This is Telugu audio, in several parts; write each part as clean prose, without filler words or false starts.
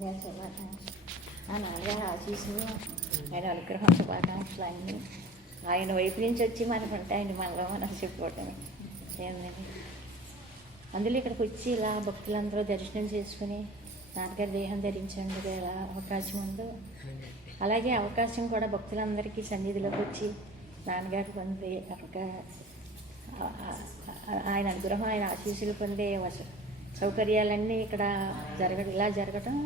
నాన్నగారి శుభాకాంక్షలు, ఆ నాన్నగారి ఆశీస్సులు, ఆయన అనుగ్రహం శుభాకాంక్షలు అన్నీ ఆయన వైపు నుంచి వచ్చి మనకు ఉంటాయండి. మనలో మనం చెప్పుకోవటమే ఏంటండి. అందులో ఇక్కడికి వచ్చి ఇలా భక్తులందరూ దర్శనం చేసుకుని నాన్నగారి దేహం ధరించండి ఎలా అవకాశం ఉందో అలాగే అవకాశం కూడా భక్తులందరికీ సన్నిధిలోకి వచ్చి నాన్నగారు పొందే ఆయన అనుగ్రహం ఆయన ఆశీస్సులు పొందే సౌకర్యాలన్నీ ఇక్కడ ఇలా జరగటం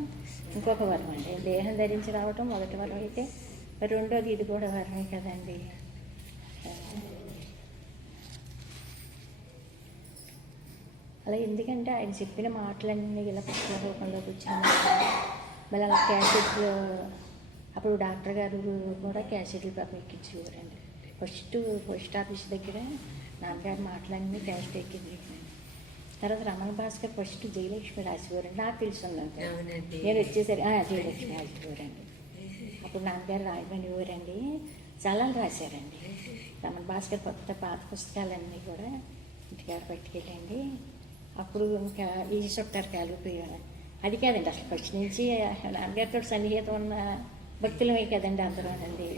ఇంకొక వరం అండి. దేహం ధరించి రావటం మొదటి వరం అయితే రెండోది ఇది కూడా వరమే కదండి. అలా ఎందుకంటే ఆయన చెప్పిన మాటలన్నీ ఇలా పుస్తక రూపంలో కూర్చొని మళ్ళీ అలా క్యాసెట్లు అప్పుడు డాక్టర్ గారు కూడా క్యాసెట్లు పాపం ఎక్కించేవారండి. పోస్ట్ ఆఫీస్ దగ్గర నాన్నగారి మాటలన్నీ క్యాసెట్ ఎక్కింది. తర్వాత రమణ భాస్కర్ ఫస్ట్ జయలక్ష్మి రాసేవారండి. నాకు తెలుసుందంటే నేను వచ్చేసరి జయలక్ష్మి రాసేవారండి. అప్పుడు నాన్నగారు రాయమనేవారండి. చాలా రాశారండి. రమణ భాస్కర్ కొత్త పాత పుస్తకాలన్నీ కూడా ఇంటికాడ పట్టుకెళ్ళండి. అప్పుడు ఇంకా ఈ చుట్టారు కాలిపోయాను. అది కాదండి అసలు ఫస్ట్ నుంచి నాన్నగారితో సన్నిహితం ఉన్న భక్తులమే కదండి అందరూనండి.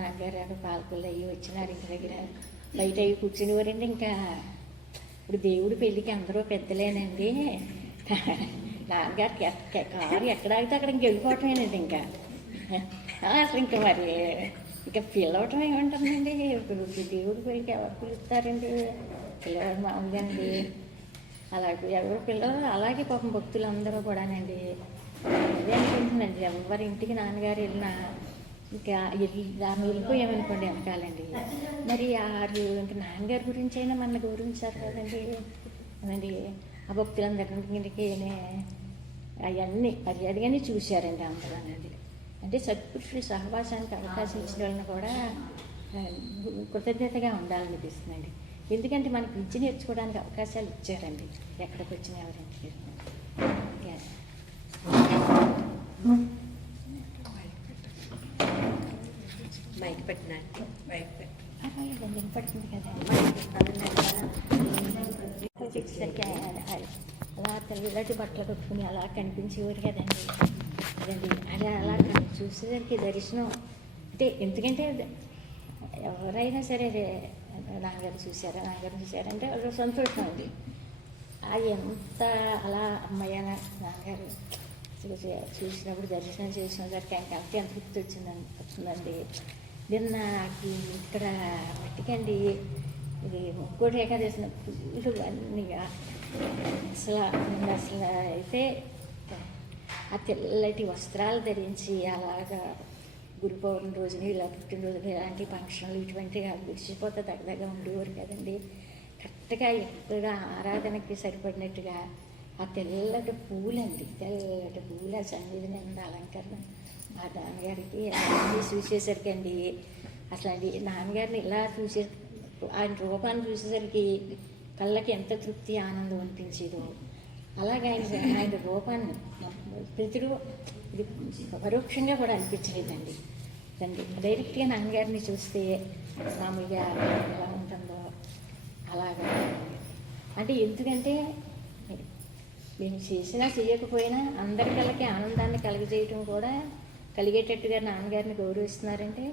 నాన్నగారు పాలకులు అయ్యి వచ్చినారు ఇంటి దగ్గర బయట అవి కూర్చునేవారండి. ఇంకా ఇప్పుడు దేవుడి పెళ్ళికి అందరూ పెద్దలేనండి. నాన్నగారికి కారు ఎక్కడ ఆగితే అక్కడ ఇంక వెళ్ళిపోవటమేనండి. ఇంకా అసలు ఇంకా మరి ఇంకా పిలవటం ఏముంటుందండి. ఇప్పుడు దేవుడి పెళ్ళికి ఎవరు పిలుస్తారండి? పిల్లవాడు మామూలుగా అండి. అలాగే ఎవరు పిల్లలు అలాగే పాపం భక్తులందరూ కూడానండి. అదే అనుకుంటుందండి ఎవరి ఇంటికి నాన్నగారు వెళ్ళినా ఇంకా దాన్ని వెళ్ళిపోయామనుకోండి వెనకాలండి. మరి ఇంకా నాన్నగారి గురించి అయినా మన గౌరవించారు కదండి అదండి. ఆ భక్తులందరికీ అవన్నీ మర్యాదగానే చూశారండి అందరూనండి. అంటే సత్పురుషులు సహవాసానికి అవకాశం ఇచ్చిన వాళ్ళని కూడా కృతజ్ఞతగా ఉండాలనిపిస్తుందండి. ఎందుకంటే మనకి విద్య నేర్చుకోవడానికి అవకాశాలు ఇచ్చారండి ఎక్కడికి వచ్చిన ఎవరింటికి. మైక్ పెట్టినట్టు వినపడుతుంది కదా. వచ్చేసరికి అలా తెల్లటి బట్టలు కట్టుకుని అలా కనిపించేవారు కదండి. అదండి అలా చూసేసరికి దర్శనం అంటే ఎందుకంటే ఎవరైనా సరే నాన్నగారు చూసారంటే అది సంతోషం అండి. ఎంత అలా అమ్మయ్య నాన్నగారు చూసినప్పుడు దర్శనం చేసినసరికి ఆయనకి ఎంత తృప్తి వస్తుందండి. నిన్న నాకు ఇక్కడ మట్టికండి ఇది ముక్కోటి ఏకాదశి పూలు అన్నీ అసలు అయితే ఆ తెల్లటి వస్త్రాలు ధరించి అలాగా గురు పౌర్ణమి రోజుని ఇలా పుట్టినరోజుని ఇలాంటి ఫంక్షన్లు ఇటువంటి విడిచిపోతే దగ్గరగా ఉండేవారు కదండి. కరెక్ట్గా ఎక్కడగా ఆరాధనకి సరిపడినట్టుగా ఆ తెల్లటి పూలండి, తెల్లటి పూల సన్నిధి నిండా అలంకరణ మా నాన్నగారికి అన్నీ చూసేసరికి అండి. అసలు అండి నాన్నగారిని ఇలా ఆయన రూపాన్ని చూసేసరికి కళ్ళకి ఎంత తృప్తి ఆనందం అనిపించేదో అలాగే ఆయన రూపాన్ని ప్రతిరూ ఇది పరోక్షంగా కూడా అనిపించలేదండి. డైరెక్ట్గా నాన్నగారిని చూస్తే మామూలుగా ఎలా ఉంటుందో అలాగా. అంటే ఎందుకంటే మేము చేసినా చేయకపోయినా అందరికీ ఆనందాన్ని కలుగజేయటం కూడా కలిగేటట్టుగా నాన్నగారిని గౌరవిస్తున్నారంటే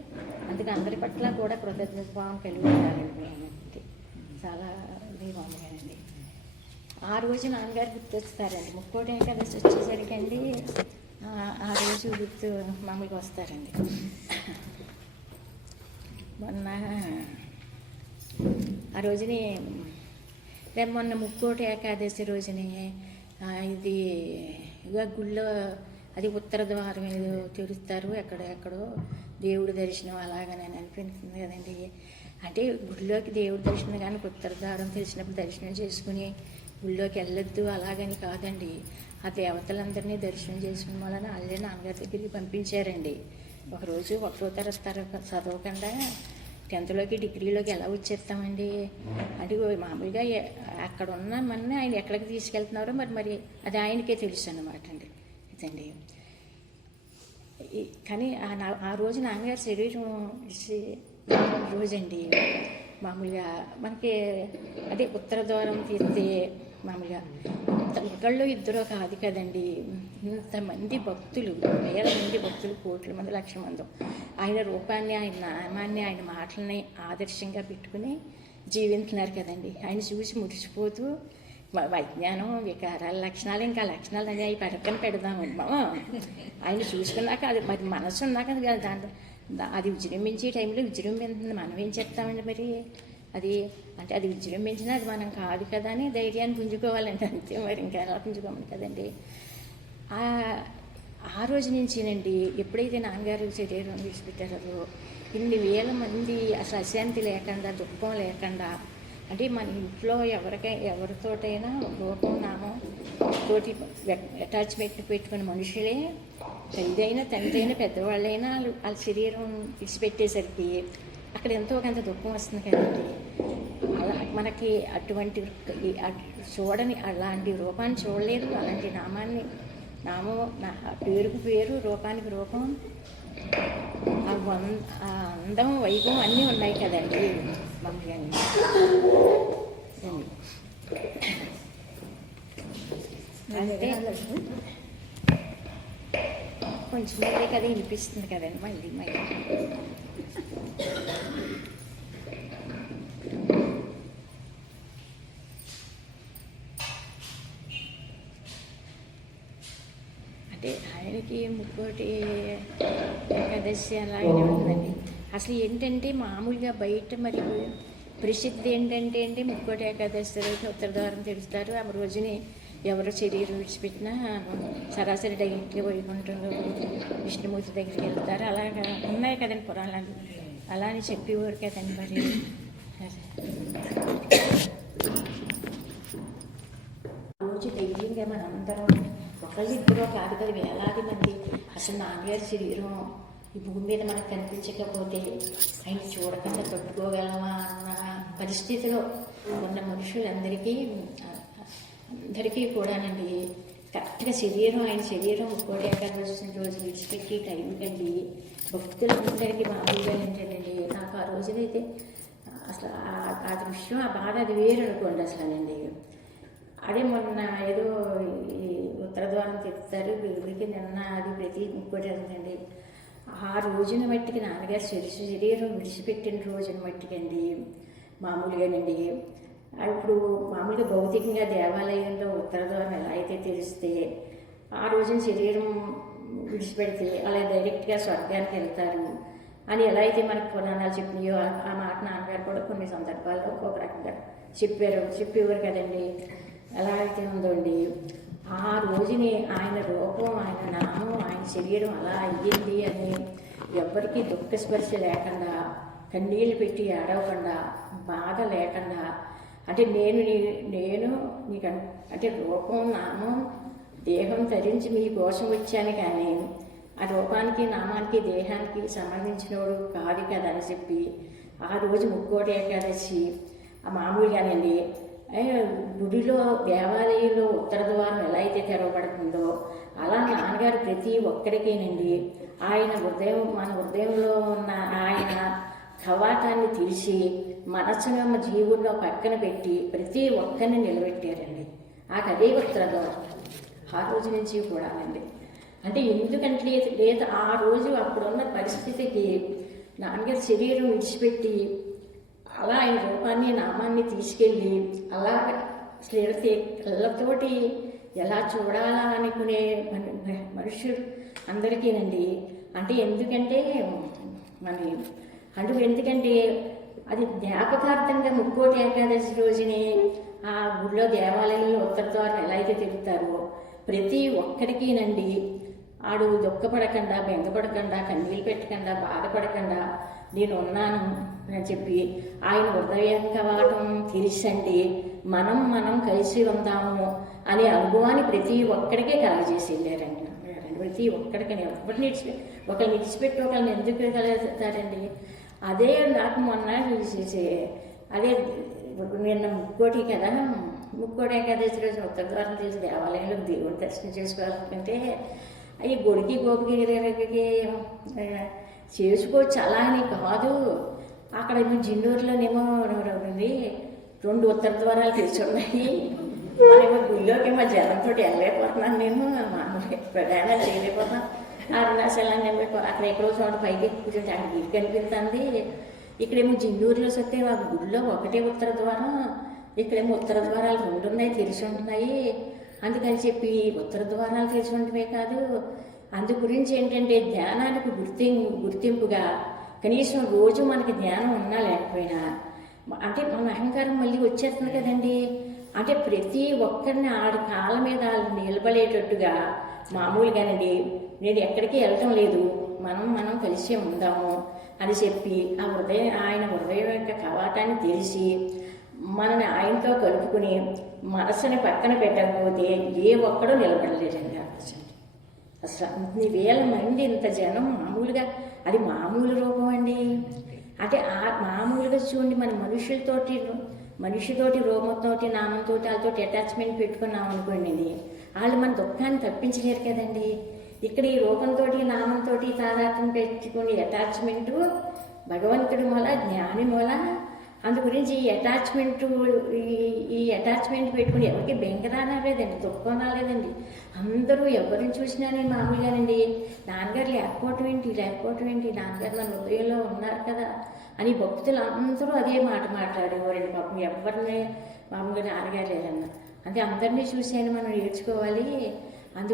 అందుకే అందరి పట్ల కూడా కృతజ్ఞత భావం కలిగి ఉన్నారండి. మేము చాలా బాగుందండి. ఆ రోజు నాన్నగారు గుర్తొస్తారండి. ముక్కోటి ఏకాదశి వచ్చేసరికి అండి ఆ రోజు గుర్తు మామూలుగా వస్తారండి. మొన్న ఆ రోజుని మొన్న ముక్కోటి ఏకాదశి రోజుని ఇది గుళ్ళో అది ఉత్తర ద్వారం ఏదో తెరుస్తారు ఎక్కడో దేవుడి దర్శనం అలాగని అనిపిస్తుంది కదండి. అంటే గుళ్ళోకి దేవుడి దర్శనం కానీ ఉత్తర ద్వారం తెలిసినప్పుడు దర్శనం చేసుకుని గుళ్ళోకి వెళ్ళొద్దు అలాగని కాదండి. ఆ దేవతలందరినీ దర్శనం చేసుకున్న వలన వాళ్ళే నాన్నగారి దగ్గరికి పంపించారండి. ఒకరోజు 1వ తరగతి చదవకుండా 10th డిగ్రీలోకి ఎలా వచ్చేస్తామండి. అంటే మామూలుగా అక్కడ ఉన్న మన ఆయన ఎక్కడికి తీసుకెళ్తున్నారో మరి అది ఆయనకే తెలుసు అన్నమాట అండి. ఇదండి కానీ ఆ రోజు నాన్నగారు శరీరం రోజండి మామూలుగా మనకి అదే ఉత్తర ద్వారం తీస్తే మామూలుగా ఒకళ్ళు ఇద్దరు కాదు కదండి, ఇంతమంది భక్తులు, వేల మంది భక్తులు, కోట్ల మంది, లక్షల మంది ఆయన రూపాన్ని, ఆయన నామాన్ని, ఆయన మాటలని ఆదర్శంగా పెట్టుకుని జీవిస్తున్నారు కదండి. ఆయన చూసి మురిసిపోతూ వైజ్ఞానం, వికారాల లక్షణాలు, ఇంకా లక్షణాలు అని అవి పక్కన పెడదామండి. ఆయన చూసుకున్నాక అది మరి మనసు ఉన్నాక దాంట్లో అది విజృంభించే టైంలో విజృంభించింది. మనం ఏం చేస్తామండి మరి? అది అంటే అది విజృంభించినా అది మనం కాదు కదా అని ధైర్యాన్ని పుంజుకోవాలంటే అంతే. మరి ఇంకా ఎలా పుంజుకోమని కదండి. ఆ రోజు నుంచేనండి, ఎప్పుడైతే నాన్నగారు శరీరం విడిచిపెట్టారో ఇన్ని వేల మంది అసలు అశాంతి లేకుండా, దుఃఖం లేకుండా, అంటే మన ఇంట్లో ఎవరితోటైనా రూపం, నామం తోటి అటాచ్మెంట్ పెట్టుకున్న మనుషులే, తల్లిదైనా తండ్రి అయినా పెద్దవాళ్ళైనా వాళ్ళ శరీరం విడిచిపెట్టేసరికి అక్కడ ఎంతో కొంత దుఃఖం వస్తుంది కదండి. అలా మనకి అటువంటి చూడని అలాంటి రూపాన్ని చూడలేదు. అలాంటి నామం పేరుకు పేరు, రూపానికి రూపం, ఆ అందం, వైభవం అన్నీ ఉన్నాయి కదండి మనకి. అంటే కొంచెం మళ్ళీ కదా వినిపిస్తుంది కదండి మళ్ళీ. అంటే ఆయనకి ముక్కోటి ఏకాదశి అలాగే ఉంటుందండి. అసలు ఏంటంటే మామూలుగా బయట మరి ప్రసిద్ధి ఏంటంటే అండి, ముక్కోటి ఏకాదశి రోజు ఉత్తర ద్వారం తెరుస్తారు. ఆ రోజుని ఎవరు శరీరం విడిచిపెట్టినా సరాసరి డైరెక్ట్గా వైకుంఠంలో విష్ణుమూర్తి దగ్గరికి వెళ్తారు. అలాగా ఉన్నాయి కదండి పురాణాలు. అలా అని చెప్పేవారు కదండి. మరి రోజు ధైర్యంగా మనందరం ఒకళ్ళిద్దరూ కాదు కదా, వేలాది మంది అసలు నాన్నగారి శరీరం ఈ భూమి మీద మనకు కనిపించకపోతే ఆయన చూడకుండా తట్టుకోగలమా అన్న పరిస్థితిలో ఉన్న మనుషులందరికీ కూడానండి కరెక్ట్గా ఆయన శరీరం ముక్కోటి ఏకాదశి రోజు విడిచిపెట్టి టైం కండి భక్తులందరికీ మామూలుగా ఏంటండి. నాకు ఆ రోజునైతే అసలు ఆ దృశ్యం, ఆ బాధ అది వేరు అనుకోండి అసలునండి. అదే మొన్న ఏదో ఈ ఉత్తర ద్వారం తెస్తారు గుడికి, నిన్న అది ప్రతి ముక్కోటి అండి. ఆ రోజున మట్టికి నాన్నగారు శరీరం విడిచిపెట్టిన రోజున మట్టికండి మామూలుగానండి. ఇప్పుడు మామూలుగా భౌతికంగా దేవాలయంలో ఉత్తర ద్వారం ఎలా అయితే తెలిస్తే ఆ రోజున శరీరం విడిచిపెడితే అలా డైరెక్ట్గా స్వర్గానికి వెళ్తారు అని ఎలా అయితే మనకు పురాణాలు చెప్పినాయో ఆ మాట నాన్నగారు కూడా కొన్ని సందర్భాల్లో ఒక్కొక్క రకంగా చెప్పేవారు కదండి. ఎలా అయితే ఉందండి, ఆ రోజుని ఆయన రూపం, ఆయన నామం, ఆయన శరీరం అలా అయ్యింది అని ఎవ్వరికీ దుఃఖస్పర్శ లేకుండా, కన్నీళ్ళు పెట్టి ఏడవకుండా, బాధ లేకుండా, అంటే నేను నీకు అంటే రూపం, నామం, దేహం ధరించి మీ కోసం వచ్చాను కానీ ఆ రూపానికి, నామానికి, దేహానికి సంబంధించినవాడు కాదు కదా అని చెప్పి ఆ రోజు ముక్కోటి ఏకాదశి మామూలుగానండి గుడిలో, దేవాలయంలో ఉత్తర ద్వారం ఎలా అయితే తెరవబడుతుందో అలా నాన్నగారు ప్రతి ఒక్కడికేనండి ఆయన మన హృదయంలో ఉన్న ఆయన కవాటాన్ని తీసి మనసుగమ్మ జీవుల్లో పక్కన పెట్టి ప్రతి ఒక్కరిని నిలబెట్టారండి. అదే ఉత్తర ద్వారం ఆ రోజు నుంచి కూడానండి. అంటే ఎందుకంటే లేదా ఆ రోజు అప్పుడున్న పరిస్థితికి నాన్నగారి శరీరం విడిచిపెట్టి అలా ఆయన రూపాన్ని, నామాన్ని తీసుకెళ్ళి అలా కళ్ళతోటి ఎలా చూడాలా అనుకునే మనుషులు అందరికీనండి. అంటే ఎందుకంటే ఎందుకంటే అది జ్ఞాపకార్థంగా ముక్కోటి ఏకాదశి రోజుని ఆ గుడిలో, దేవాలయంలో ఉత్తర ద్వారం ఎలా అయితే తిరుగుతారో ప్రతి ఒక్కడికినండి ఆడు దుఃఖపడకుండా, బెంగపడకుండా, కన్నీళ్ళు పెట్టకుండా, బాధపడకుండా నేను ఉన్నాను అని చెప్పి ఆయన హృదయంకవాటం తీర్చండి, మనం కలిసి ఉందాము అనే అనుభవాన్ని ప్రతి ఒక్కడికే కలగజేసి వెళ్ళారండి. ప్రతి ఒక్కడికని ఒకరిని విడిచిపెట్టి ఒకరిని ఎందుకు కలుగుతారండి? అదే నాకు మొన్న అదే నిన్న ముక్కోటి కదా, ముక్కోటి ఏకాదశి రోజు ఉత్తర ద్వారం తెలిసి దేవాలయంలో దేవుని దర్శనం చేసుకోవాలనుకుంటే అవి గుడికి, గోపికి చేసుకోవచ్చు. అలా అని కాదు, అక్కడ జిన్నూరులోనేమో 2 ఉత్తర ద్వారాలు తెచ్చి ఉన్నాయి. మనకి గుళ్ళోకి మా జనంతో వెళ్ళలేకపోతున్నాను నేను మామూలుగా ప్రయాణాలు చేయలేకపోతున్నాను. అరుణాచలాన్ని అక్కడ ఎక్కడో చోట పైకి కూర్చొని అక్కడ గుడి కనిపిస్తుంది. ఇక్కడేమో జిందూరులో వస్తే ఆ గుడిలో ఒకటే ఉత్తర ద్వారం, ఇక్కడేమో ఉత్తర ద్వారాలు 2 ఉన్నాయి, తెరిచి ఉంటున్నాయి. అందుకని చెప్పి ఉత్తర ద్వారాలు తెరిచి ఉండటమే కాదు, అందు గురించి ఏంటంటే ధ్యానానికి గుర్తింపుగా కనీసం రోజు మనకి ధ్యానం ఉన్నా లేకపోయినా అంటే మన అహంకారం మళ్ళీ వచ్చేస్తుంది కదండి. అంటే ప్రతి ఒక్కరిని ఆడి కాళ్ళ మీద నిలబడేటట్టుగా మామూలుగానండి నేను ఎక్కడికి వెళ్ళటం లేదు, మనం కలిసి ఉందాము అని చెప్పి ఆయన హృదయం యొక్క కవాటాన్ని తెలిసి మనని ఆయనతో కలుపుకుని మనసుని పక్కన పెట్టకపోతే ఏ ఒక్కడూ నిలబడలేదండి. అసలు ఇన్ని వేల మంది ఇంత జనం మామూలుగా అది మామూలు రూపం అండి. అంటే ఆ మామూలుగా చూడండి మన మనిషితోటి రూపంతోటి నామంతో వాళ్ళతో అటాచ్మెంట్ పెట్టుకున్నాం అనుకోండి, వాళ్ళు మన దుఃఖాన్ని తప్పించలేరు కదండి. ఇక్కడ ఈ రూపంతో నామంతో తాదాత్మ్యం పెట్టుకుని అటాచ్మెంటు భగవంతుడి మూల జ్ఞాని మూల. అందు గురించి ఈ అటాచ్మెంట్ పెట్టుకుని ఎవరికి బెంగ రాలేదండి, దుఃఖం రాలేదండి. అందరూ ఎవరిని చూసినా నేను మామూలుగానండి నాన్నగారు లేకపోవటం ఏంటి నాన్నగారు మన హృదయంలో ఉన్నారు కదా అని భక్తులు అందరూ అదే మాట మాట్లాడేవారండి. పాపం ఎవరిని మామూలుగా నాన్నగారు లేదన్న అంటే అందరినీ చూసాను మనం నేర్చుకోవాలి. అందు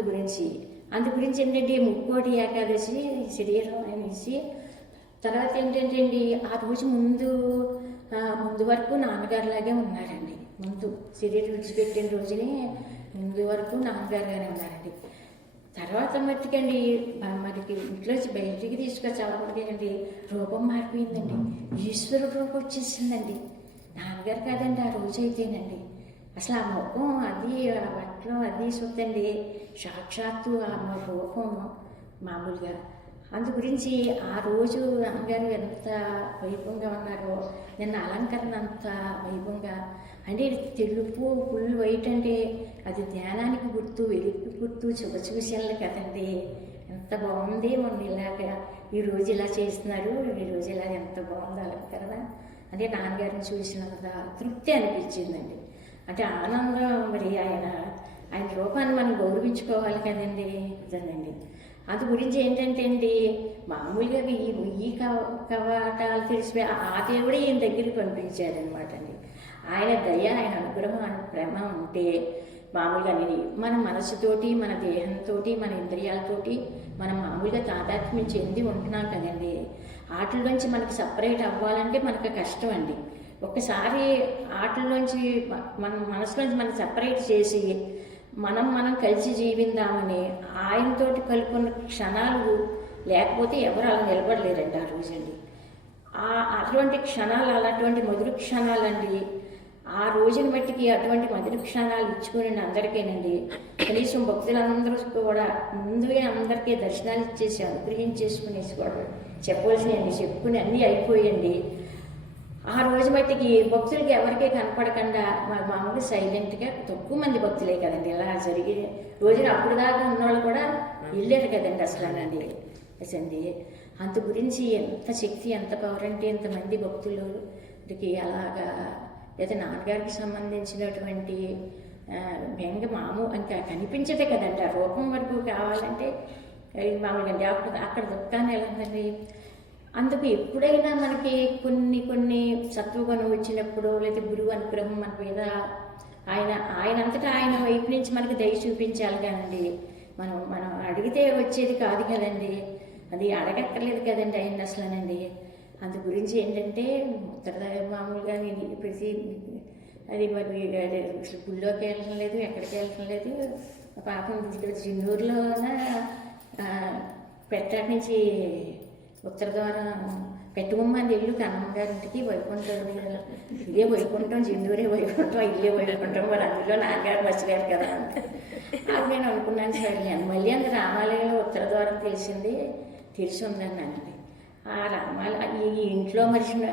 గురించి ఏంటంటే ముక్కోటి ఏకాదశి శరీరం అనేసి తర్వాత ఏంటంటే అండి ఆ రోజు ముందు వరకు నాన్నగారులాగే ఉన్నారండి. ముందు శరీరం విడిచిపెట్టిన రోజునే ముందు వరకు నాన్నగారుగానే ఉన్నారండి. తర్వాత మట్టికండి మనకి ఇంట్లోంచి బయటికి తీసుకొచ్చాలండి రూపం మారిపోయిందండి. ఈశ్వరుడు రూపం వచ్చేసిందండి. నాన్నగారు కాదండి ఆ రోజు అయితేనండి. అసలు ఆ ముఖం అది ఆ బట్టలు అది చూద్దండి సాక్షాత్తు ఆ రూపం మామూలుగా. అందు గురించి ఆ రోజు నాన్నగారు ఎంత వైభవంగా ఉన్నారో నిన్న అలంకరణ అంత వైభవంగా అంటే తెలుపు ఫుల్ వైట్ అంటే అది ధ్యానానికి గుర్తు, వెలుగు గుర్తు, చూసేయాలి కదండి. ఎంత బాగుంది మొన్న ఇలాగా ఈరోజు ఇలా చేస్తున్నారు, ఈరోజు ఇలా ఎంత బాగుంది అలంకరణ అంటే నాన్నగారిని చూసినంత తృప్తి అనిపించిందండి. అంటే ఆనందం. మరి ఆయన రూపాన్ని మనం గౌరవించుకోవాలి కదండి. అదేనండి అందు గురించి ఏంటంటే అండి మామూలుగా ఈ కవాటాలు తెలిసిపోయి ఆ దేవుడే ఈయన దగ్గరికి పంపించారనమాట అండి. ఆయన దయ, ఆయన అనుగ్రహం, ఆయన ప్రేమ ఉంటే మామూలుగా మన మనసుతోటి, మన దేహంతో, మన ఇంద్రియాలతోటి మనం మామూలుగా తాదాత్మ్యం చెంది ఉంటున్నాం కదండి. వాటిలోంచి మనకి సపరేట్ అవ్వాలంటే మనకు కష్టం అండి. ఒక్కసారి వాటిలోంచి మన మనసులోంచి మనం సపరేట్ చేసి మనం కలిసి జీవిందామని ఆయనతోటి కలుపుకున్న క్షణాలు లేకపోతే ఎవరు అలా నిలబడలేరండి ఆ రోజండి. అటువంటి క్షణాలు అలాంటి మధుర క్షణాలండి ఆ రోజుని బట్టికి అటువంటి మధుర క్షణాలు ఇచ్చుకుని అందరికీనండి కనీసం భక్తులందరూ కూడా ముందుగా అందరికీ దర్శనాలు ఇచ్చేసి అనుగ్రహించేసుకునేసి కూడా చెప్పవలసినవి చెప్పుకుని అన్నీ అయిపోయండి. ఆ రోజు మట్టికి భక్తులకి ఎవరికీ కనపడకుండా మామూలుగా సైలెంట్గా తక్కువ మంది భక్తులే కదండి ఇలా జరిగే రోజున అప్పుడు దాకా ఉన్నవాళ్ళు కూడా వెళ్ళారు కదండి అసలు అసండి. అంత గురించి ఎంత శక్తి, ఎంత పవర్ అంటే ఇంతమంది భక్తులకి అలాగా లేదా నాన్నగారికి సంబంధించినటువంటి బెంగ ఇంకా కనిపించదే కదండి. ఆ రూపం వరకు కావాలంటే మామూలుగా అక్కడ దుఃఖాన్ని ఎలా ఉందండి. అందుకు ఎప్పుడైనా మనకి కొన్ని సత్వగుణం వచ్చినప్పుడు లేదా గురువు అనుగ్రహం మన మీద ఆయనంతటా ఆయన వైపు నుంచి మనకి దయ చూపించాలి కదండి. మనం అడిగితే వచ్చేది కాదు కదండి, అది అడగక్కర్లేదు కదండి ఆయన అసలనండి. అందు గురించి ఏంటంటే మామూలుగా నేను ప్రతి అది మరి గుళ్ళోకి వెళ్ళటం లేదు, ఎక్కడికి వెళ్ళటం లేదు. పాపం జిన్నూరులోన పెట్టాటి నుంచి ఉత్తర ద్వారా పెట్టుకోమని ఇల్లు కన్నమ్మగారింటికి వైకుంఠం, ఇదే వైకుంఠం, జిన్నూరే వైకుంఠం, ఇల్లే వైకుంఠం, మరి అందులో నాన్నగారు మర్చిపోయారు కదా అది నేను అనుకున్నాను. సరే మళ్ళీ అంత రామాలయంలో ఉత్తర ద్వారం తెలిసి ఉందన్నానండి. ఆ రామాలయ ఈ ఇంట్లో మరిచిన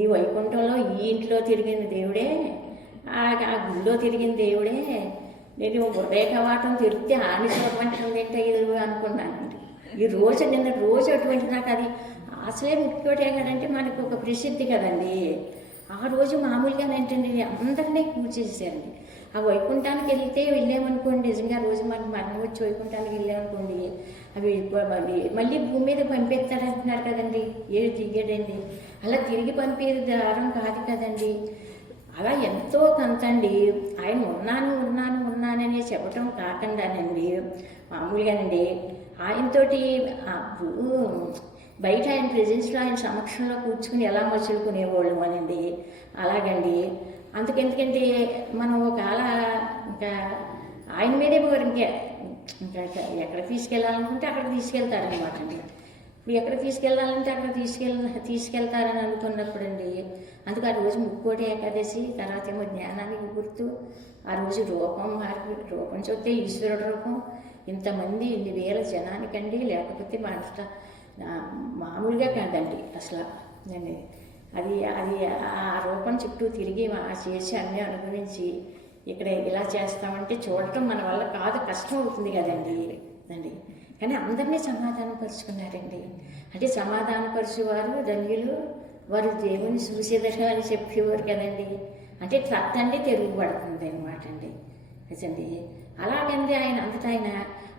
ఈ వైకుంఠంలో ఈ ఇంట్లో తిరిగిన దేవుడే, ఆ గుళ్ళో తిరిగిన దేవుడే నేను హృదయ కవాటం తిరిగితే ఆమె చూడమంటుంది ఏంటో అనుకున్నానండి. నిన్న రోజు అటువంటి నాకు అది అసలే ముఖ్యటే కదంటే మనకు ఒక ప్రసిద్ధి కదండి. ఆ రోజు మామూలుగా ఏంటంటే అందరినీ పూజ చేశారండి. ఆ వైకుంఠానికి వెళ్ళామనుకోండి, నిజంగా రోజు మనకు మరణం వచ్చి వైకుంఠానికి వెళ్ళామనుకోండి, అవి మళ్ళీ భూమి మీద పంపిస్తాడు అంటున్నారు కదండి. ఏడు దిగాడండి, అలా తిరిగి పంపేది దారం కాదు కదండి. అలా ఎంతో కొంతండి ఆయన ఉన్నానని చెప్పటం కాకుండానండి, మామూలుగానండి ఆయనతోటి బయట ఆయన ప్రెజెన్స్లో ఆయన సమక్షంలో కూర్చుకుని ఎలా మసులుకునేవాళ్ళు అనండి. అలాగండి. అందుకెందుకంటే మనం ఒకవేళ ఇంకా ఆయన మీదే ఇంకా ఎక్కడ తీసుకెళ్ళాలనుకుంటే అక్కడ తీసుకెళ్తారనమాట అండి. ఇప్పుడు ఎక్కడ తీసుకెళ్ళాలంటే అక్కడ తీసుకెళ్తారని అనుకున్నప్పుడు అండి, అందుకు ఆ రోజు ముక్కోటి ఏకాదశి, తర్వాత ఏమో జ్ఞానానికి గుర్తు, ఆ రోజు రూపం చూస్తే ఈశ్వరుడు రూపం, ఇంతమంది ఇన్ని వేల జనానికండి, లేకపోతే మామూలుగా కాదండి అసలు అండి. అది ఆ రూపం చుట్టూ తిరిగి చేసి అన్నీ అనుభవించి ఇక్కడ ఇలా చేస్తామంటే చూడటం మన వల్ల కాదు, కష్టం అవుతుంది కదండి అండి. కానీ అందరినీ సమాధానపరుచుకున్నారండి. అంటే సమాధానపరిచేవారు ధన్యులు, వారు దేవుని చూసేదరు అని చెప్పేవారు కదండి. అంటే తండ్రి తిరుగుబడుతుంది అనమాట అండి నిజండి. అలాగండి ఆయన అంతటా ఆయన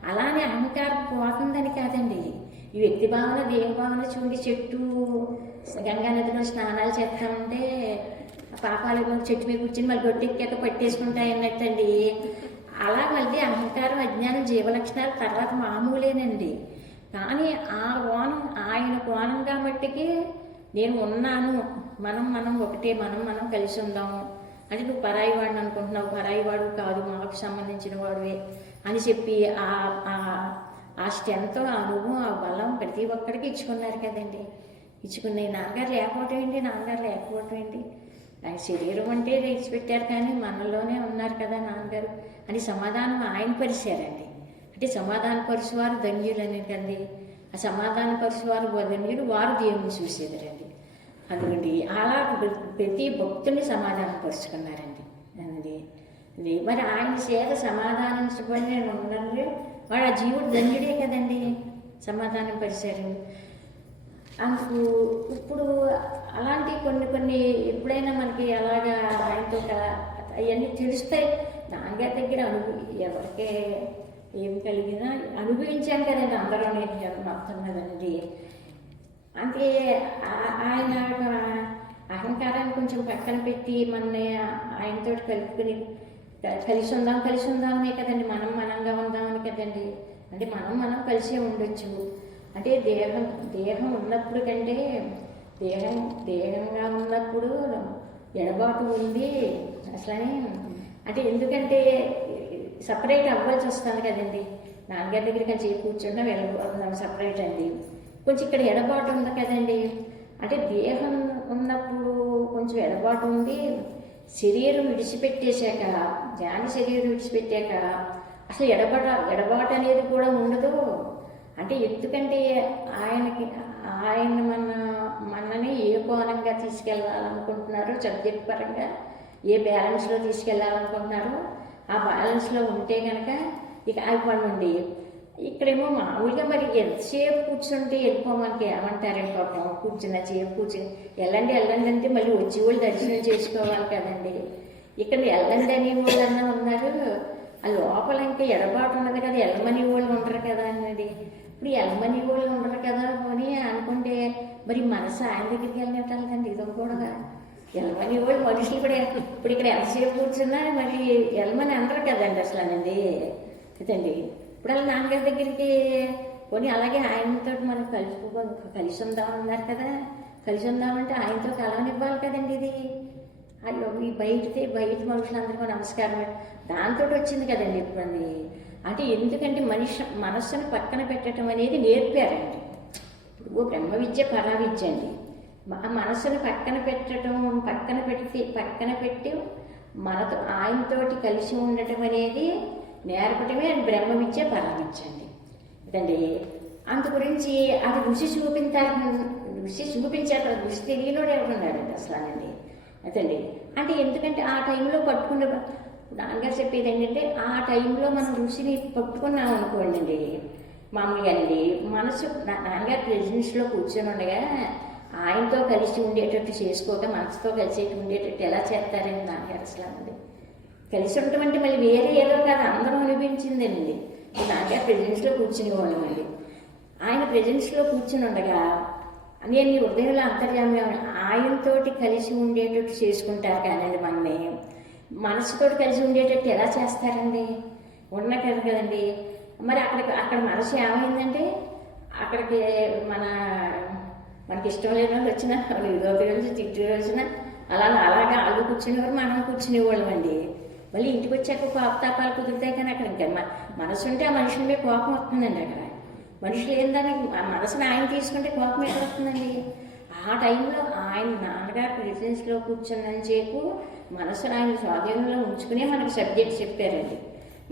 అలానే అహంకారం పోతుందని కాదండి. ఈ వ్యక్తి భావన దేవ భావన చూడి చెట్టు గంగా నదిలో స్నానాలు చేస్తామంటే పాపాలు చెట్టు మీద కూర్చుని మళ్ళీ గొట్టెక్కాక పట్టేసుకుంటాయి అన్నట్టండి. అలా మళ్ళీ అహంకారం అజ్ఞానం జీవలక్షణాలు తర్వాత మామూలేనండి. కానీ ఆ కోణం ఆయన కోణంగా మట్టికి నేను ఉన్నాను, మనం ఒకటే, మనం కలిసి ఉందాము అంటే నువ్వు పరాయి వాడిని అనుకుంటున్నావు, పరాయి వాడు కాదు, మాకు సంబంధించిన వాడువే అని చెప్పి ఆ స్ట్రెంత్, ఆ అనుభవం, ఆ బలం ప్రతి ఒక్కడికి ఇచ్చుకున్నారు కదండి. ఇచ్చుకున్నాయి. నాన్నగారు లేకపోవటం ఏంటి ఆయన శరీరం అంటే విడిచిపెట్టారు కానీ మనలోనే ఉన్నారు కదా నాన్నగారు అని సమాధానం ఆయన పరిచారండి. అంటే సమాధాన పరుచువారు ధన్యులు అనేటండి. ఆ సమాధాన పరుచువారు ధన్యులు, వారు దేవుని చూసేదరండి. అందుకండి అలా ప్రతి భక్తుని సమాధానం పరుచుకున్నారండి అండి. మరి ఆయన చేత సమాధానించబడి నేను ఉన్నాను, వాడు ఆ జీవుడు ధన్యుడే కదండి, సమాధానం పరిచారండి. అందుకు ఇప్పుడు అలాంటి కొన్ని ఎప్పుడైనా మనకి అలాగా ఆయనతో అవన్నీ తెలుస్తాయి. నాన్నగారి దగ్గర ఎవరికే ఏం కలిగినా అనుభవించాం కదండి అందరూ, నేను మొత్తం కదండి. అంటే ఆయన అహంకారాన్ని కొంచెం పక్కన పెట్టి మనని ఆయనతో కలుపుకుని కలిసి ఉందామనే కదండి, మనంగా ఉందామని కదండి. అంటే మనం కలిసే ఉండొచ్చు. అంటే దేహం ఉన్నప్పుడు కంటే దేహంగా ఉన్నప్పుడు ఎడబాటు ఉంది అసలని. అంటే ఎందుకంటే సపరేట్ అవ్వాల్సి వస్తుంది కదండి. నాన్నగారి దగ్గర కొంచెం కూర్చున్నా వెళ్ళబోతున్నాం సపరేట్ అండి. కొంచెం ఇక్కడ ఎడబాటు ఉంది కదండి. అంటే దేహం ఉన్నప్పుడు కొంచెం ఎడబాటు ఉంది, శరీరం విడిచిపెట్టేశాక, శరీరం విడిచిపెట్టాక అసలు ఎడబాటు అనేది కూడా ఉండదు. అంటే ఎందుకంటే ఆయన మనని ఏ కోణంగా తీసుకెళ్ళాలనుకుంటున్నారో, సబ్జెక్ట్ పరంగా ఏ బ్యాలెన్స్లో తీసుకెళ్ళాలనుకుంటున్నారో ఆ బ్యాలెన్స్లో ఉంటే కనుక ఇక అయిపోండి. ఇక్కడేమో మామూలుగా మరి ఎంతసేపు కూర్చుంటే వెళ్ళిపోమనికి ఏమంటారండి పాపం, కూర్చుని వెళ్ళండి అంటే మళ్ళీ వచ్చి వాళ్ళు దర్శనం చేసుకోవాలి కదండి. ఇక్కడ వెళ్ళండి అనే వాళ్ళన్నా ఉన్నారు, ఆ లోపల ఇంకా ఎడబాటు ఉన్నది కదా, ఎల్లమని వాళ్ళు ఉండరు కదా అన్నది. ఇప్పుడు ఎల్లమని వాళ్ళు ఉండరు కదా అని అనుకుంటే మరి మనసు ఆయన దగ్గరికి వెళ్ళినట్టుందండి. ఇది కూడా ఎల్లమని వాళ్ళు మనుషులు కూడా ఇప్పుడు ఇక్కడ ఎంతసేపు కూర్చున్నా మరి ఎల్లమని అందరు కదండి అసలు అనండి కదండి. ఇప్పుడు అలా నాన్నగారి దగ్గరికి కొని అలాగే ఆయనతో మనం కలిసి ఉందామన్నారు కదా, కలిసి ఉందామంటే ఆయనతో కలవనివ్వాలి కదండి. ఇది అయ్యో ఈ బయట మనుషులందరికీ నమస్కారం దాంతో వచ్చింది కదండి ఇప్పుడు. అంటే ఎందుకంటే మనస్సును పక్కన పెట్టడం అనేది నేర్పారండి. ఇప్పుడు బ్రహ్మ విద్య పరా విద్య అండి. మనస్సును పక్కన పెట్టి మనతో ఆయనతోటి కలిసి ఉండటం అనేది నేర్పటమే బ్రహ్మ విద్య పరా విద్య అండి ఇదండి. అందు గురించి అది రుచి చూపించారు. రుచి తెలియనోడు ఎవరున్నాడండి అసలు అనండి అదండి. అంటే ఎందుకంటే ఆ టైంలో పట్టుకున్న నాన్నగారు చెప్పేది ఏంటంటే ఆ టైంలో మనం రుచిని పట్టుకున్నాం అనుకోండి అండి, మామూలుగా అండి మనసు నాన్నగారు ప్రెసిడెన్స్లో కూర్చొని ఉండగా ఆయనతో కలిసి ఉండేటట్టు చేసుకోక మనసుతో కలిసి ఉండేటట్టు ఎలా చేస్తారండి నాన్నగారు అసలు అండి కలిసి ఉండటం అంటే మళ్ళీ వేరే ఏదో కాదు, అందరం అనిపించిందేనండి. నాకే ప్రెజెన్స్లో కూర్చునేవాళ్ళం అండి. ఆయన ప్రెజెన్స్లో కూర్చుని ఉండగా నేను ఈ హృదయంలో అంతర్యామి ఆయనతోటి కలిసి ఉండేటట్టు చేసుకుంటారు కానండి, మనమే మనసుతోటి కలిసి ఉండేటట్టు ఎలా చేస్తారండి? ఉండకదు కదండి. మరి అక్కడ మనసు ఏమైందంటే అక్కడికి మనకి ఇష్టం లేని వాళ్ళు వచ్చినా ఇదోటి కలిసి తిట్టి వచ్చినా అలాగా వాళ్ళు కూర్చునేవారు, మనం కూర్చునేవాళ్ళం అండి. మళ్ళీ ఇంటికి వచ్చాక కోపతాపాలు కుదురుతాయి, కానీ అక్కడ ఇంకా మనసు ఉంటే ఆ మనుషుల మీద కోపం వస్తుందండి. అక్కడ మనుషులు ఏందానికి మనసుని ఆయన తీసుకుంటే కోపం ఎక్కడ వస్తుందండి? ఆ టైంలో ఆయన నాన్నగారు ప్రెసిడెన్స్లో కూర్చున్నని చెప్పు మనసును ఆయన స్వాధీనంలో ఉంచుకునే మనకి సబ్జెక్ట్ చెప్పారండి.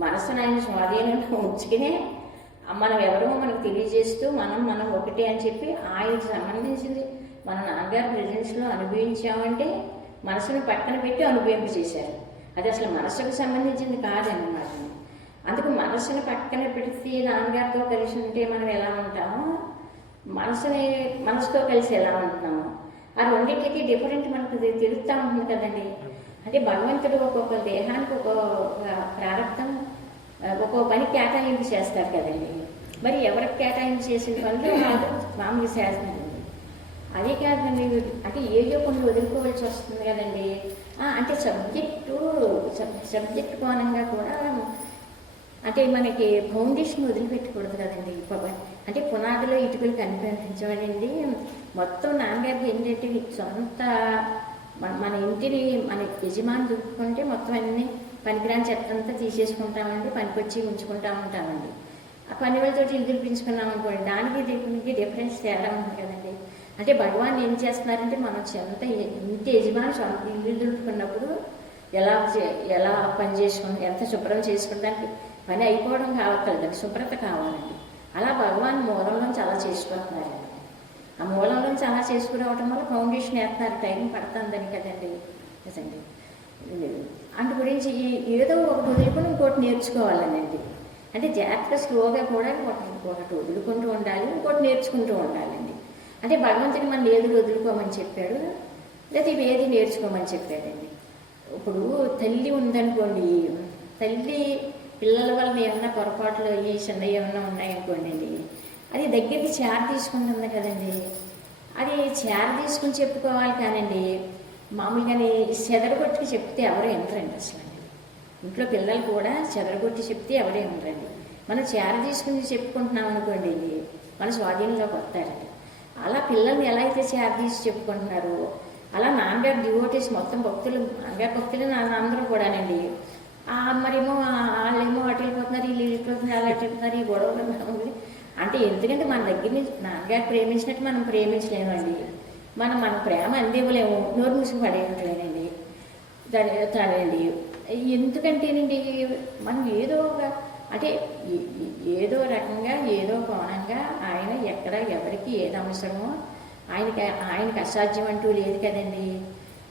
మనసును ఆయన స్వాధీనంలో ఉంచుకునే మనం ఎవరో మనకు తెలియజేస్తూ మనం ఒకటే అని చెప్పి ఆయనకు సంబంధించింది మన నాన్నగారు ప్రెసిడెన్స్లో అనుభవించామంటే మనసును పక్కన పెట్టి అనుభవింప చేశారు. అది అసలు మనసుకు సంబంధించింది కాదన్నమాట. అందుకు మనసును పక్కన పెడితే నాన్నగారితో కలిసి ఉంటే మనం ఎలా ఉంటామో మనసుతో కలిసి ఎలా ఉంటున్నాము ఆ రెండింటికి డిఫరెంట్ మనకు తెలుస్తూ ఉంటుంది కదండి. అంటే భగవంతుడు ఒక్కొక్క దేహానికి ఒక్కొక్క ప్రారంభం ఒక్కొక్క పని కేటాయింపు చేస్తారు కదండి. మరి ఎవరికి కేటాయింపు చేసిన పనులు వాళ్ళు మామూలు చేస్తున్నారండి. అదే కాదండి, అంటే ఏదో కొన్ని వదులుకోవాల్సి వస్తుంది కదండి. అంటే సబ్జెక్టు కోణంగా కూడా అంటే మనకి ఫౌండేషన్ వదిలిపెట్టకూడదు కదండి. అంటే పునాదిలో ఇటుకలు కనిపించమనండి. మొత్తం నాన్నగారికి ఏంటంటే సొంత మన ఇంటిని మన యజమాని దుక్కుకుంటే మొత్తం అన్ని పనికిరాని చెత్తంతా తీసేసుకుంటామండి, పనికొచ్చి ఉంచుకుంటా ఉంటామండి. ఆ పని వాళ్ళతో ఇల్లు దులిపించుకున్నాం అనుకోండి, దానికి దీనికి డిఫరెన్స్ తేడా ఉంది కదండి. అంటే భగవాన్ ఏం చేస్తున్నారంటే మనం ఇంటి యజమాని సొంత ఇల్లు దులుపుకున్నప్పుడు ఎలా పని చేసుకుని ఎంత శుభ్రం చేసుకుంటానికి పని అయిపోవడం కావట్లేదు, శుభ్రత కావాలండి. అలా భగవాన్ మూలంలోంచి అలా చేసుకుంటున్నారండి. ఆ మూలంలోంచి అలా చేసుకురావటం వల్ల ఫౌండేషన్ వేస్తున్నారు, టైం పడుతుందని కదండి. నిజండి అందు గురించి ఏదో ఒకటి వదులుకొని ఇంకోటి నేర్చుకోవాలనండి. అంటే జాగ్రత్తగా స్లోగా కూడా ఒకటి వదులుకుంటూ ఉండాలి, ఇంకోటి నేర్చుకుంటూ ఉండాలండి. అంటే భగవంతుని మనం ఏది వదులుకోమని చెప్పాడు, లేదా ఇవి ఏది నేర్చుకోమని చెప్పాడండి. ఇప్పుడు తల్లి ఉందనుకోండి, తల్లి పిల్లల వల్ల ఏమన్నా పొరపాట్లు అయ్యి చిన్న ఏమన్నా ఉన్నాయనుకోండి అండి, అది దగ్గరికి చేర తీసుకుంటుంది కదండి. అది చేర తీసుకుని చెప్పుకోవాలి కానండి, మామూలుగానే చెదరగొట్టి చెప్తే ఎవరు వినరండి అసలు. ఇంట్లో పిల్లలు కూడా చెదరగొట్టి చెప్తే ఎవరు వినరండి. మనం చేర తీసుకుని చెప్పుకుంటున్నాం అనుకోండి, మన స్వాధీనంలోకి వస్తారండి. అలా పిల్లల్ని ఎలా అయితే చేర తీసి చెప్పుకుంటున్నారో అలా నాన్నగారు డివోటీస్ మొత్తం భక్తులు, నాన్నగారు భక్తులు అందరూ కూడానండి. మరేమో వాళ్ళేమో అటు వెళ్ళిపోతున్నారు, వీళ్ళు వెళ్ళిపోతున్నారు, అలా వెళ్ళిపోతున్నారు, ఈ గొడవలు అంటే ఎందుకంటే మన దగ్గర నుంచి నాన్నగారు ప్రేమించినట్టు మనం ప్రేమించలేమండి. మన ప్రేమ అందివ్వలేము, నోరు మూసుకు పడేయట్లేనండి. దాని ఎందుకంటేనండి మనం ఏదో అంటే ఏదో రకంగా ఏదో కోణంగా ఆయన ఎక్కడ ఎవరికి ఏది అవసరమో ఆయనకి అసాధ్యం అంటూ లేదు కదండి.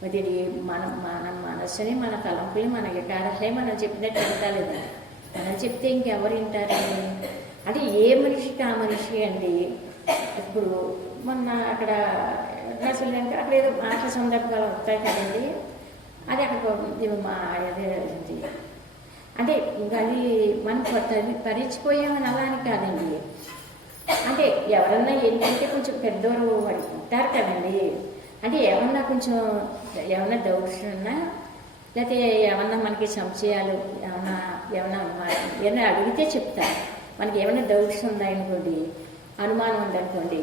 మరి మన మనస్సుని, మన తలంపుని, మన వికారాలే మనం చెప్పినట్టు వింటాలేదండి. మనం చెప్తే ఇంకెవరు వింటారండి? అంటే ఏ మనిషికి ఆ మనిషి అండి. ఇప్పుడు మొన్న అక్కడ అసలు అక్కడ ఏదో మాట సందర్భాలు వస్తాయి కదండి. అది అక్కడ అంటే ఇంకా అది మనం పరిచిపోయామని అలా అని కాదండి. అంటే ఎవరన్నా ఏంటంటే కొంచెం పెద్దవారు ఉంటారు కదండి. అంటే ఏమన్నా డౌట్స్ ఉన్నా, లేకపోతే ఏమన్నా మనకి సంశయాలు ఏమన్నా అడిగితే చెప్తారు. మనకి ఏమైనా డౌట్స్ ఉన్నాయనుకోండి, అనుమానం ఉందనుకోండి,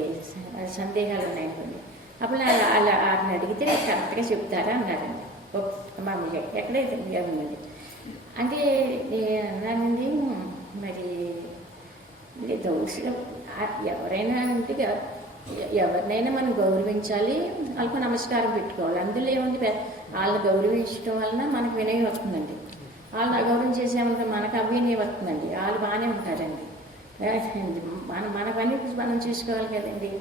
సందేహాలు ఉన్నాయనుకోండి, అప్పుడు అలా వారిని అడిగితే కరెక్ట్గా చెప్తారా అన్నారండి. మామూలుగా ఎక్కడైతే ఉందండి. అంటే నేను అన్నానండి, మరి డౌట్స్లో ఎవరైనా అంటే ఎవరినైనా మనం గౌరవించాలి, వాళ్ళకు నమస్కారం పెట్టుకోవాలి. అందులో ఏముంది, వాళ్ళని గౌరవించడం వలన మనకు వినయం వస్తుందండి. వాళ్ళని అగౌరవం చేసేమంటే మనకు అవినయం వస్తుందండి. వాళ్ళు బాగానే ఉంటారండి. మన పని మనం చూసుకోవాలి కదండి.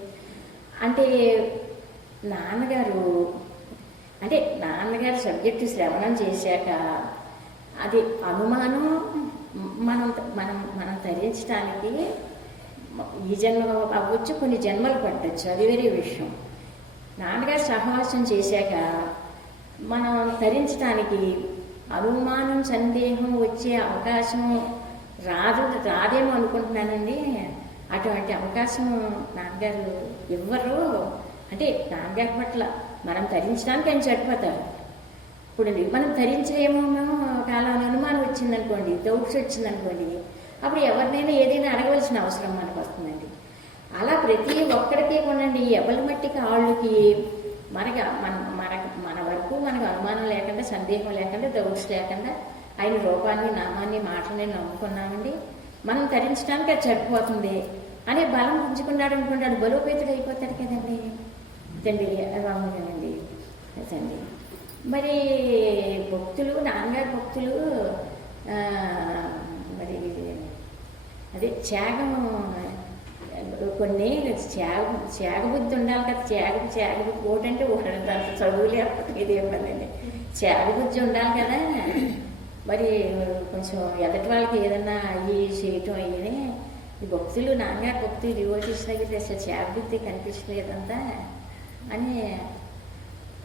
అంటే నాన్నగారు సబ్జెక్టు శ్రవణం చేశాక అది అనుమానం మనం తరించడానికి ఈ జన్మ అవ్వచ్చు, కొన్ని జన్మలు పట్టచ్చు, అది వేరే విషయం. నాన్నగారు సహవాసం చేశాక మనం తరించడానికి అనుమానం సందేహం వచ్చే అవకాశం రాదేమో అనుకుంటున్నానండి. అటువంటి అవకాశం నాన్నగారు ఇవ్వరు. అంటే నాన్నగారి పట్ల మనం ధరించడానికి ఆయన సరిపోతారు. ఇప్పుడు మనం ధరించలేమో కాలం అనుమానం వచ్చిందనుకోండి, డౌట్స్ వచ్చిందనుకోండి, అప్పుడు ఎవరినైనా ఏదైనా అడగవలసిన అవసరం మనకు వస్తుందండి. అలా ప్రతి ఒక్కడికి కొనండి ఎవరి మట్టికి వాళ్ళకి మనకి మన వరకు మనకు అనుమానం లేకుండా, సందేహం లేకుండా, డౌట్స్ లేకుండా ఆయన రూపాన్ని, నామాన్ని, మాటలని నమ్ముకున్నామండి. మనం ధరించడానికి అది సరిపోతుంది అనే బలం పుంజుకున్నాడు అనుకుంటాడు, బలోపేతుడు అయిపోతాడు కదండి. అదండి అవునండి. అదండి మరి భక్తులు, నాన్నగారి భక్తులు మరి అదే త్యాగం, కొన్ని త్యాగబుద్ధి ఉండాలి కదా. త్యాగబుద్ధి ఓటంటే ఓటంటే అంత చదువు లేకపోతే ఇది ఇవ్వదండి. త్యాగబుద్ధి ఉండాలి కదా. మరి కొంచెం ఎదటి వాళ్ళకి ఏదన్నా అయ్యి చేయటం అయ్యని ఈ భక్తులు, నాన్నగారి భక్తులు డివోటీస్ దగ్గర అసలు త్యాగబుద్ధి కనిపించలేదంతా అని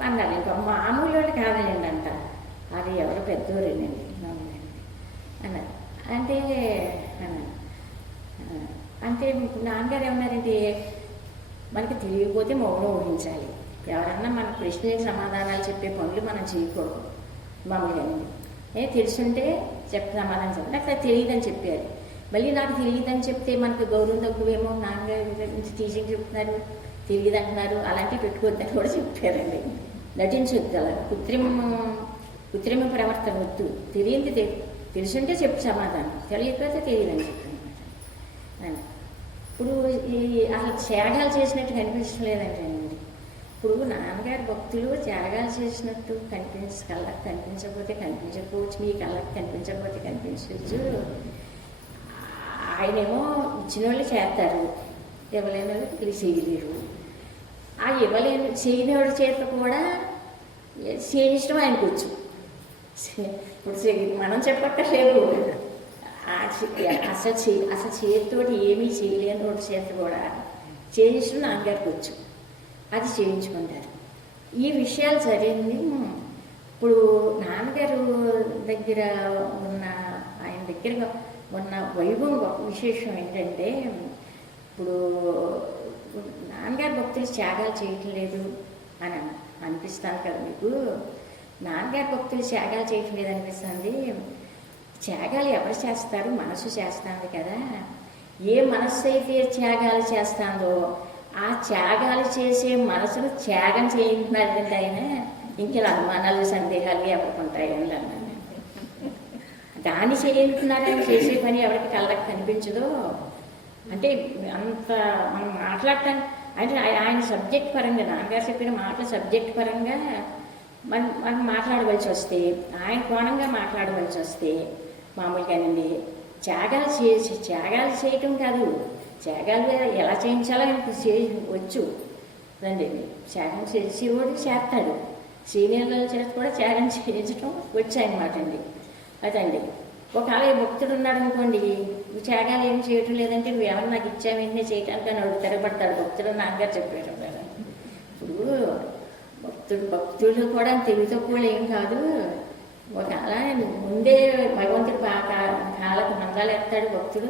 అన్నారు. ఇంకా మామూలు వాళ్ళు కాదండి అంట, అది ఎవరు పెద్దోరేనండి అన్నారు. అంటే అంటే నాన్నగారు ఏమన్నారంటే, మనకి తెలియకపోతే మౌనం ఊహించాలి. ఎవరన్నా మన ప్రశ్నలకు సమాధానాలు చెప్పే పనులు మనం చేయకూడదు మామూలుగా. తెలుసుంటే సమాధానం చెప్పాలి. నాకు తెలియదని చెప్పారు. మళ్ళీ నాకు తెలియదని చెప్తే మనకు గౌరవం తక్కువేమో, నాన్నగారి నుంచి టీచింగ్ చెప్తున్నారు, తెలియదు అంటున్నారు, అలాంటివి పెట్టుకోవద్దని కూడా చెప్పారండి. నటించొద్దు, అలా కృత్రిమ ప్రవర్తన వద్దు. తెలియంది తెలుసుంటే చెప్పు సమాధానం, తెలియకపోతే తెలియదని చెప్పాను. ఇప్పుడు అసలు త్యాగాలు చేసినట్టు కనిపించలేదండి. ఇప్పుడు నాన్నగారి భక్తులు త్యాగాలు చేసినట్టు కళ్ళకి కనిపించకపోతే కనిపించకపోవచ్చు, మీ కళ్ళకి కనిపించకపోతే కనిపించవచ్చు. ఆయనేమో ఇచ్చిన వాళ్ళు చేస్తారు, ఇవ్వలేని వాళ్ళు తెలిసి చేయలేరు. ఆ చేయని వాళ్ళ చేత కూడా చేయించడం ఆయనకు వచ్చు. ఇప్పుడు మనం చెప్పక్కర్లేదు. అసలు చేతితోటి ఏమీ చేయలేని వాడి చేత కూడా చేయించడం నాన్నగారికి వచ్చు, అది చేయించుకుంటారు. ఈ విషయాలు జరిగింది. ఇప్పుడు నాన్నగారు దగ్గర ఆయన దగ్గర ఉన్న వైభవం గొప్ప విశేషం ఏంటంటే, ఇప్పుడు నాన్నగారి భక్తులు త్యాగాలు చేయటం లేదు అని అనిపిస్తాను కదా మీకు. నాన్నగారి భక్తులు త్యాగాలు చేయటం లేదు అనిపిస్తుంది. త్యాగాలు ఎవరు చేస్తారు? మనసు చేస్తుంది కదా. ఏ మనస్సు అయితే త్యాగాలు చేస్తుందో ఆ త్యాగాలు చేసే మనసును త్యాగం చేయించినట్టు ఆయన ఇంకెలా అనుమానాలు, సందేహాలు ఎవరికి ఉంటాయని అన్నాను. దాన్ని చేయించున్నారని చేసే పని ఎవరికి కళ్ళకి కనిపించదో. అంటే అంత మనం మాట్లాడటానికి అంటే ఆయన సబ్జెక్ట్ పరంగా, నాన్నగారు చెప్పిన మాటలు సబ్జెక్ట్ పరంగా మనం మాట్లాడవలసి వస్తే, ఆయన కోణంగా మాట్లాడవలసి వస్తే మామూలుగానండి త్యాగాలు చేయటం కాదు, త్యాగాలు ఎలా చేయించాలో ఆయనకు వచ్చు రండి. త్యాగం శివుడు చేస్తాడు, సీనియర్ల చేత కూడా త్యాగం చేయించడం వచ్చు అనమాట అండి. అదండి. ఒకవేళ భక్తుడు ఉన్నాడు అనుకోండి, త్యాగాలు ఏమి చేయటం లేదంటే నువ్వు ఎవరు నాకు ఇచ్చావు వెంటనే చేయటానికి అని వాడు తిరగబడతాడు. భక్తుడు నాన్నగారు చెప్పారు కదా. ఇప్పుడు భక్తులు కూడా తెలివి తక్కువ ఏం కాదు. ఒకవేళ ముందే భగవంతుడు కాళ్ళకు మందాలు ఎత్తాడు భక్తుడు.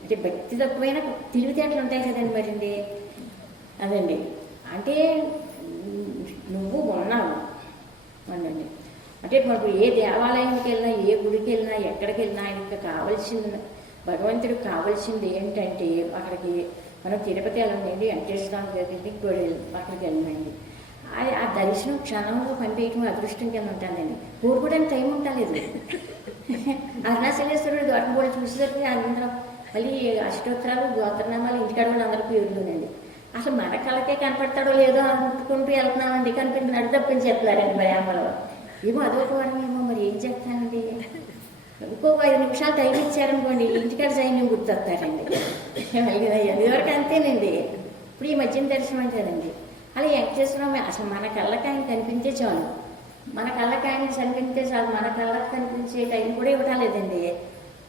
అంటే భక్తి తక్కువైనా తెలివితేటలు ఉంటాయి కదండి మరండి. అదండి. అంటే నువ్వు ఉన్నావు అనండి. అంటే మనకు ఏ దేవాలయానికి వెళ్ళినా, ఏ గుడికి వెళ్ళినా, ఎక్కడికి వెళ్ళినా ఆయనకి కావాల్సింది, భగవంతుడికి కావాల్సింది ఏంటంటే, అక్కడికి మనం తిరుపతి వెళ్ళండి, వెంకటేశ్వర స్వామి దగ్గరికి కూడా అక్కడికి వెళ్ళండి. ఆ దర్శనం క్షణంలో పనిచేయటం అదృష్టం కింద ఉంటుందండి. కోరుకోవడానికి టైం ఉండలేదు. అరుణాచలేశ్వరుడు దొరకబోలు చూసేసరికి అందరం మళ్ళీ అష్టోత్తరాలు, గోత్రనామాలు ఇంటికాడ కూడా అందరూ పేరులోనండి. అసలు మన కళ్ళకే కనపడతాడో లేదో అనుకుంటూ వెళ్తున్నామండి, కనిపించినట్టు తప్పించి చెప్తారండి మరి అమ్మలో. ఏమో అదొక వారం ఏమో మరి ఏం చెప్తానండి. ఇంకో 5 నిమిషాలు టైం ఇచ్చారనుకోండి, ఇంటికాడ సైన్యం గుర్తొస్తారండి. ఇదివరకు అంతేనండి. ఇప్పుడు ఈ మధ్యన దర్శనం అంటేనండి. అలా వెంకటేశ్వరం అసలు మన కళ్ళకి ఆయన కనిపించే చాలు, మన కళ్ళకి ఆయన కనిపించే చాలు. మన కళ్ళకి కనిపించే టైం కూడా ఇవ్వడం లేదండి.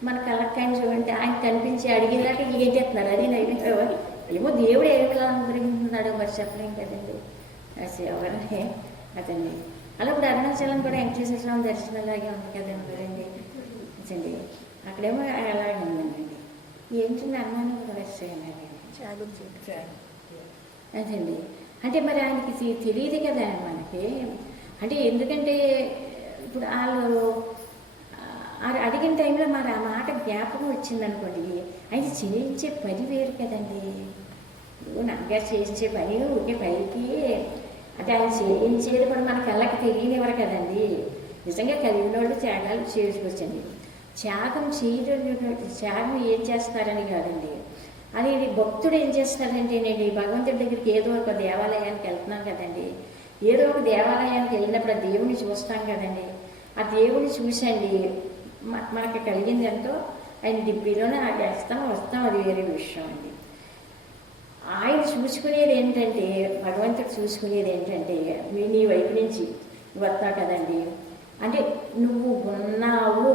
మన కళ్ళకి ఆయన చూడండి, ఆయన కనిపించి అడిగినాక ఏం చెప్తున్నారు, అది నైవేద్యం. ఏమో దేవుడు ఏమిలా అనుగ్రహిస్తున్నాడో మరి చెప్పలేం కదండి. అసలు ఎవరనే అదండి. అలా ఇప్పుడు అరుణాచలం కూడా వెంకటేశ్వర స్వామి దర్శనం అలాగే ఉంది కదండి మరండి అండి. అక్కడేమో అలాగే ఉందండి. ఏంటంటే అనుమానం కూడా వచ్చాయండి అదండి. అంటే మరి ఆయనకి తెలియదు కదా మనకి. అంటే ఎందుకంటే ఇప్పుడు వాళ్ళు అడిగిన టైంలో మరి ఆ మాట జ్ఞాపకం వచ్చిందనుకోండి, ఆయన చేయించే పని వేరు కదండి. నాన్నగారు చేయించే పని ఒకే పైకి అంటే ఆయన చేయించేది కూడా మన కళ్ళకి తెలియనివ్వరు కదండి. నిజంగా కలిగిన వాళ్ళు త్యాగాలు చేసుకోవచ్చండి. త్యాగం చేయడం త్యాగం ఏం చేస్తారని కాదండి, అది భక్తుడు ఏం చేస్తాడంటే నేను భగవంతుడి దగ్గరికి ఏదో ఒక దేవాలయానికి వెళ్తున్నాం కదండి. ఏదో ఒక దేవాలయానికి వెళ్ళినప్పుడు ఆ దేవుడిని చూస్తాం కదండి. ఆ దేవుడిని చూసండి మనకి కలిగింది ఎంతో ఆయన డిబ్బీలోనే వేస్తాం వస్తాం, అది వేరే విషయం అండి. ఆయన చూసుకునేది ఏంటంటే, భగవంతుడు చూసుకునేది ఏంటంటే, నీ వైపు నుంచి వస్తావు కదండి, అంటే నువ్వు ఉన్నావు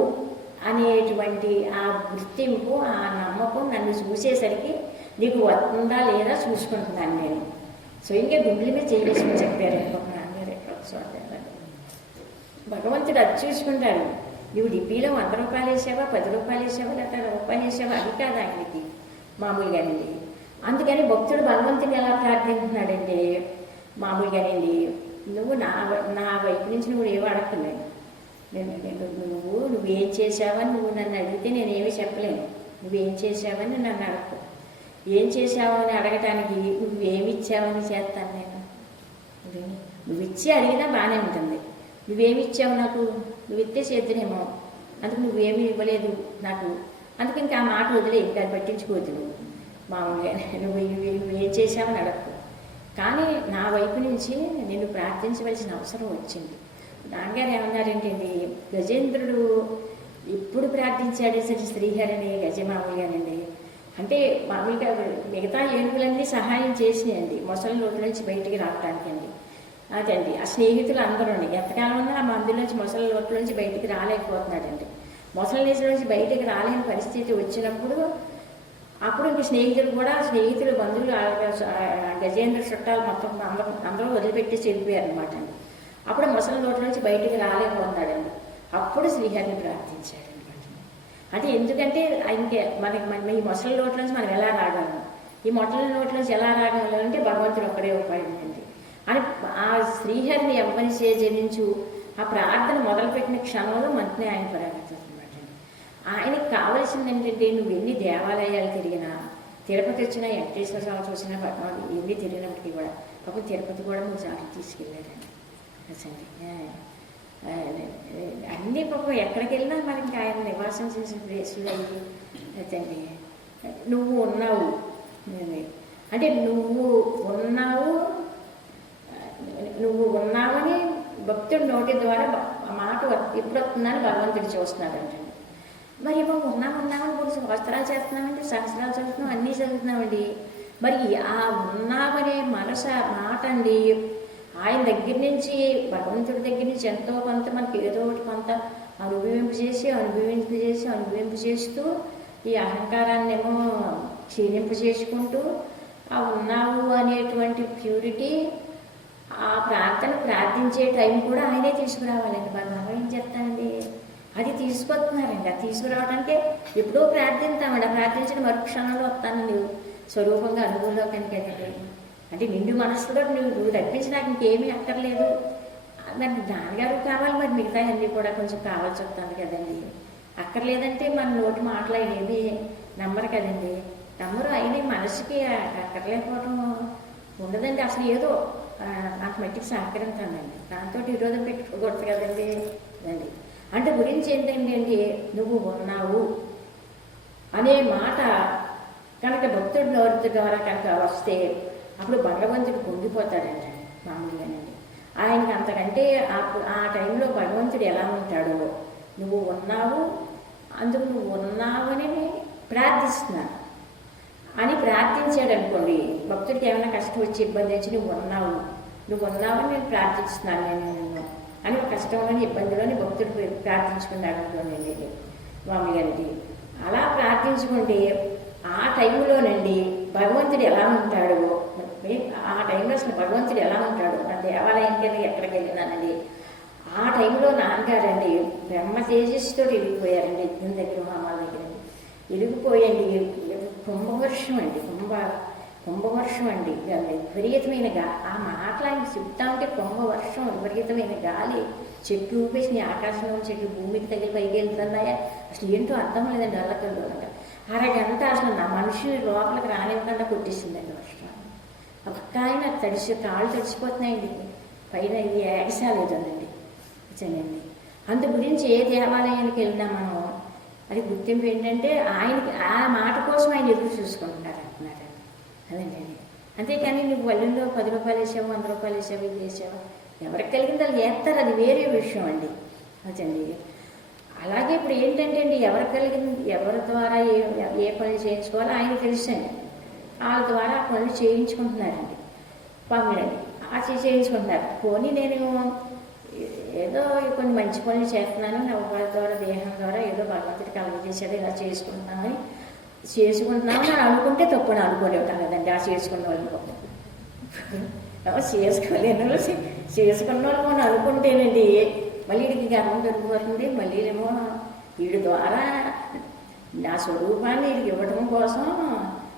అనేటువంటి ఆ గుర్తింపు, ఆ నమ్మకం నన్ను చూసేసరికి నీకు వస్తుందా లేదా చూసుకుంటున్నాను నేను. స్వయంగా గుండెల మీద చేయవేసుకుని చెప్పారు ఇంకొక నాన్నగారు ఎక్కడ చూడాలి. భగవంతుడు అది చూసుకుంటాడు. నువ్వు డిబ్బీలో 100 రూపాయలు వేసావా, 10 రూపాయలు వేసావా, లేదా రూపాయలు వేసావా, అది కాదు ఆయనకి మామూలుగానండి. అందుకని భక్తుడు భగవంతుని ఎలా ప్రార్థించున్నాడంటే మామూలుగానండి, నువ్వు నా వైపు నుంచి నువ్వు ఏమీ అడగలేదు. నువ్వేం చేసావని నువ్వు నన్ను అడిగితే నేనేమీ చెప్పలేను. నువ్వేం చేసావని నన్ను అడగకు. ఏం చేసావని అడగటానికి నువ్వేమి ఇచ్చావని చేస్తాను నేను. నువ్వు ఇచ్చి అడిగినా బాగానే ఉంటుంది. నువ్వేమి ఇచ్చావు నాకు, నువ్వు ఇస్తే చేద్దునేమో, అందుకు నువ్వేమీ ఇవ్వలేదు నాకు, అందుకు ఇంకా ఆ మాట వదిలే, ఇంకా పట్టించుకోవద్దు. నువ్వు మామూలుగా నువ్వేం చేసావని అడగకు. కానీ నా వైపు నుంచి నేను ప్రార్థించవలసిన అవసరం వచ్చింది. నాన్నగారు ఏమన్నారేంటండి, గజేంద్రుడు ఎప్పుడు ప్రార్థించాడు సరే శ్రీహరిని గజమామూలుగానండి. అంటే మామూలుగా మిగతా ఏనుగులన్నీ సహాయం చేసినాయండి మొసలి నోటి నుంచి బయటికి రావడానికండి. అదండి ఆ స్నేహితులు అందరూ ఎంతకాలం ఉన్నా ఆ మందులోంచి మొసలి నోటి నుంచి బయటికి రాలేకపోతున్నాడండి. మొసలి నుంచి బయటికి రాలేని పరిస్థితి వచ్చినప్పుడు అప్పుడు ఇంక స్నేహితులు బంధువులు గజేంద్ర చుట్టాలు మొత్తం అందరూ వదిలిపెట్టేసి వెళ్ళిపోయారు అనమాట అండి. అప్పుడు మొసలి నోటి నుంచి బయటికి రాలేకపోతున్నాడండి. అప్పుడు శ్రీహరిని ప్రార్థించాడు అనమాట. అంటే ఎందుకంటే ఇంకే మనకి ఈ మొసలి నోటి నుంచి మనం ఎలా రాగలము, ఈ మొసలి నోటి నుంచి ఎలా రాగలం అంటే భగవంతుడు ఒక్కడే ఉపాయం అండి అని ఆ శ్రీహరిని ఎవరి జనించు ఆ ప్రార్థన మొదలుపెట్టిన క్షణంలో మంత్రి ఆయన ప్రారంభించారు అనమాట. ఆయనకి కావలసింది ఏంటంటే నువ్వు ఎన్ని దేవాలయాలు తిరిగినా, తిరుపతి వచ్చినా, వెంకటేశ్వర స్వామి చూసినా, పద్మావతి ఎన్ని తిరిగినప్పటికీ కూడా పాపం తిరుపతి కూడా 3 సార్లు తీసుకెళ్ళారండి. అన్నీ పాపం ఎక్కడికి వెళ్ళినా మనకి ఆయన నివాసం చేసిన ప్లేసులు అయ్యి అదండి. నువ్వు ఉన్నావు అంటే నువ్వు ఉన్నావని భక్తుడి నోటి ద్వారా ఆ మాట ఎప్పుడు వస్తుందని భగవంతుడు చూస్తున్నాడంటే, మరి ఏమో ఉన్నామని కొన్ని సంవత్సరాలు చేస్తున్నామంటే, సహస్రాలు చదువుతున్నాం, అన్నీ చదువుతున్నామండి. మరి ఆ ఉన్నామనే మాట అండి ఆయన దగ్గర నుంచి, భగవంతుడి దగ్గర నుంచి ఎంతో కొంత మనకి ఏదో ఒకటి కొంత అనుభవింపు చేస్తూ ఈ అహంకారాన్ని ఏమో క్షీణింపు చేసుకుంటూ ఆ ఉన్నావు అనేటువంటి ప్యూరిటీ ఆ ప్రార్థించే టైం కూడా ఆయనే తీసుకురావాలండి. మనం ఏం చెప్తానండి, అది తీసుకొస్తున్నారండి. అది తీసుకురావడానికి ఎప్పుడో ప్రార్థిస్తామండి. ఆ ప్రార్థించిన మరుక్షణంలో వస్తానండి స్వరూపంగా అనుభవంలో కనుకదండి. అంటే నిండు మనసులో నువ్వు తప్పించి నాకు ఇంకేమీ అక్కర్లేదు. మరి నాన్నగారు కావాలి, మరి మిగతా అన్నీ కూడా కొంచెం కావాల్సి వస్తుంది కదండి. అక్కర్లేదంటే మన నోటి మాటలు ఏమీ నమ్మరు కదండి. నమ్మరు. అయినా మనసుకి అక్కర్లేకపోవడం ఉండదండి. అసలు ఏదో నాకు మట్టికి సహకరించానండి, దాంతో విరోధం పెట్టుకోకూడదు కదండి అండి. అంటే గురించి ఏంటంటే నువ్వు ఉన్నావు అనే మాట కనుక భక్తుడి నోరు ద్వారా కనుక వస్తే అప్పుడు భగవంతుడు పొంగిపోతాడండి మామూలుగానండి. ఆయనకి అంతకంటే ఆ టైంలో భగవంతుడు ఎలా ఉంటాడో, నువ్వు ఉన్నావు, అందుకు నువ్వు ఉన్నావని ప్రార్థిస్తున్నాను అని ప్రార్థించాడు అనుకోండి. భక్తుడికి ఏమైనా కష్టం వచ్చి ఇబ్బంది వచ్చి నువ్వు ఉన్నావని నేను ప్రార్థిస్తున్నాను నేను అని కష్టంలోని ఇబ్బందిలోని భక్తుడు ప్రార్థించుకున్నాడు అనుకోండి మామూలుగానండి. అలా ప్రార్థించుకుంటే ఆ టైంలోనండి భగవంతుడు ఎలా ఉంటాడో, ఆ టైంలో అసలు భగవంతుడు ఎలా ఉంటాడో, నా దేవాలయానికి ఎక్కడికి వెళ్ళినానండి ఆ టైంలో నాన్నగారండి బ్రహ్మ తేజస్సుతో వెళ్ళిపోయారండి యజ్ఞం దగ్గర మామల దగ్గర వెలిగిపోయండి. కుంభవర్షం అండి, కుంభవర్షం అండి, విపరీతమైన ఆ మాటలు ఆయన చెప్తా ఉంటే కుంభవర్షం, విపరీతమైన గాలి, చెట్లు ఊపేసి ఆకాశంలో చెట్లు భూమికి తగిలి పైకి వెళ్తున్నాయా, అసలు ఏంటో అర్థం లేదండి. అల్లకల్లో అరగంట అసలు నా మనిషిని లోపలికి రానివ్వకుండా కొట్టేసిందండి వర్షం. ఒక్క ఆయన కాళ్ళు తడిసిపోతున్నాయండి, పైన ఈ ఏగసాలేదండి నిజండి. అందు గురించి ఏ దేవాలయానికి వెళ్ళినా మనం అది గుర్తింపు ఏంటంటే ఆయనకి ఆ మాట కోసం ఆయన ఎదురు చూసుకుంటున్నారు అంటున్నారు. అదండి. అంతేకాని నువ్వు వల్లిలో 10 రూపాయలు వేసావు, 100 రూపాయలు వేసావు, ఇది వేసావు, ఎవరికి కలిగింది వాళ్ళు వేస్తారు, అది వేరే విషయం అండి. అదండి. అలాగే ఇప్పుడు ఏంటంటే అండి, ఎవరికి కలిగింది, ఎవరి ద్వారా ఏ పనులు చేయించుకోవాలో ఆయన తెలుసండి. వాళ్ళ ద్వారా ఆ పనులు చేయించుకుంటున్నారండి పనులండి, చేయించుకుంటున్నారు. పోనీ నేను ఏదో కొన్ని మంచి పనులు చేస్తున్నాను, నా ఉపాధి ద్వారా దేహం ద్వారా ఏదో భగవంతుడి కలుగజేసాడు, ఇలా చేసుకుంటున్నామని అని అనుకుంటే తప్పని అనుకోలేవుతాం కదండి. ఆ చేసుకున్న వాళ్ళు చేసుకోలేని వాళ్ళు చేసుకున్న వాళ్ళు మనం అనుకుంటేనండి మళ్ళీ వీడికి గర్వం దొరికిపోతుంది. మళ్ళీ ఏమో వీడి ద్వారా నా స్వరూపాన్ని వీడికి ఇవ్వడం కోసం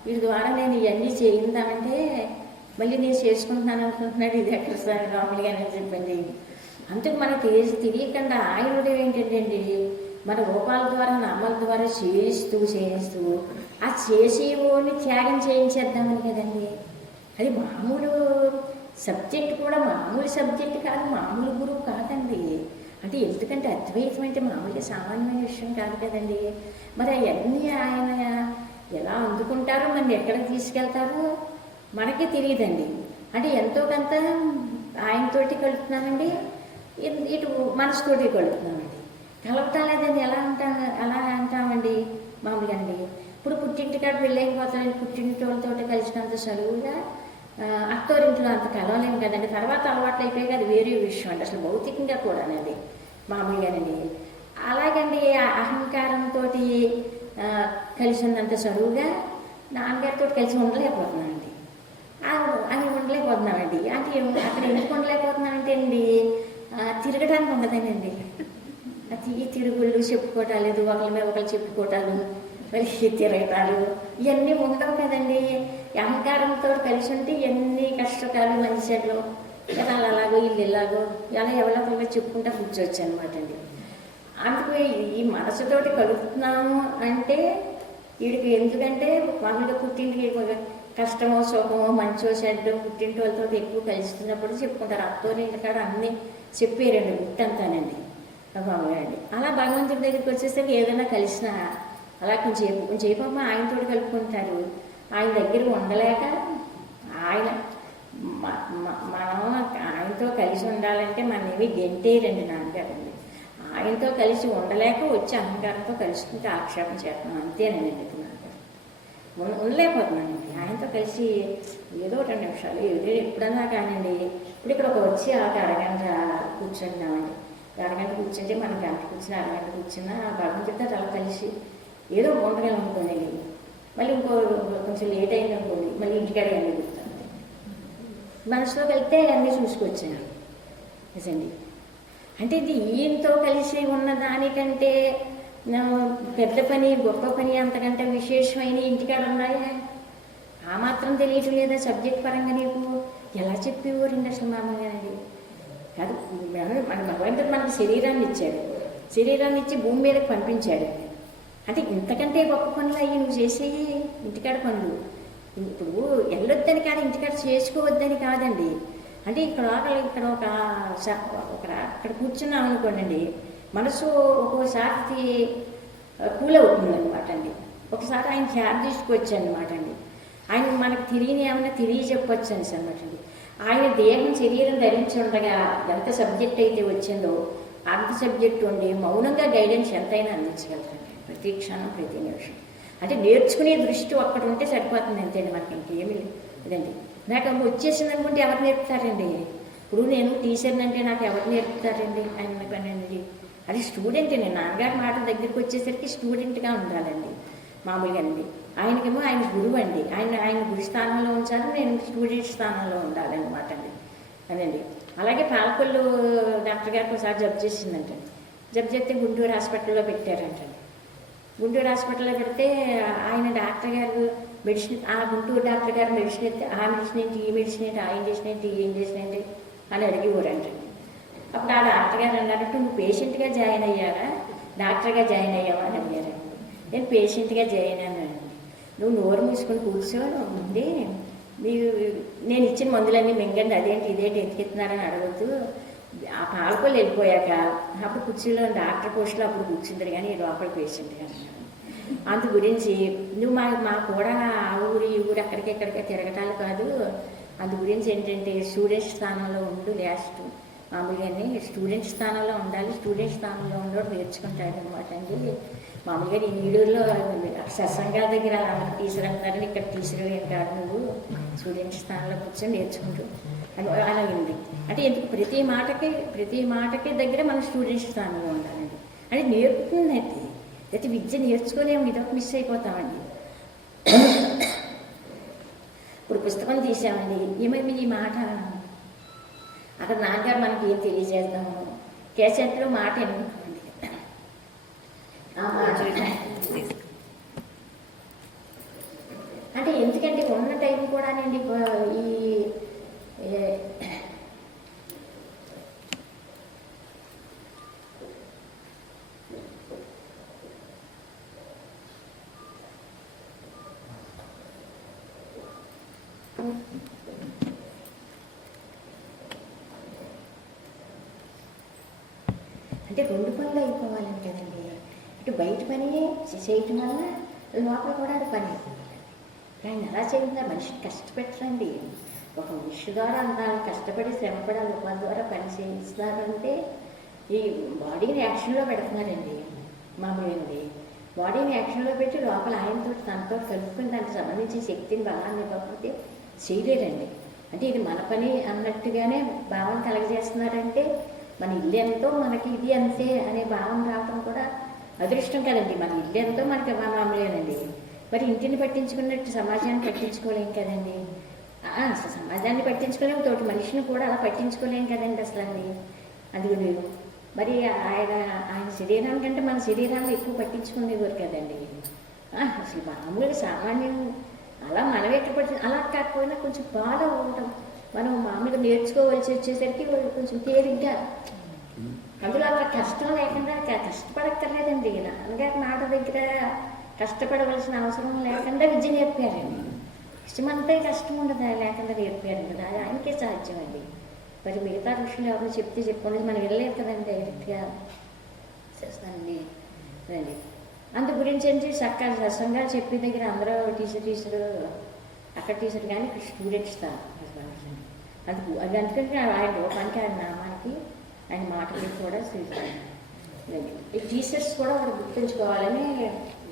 వీడి ద్వారా నేను ఇవన్నీ చేయిందామంటే మళ్ళీ నేను చేసుకుంటున్నాను అనుకుంటున్నాడు. ఇది ఎక్కడ సార్ మామూలుగానే చెప్పండి. అందుకు మనకు తెలియకుండా ఆయన ఉదయం ఏంటంటే అండి, మన రూపాల ద్వారా నామాల ద్వారా చేయిస్తూ ఆ చేసేవోని త్యాగం చేయించేద్దామని కదండి. అది మామూలు సబ్జెక్ట్ కూడా మామూలు సబ్జెక్ట్ కాదు, మామూలు గురువు కాదండి. అంటే ఎందుకంటే అద్వైతం అంటే మామూలుగా సామాన్యమైన విషయం కాదు కదండి. మరి అవన్నీ ఆయన ఎలా అందుకుంటారో మన ఎక్కడికి తీసుకెళ్తారో మనకే తెలియదండి. అంటే ఎంతో కొంత ఆయనతోటి కలుపుతున్నానండి, ఇటు మనసుతోటి కలుపుతున్నామండి. కలపటం లేదని ఎలా అంటామండి మామూలుగా అండి. ఇప్పుడు పుట్టింటికాడ వెళ్ళలేకపోతానండి, పుట్టింటి వాళ్ళతో కలిసినంత చదువుగా అత్తోరింట్లో అంత కలవలేము కదండి. తర్వాత అలవాట్లు అయిపోయి అది వేరే విషయం అండి, అసలు భౌతికంగా కూడానండి మామూలుగానండి. అలాగండి అహంకారంతో కలిసి ఉన్నంత చదువుగా నాన్నగారితో కలిసి ఉండలేకపోతున్నానండి. అది ఉండలేకపోతున్నామండి. అంటే అక్కడ ఎందుకు ఉండలేకపోతున్నానంటే అండి, తిరగడానికి ఉండదేనండి. ఈ తిరుగుళ్ళు చెప్పుకోవటాలు, లేదు ఒకరి మీద ఒకరు చెప్పుకోవటాలు, మరి తిరగటాలు ఇవన్నీ ఉండవు కదండి. అహంకారంతో కలిసి ఉంటే ఎన్ని కష్టకాలు మనిషిలో అలాగో ఇల్లు ఇలాగో ఇలా ఎవరిలో చెప్పుకుంటా కూర్చోవచ్చు అనమాట అండి. అందుకు ఈ మనసుతోటి కలుపుతున్నాము అంటే వీడికి ఎందుకంటే మామూలుగా పుట్టింటికి కష్టమో సుఖమో మంచో చెడ్డో పుట్టింటి వాళ్ళతో ఎక్కువ కలుస్తున్నప్పుడు చెప్పుకుంటారు. అత్తోరింటి కాడ అన్నీ చెప్పారండి గుట్టంతానండి మామూలుగా అండి. అలా భగవంతుడి దగ్గరికి వచ్చేసరికి ఏదైనా కలిసినా అలా కొంచెం ఆయనతో కలుపుకుంటారు. ఆయన దగ్గర ఉండలేక ఆయన మనం ఆయనతో కలిసి ఉండాలంటే మనమేమి గెంటేరండి నాన్నగారండి. ఆయనతో కలిసి ఉండలేక వచ్చి అహంకారంతో కలుసుకుంటే ఆక్షేపం చేస్తున్నాం అంతేనండి. నాన్నగారు ఉండలేకపోతున్నానండి ఆయనతో కలిసి ఏదో 2 నిమిషాలు ఎప్పుడన్నా కానండి. ఇప్పుడు ఇక్కడ వచ్చి ఒక అరగంట కూర్చుంటున్నామండి. అరగంట కూర్చుంటే మనం గంట కూర్చుని అరగంట కూర్చున్నా భగవంతుడితో అలా కలిసి ఏదో ఉండగలం అనుకోండి. మళ్ళీ కొంచెం లేట్ అయింది అనుకోండి, మళ్ళీ ఇంటికాడ అన్నీ కూర్చుంటాం. మనసులో కలిపితే అన్నీ చూసుకొచ్చాను నిజండి. అంటే ఇది ఈయనతో కలిసి ఉన్న దానికంటే పెద్ద పని గొప్ప పని అంతకంటే విశేషమైన ఇంటికాడ ఉన్నాయా? ఆ మాత్రం తెలియటం లేదా సబ్జెక్ట్ పరంగా నీకు ఎలా చెప్పేవారండి అసలు మామూలుగానండి కాదు. మన భగవంతుడు మనకు శరీరాన్ని ఇచ్చాడు, శరీరాన్ని ఇచ్చి భూమి మీదకి పంపించాడు. అంటే ఇంతకంటే గొప్ప పనులు అయ్యి నువ్వు చేసేవి ఇంటికాడ పనులు. ఇప్పుడు వెళ్ళొద్దని కాదు, ఇంటికాడ చేసుకోవద్దని కాదండి. అంటే ఇక్కడ అక్కడ కూర్చున్నాం అనుకోండి, మనసు ఒక్కోసారి కూల్ అవుతుంది అనమాట అండి. ఒకసారి ఆయన ఛార్జ్ తీసుకొచ్చి అనమాట అండి. ఆయన మనకు ఏమైనా చెప్పొచ్చు అని అనమాట అండి. ఆయన దేహం శరీరం ధరించి ఉండగా ఎంత సబ్జెక్ట్ అయితే వచ్చిందో అంత సబ్జెక్ట్ ఉండి మౌనంగా గైడెన్స్ ఎంతైనా అందించగలరండి ప్రతి క్షణం ప్రతి నిమిషం. అంటే నేర్చుకునే దృష్టి ఒక్కటి ఉంటే సరిపోతుంది అంతేండి, మనకి ఇంకేమీ లేదండి. నాకు వచ్చేసింది అనుకుంటే ఎవరు నేర్పుతారండి? ఇప్పుడు నేను టీచర్ని అంటే నాకు ఎవరు నేర్పుతారండి? ఆయన పనండి అది స్టూడెంట్. నేను నాన్నగారి మాట దగ్గరికి వచ్చేసరికి స్టూడెంట్గా ఉండాలండి మామూలుగానండి. ఆయనకేమో ఆయన గురువు అండి, ఆయన గురు స్థానంలో ఉంచాలి, నేను స్టూడెంట్ స్థానంలో ఉండాలన్నమాట అండి. అదండి. అలాగే పాలకొల్లు డాక్టర్ గారికి ఒకసారి జబ్బు చేసిందంటండి. జబ్బు చేస్తే గుంటూరు హాస్పిటల్లో పెట్టారంటండి. గుంటూరు హాస్పిటల్లో పెడితే ఆయన డాక్టర్ గారు మెడిసిన్, ఆ గుంటూరు డాక్టర్ గారు మెడిసిన్ అయితే ఆ మెడిసిన్ ఏంటి, ఈ మెడిసిన్ ఏంటి, ఆ ఇంజక్షన్ ఏంటి, ఈ ఇంజక్షన్ ఏంటి అని అడిగేవారంటండి. అప్పుడు ఆ డాక్టర్ గారు అన్నారంటే, నువ్వు పేషెంట్గా జాయిన్ అయ్యారా, డాక్టర్గా జాయిన్ అయ్యావా అని అడిగారండి. నేను పేషెంట్గా జాయిన్ అన్నానండి. నువ్వు నోరు మూసుకొని కూర్చో ఉంది, మీరు నేను ఇచ్చిన మందులన్నీ మింగండి, అదేంటి ఇదేంటి ఎత్తుకెత్తున్నారని అడగద్దు. ఆ పాలకొల్లు వెళ్ళిపోయాక అప్పుడు కుర్చీలో డాక్టర్ పోస్టులో అప్పుడు కూర్చుంటారు, కానీ లోపల పేషెంట్గా అన్నాను. అందు గురించి నువ్వు మా కూడా ఆ ఊరు ఈ ఊరు అక్కడికెక్కడికే తిరగటాలు కాదు, అందు గురించి ఏంటంటే స్టూడెంట్ స్థానంలో ఉండు, లాస్ట్ మామూలుగానే స్టూడెంట్ స్థానంలో ఉండాలి, స్టూడెంట్ స్థానంలో ఉండడం నేర్చుకుంటాడు అనమాట అండి. మామూలుగా ఈ వీడియోలో సత్సంగాల దగ్గర టీచర్ అంటారని ఇక్కడ టీచర్ ఏం కాదు, నువ్వు స్టూడెంట్ స్థానంలో కూర్చొని నేర్చుకుంటూ అని అలాగింది. అంటే ఎందుకు ప్రతి మాటకి దగ్గర మనం స్టూడెంట్ స్థానంలో ఉండాలండి. అంటే నేర్పుతుందండి, అయితే విద్య నేర్చుకోలేము, ఇదొక మిస్ అయిపోతామండి. ఇప్పుడు పుస్తకం తీసామండి, ఏమైంది ఈ మాట అక్కడ నాన్నగారు మనకి ఏం తెలియజేద్దాము, కేసెట్లో మాట ఎన్నుకోండి, ఆ మాట అంటే ఎందుకంటే ఉన్న టైం కూడా అండి ఈ అంటే రెండు పనులు అయిపోవాలని కదండి. ఇటు బయట పని చేయటం వల్ల లోపల కూడా అది పని అయిపోవాలి. ఆయన ఎలా చేయంగా మనిషిని కష్టపెట్టరండి. ఒక మనిషి ద్వారా అంత కష్టపడి శ్రమపడాలి, ఉపాధి ద్వారా పని చేయిస్తారంటే ఈ బాడీని యాక్షన్లో పెడుతున్నారండి. మామూలుగా బాడీని యాక్షన్లో పెట్టి లోపల ఆయనతో తనతో కలుపుకుని దానికి సంబంధించిన శక్తిని బలాన్ని ఇవ్వకపోతే చేయలేరండి. అంటే ఇది మన పని అన్నట్టుగానే భావన కలగజేస్తున్నారంటే మన ఇల్లు ఎంతో మనకి ఇది అంతే అనే భావం రావడం కూడా అదృష్టం కదండి. మన ఇల్లు ఎంతో మనకి మామూలేనండి. మరి ఇంటిని పట్టించుకున్నట్టు సమాజాన్ని పట్టించుకోలేం కదండి. అసలు సమాజాన్ని పట్టించుకోలేము, తోటి మనిషిని కూడా అలా పట్టించుకోలేం కదండి అసలు అండి. అందుకని మరి ఆయన శరీరం కంటే మన శరీరాన్ని ఎక్కువ పట్టించుకునేవారు కదండి. అసలు మామూలుగా సామాన్యం అలా మనం ఎక్కడ అలా కాకపోయినా కొంచెం బాగా ఉండటం, మనం మామూలుగా నేర్చుకోవాల్సి వచ్చేసరికి కొంచెం తేలిగ్గా, అందులో అలా కష్టం లేకుండా కష్టపడక్కర్లేదండి. నాన్నగారి మాట దగ్గర కష్టపడవలసిన అవసరం లేకుండా విద్య నేర్పారండి. ఇష్టమంతా కష్టం ఉండదు లేకుండా నేర్పారు కదా, ఆయనకే సాధ్యం అండి. మరి మిగతా ఋషులు ఎవరు చెప్తే చెప్పుకోలేదు, మనం వెళ్ళలేదు కదండి, డైరెక్ట్గా చేస్తానండి రండి. అందు గురించి ఏంటి చక్కగా సత్సంగాలు చెప్పే దగ్గర అందరూ టీచరు అక్కడ టీచర్ కానీ ఇక్కడ స్టూడెంట్స్ అందుకు అది అందుకంటే ఆయన రూపానికి ఆయన నామానికి ఆయన మాటలకి కూడా ఈ టీచర్స్ కూడా ఒకటి గుర్తుంచుకోవాలని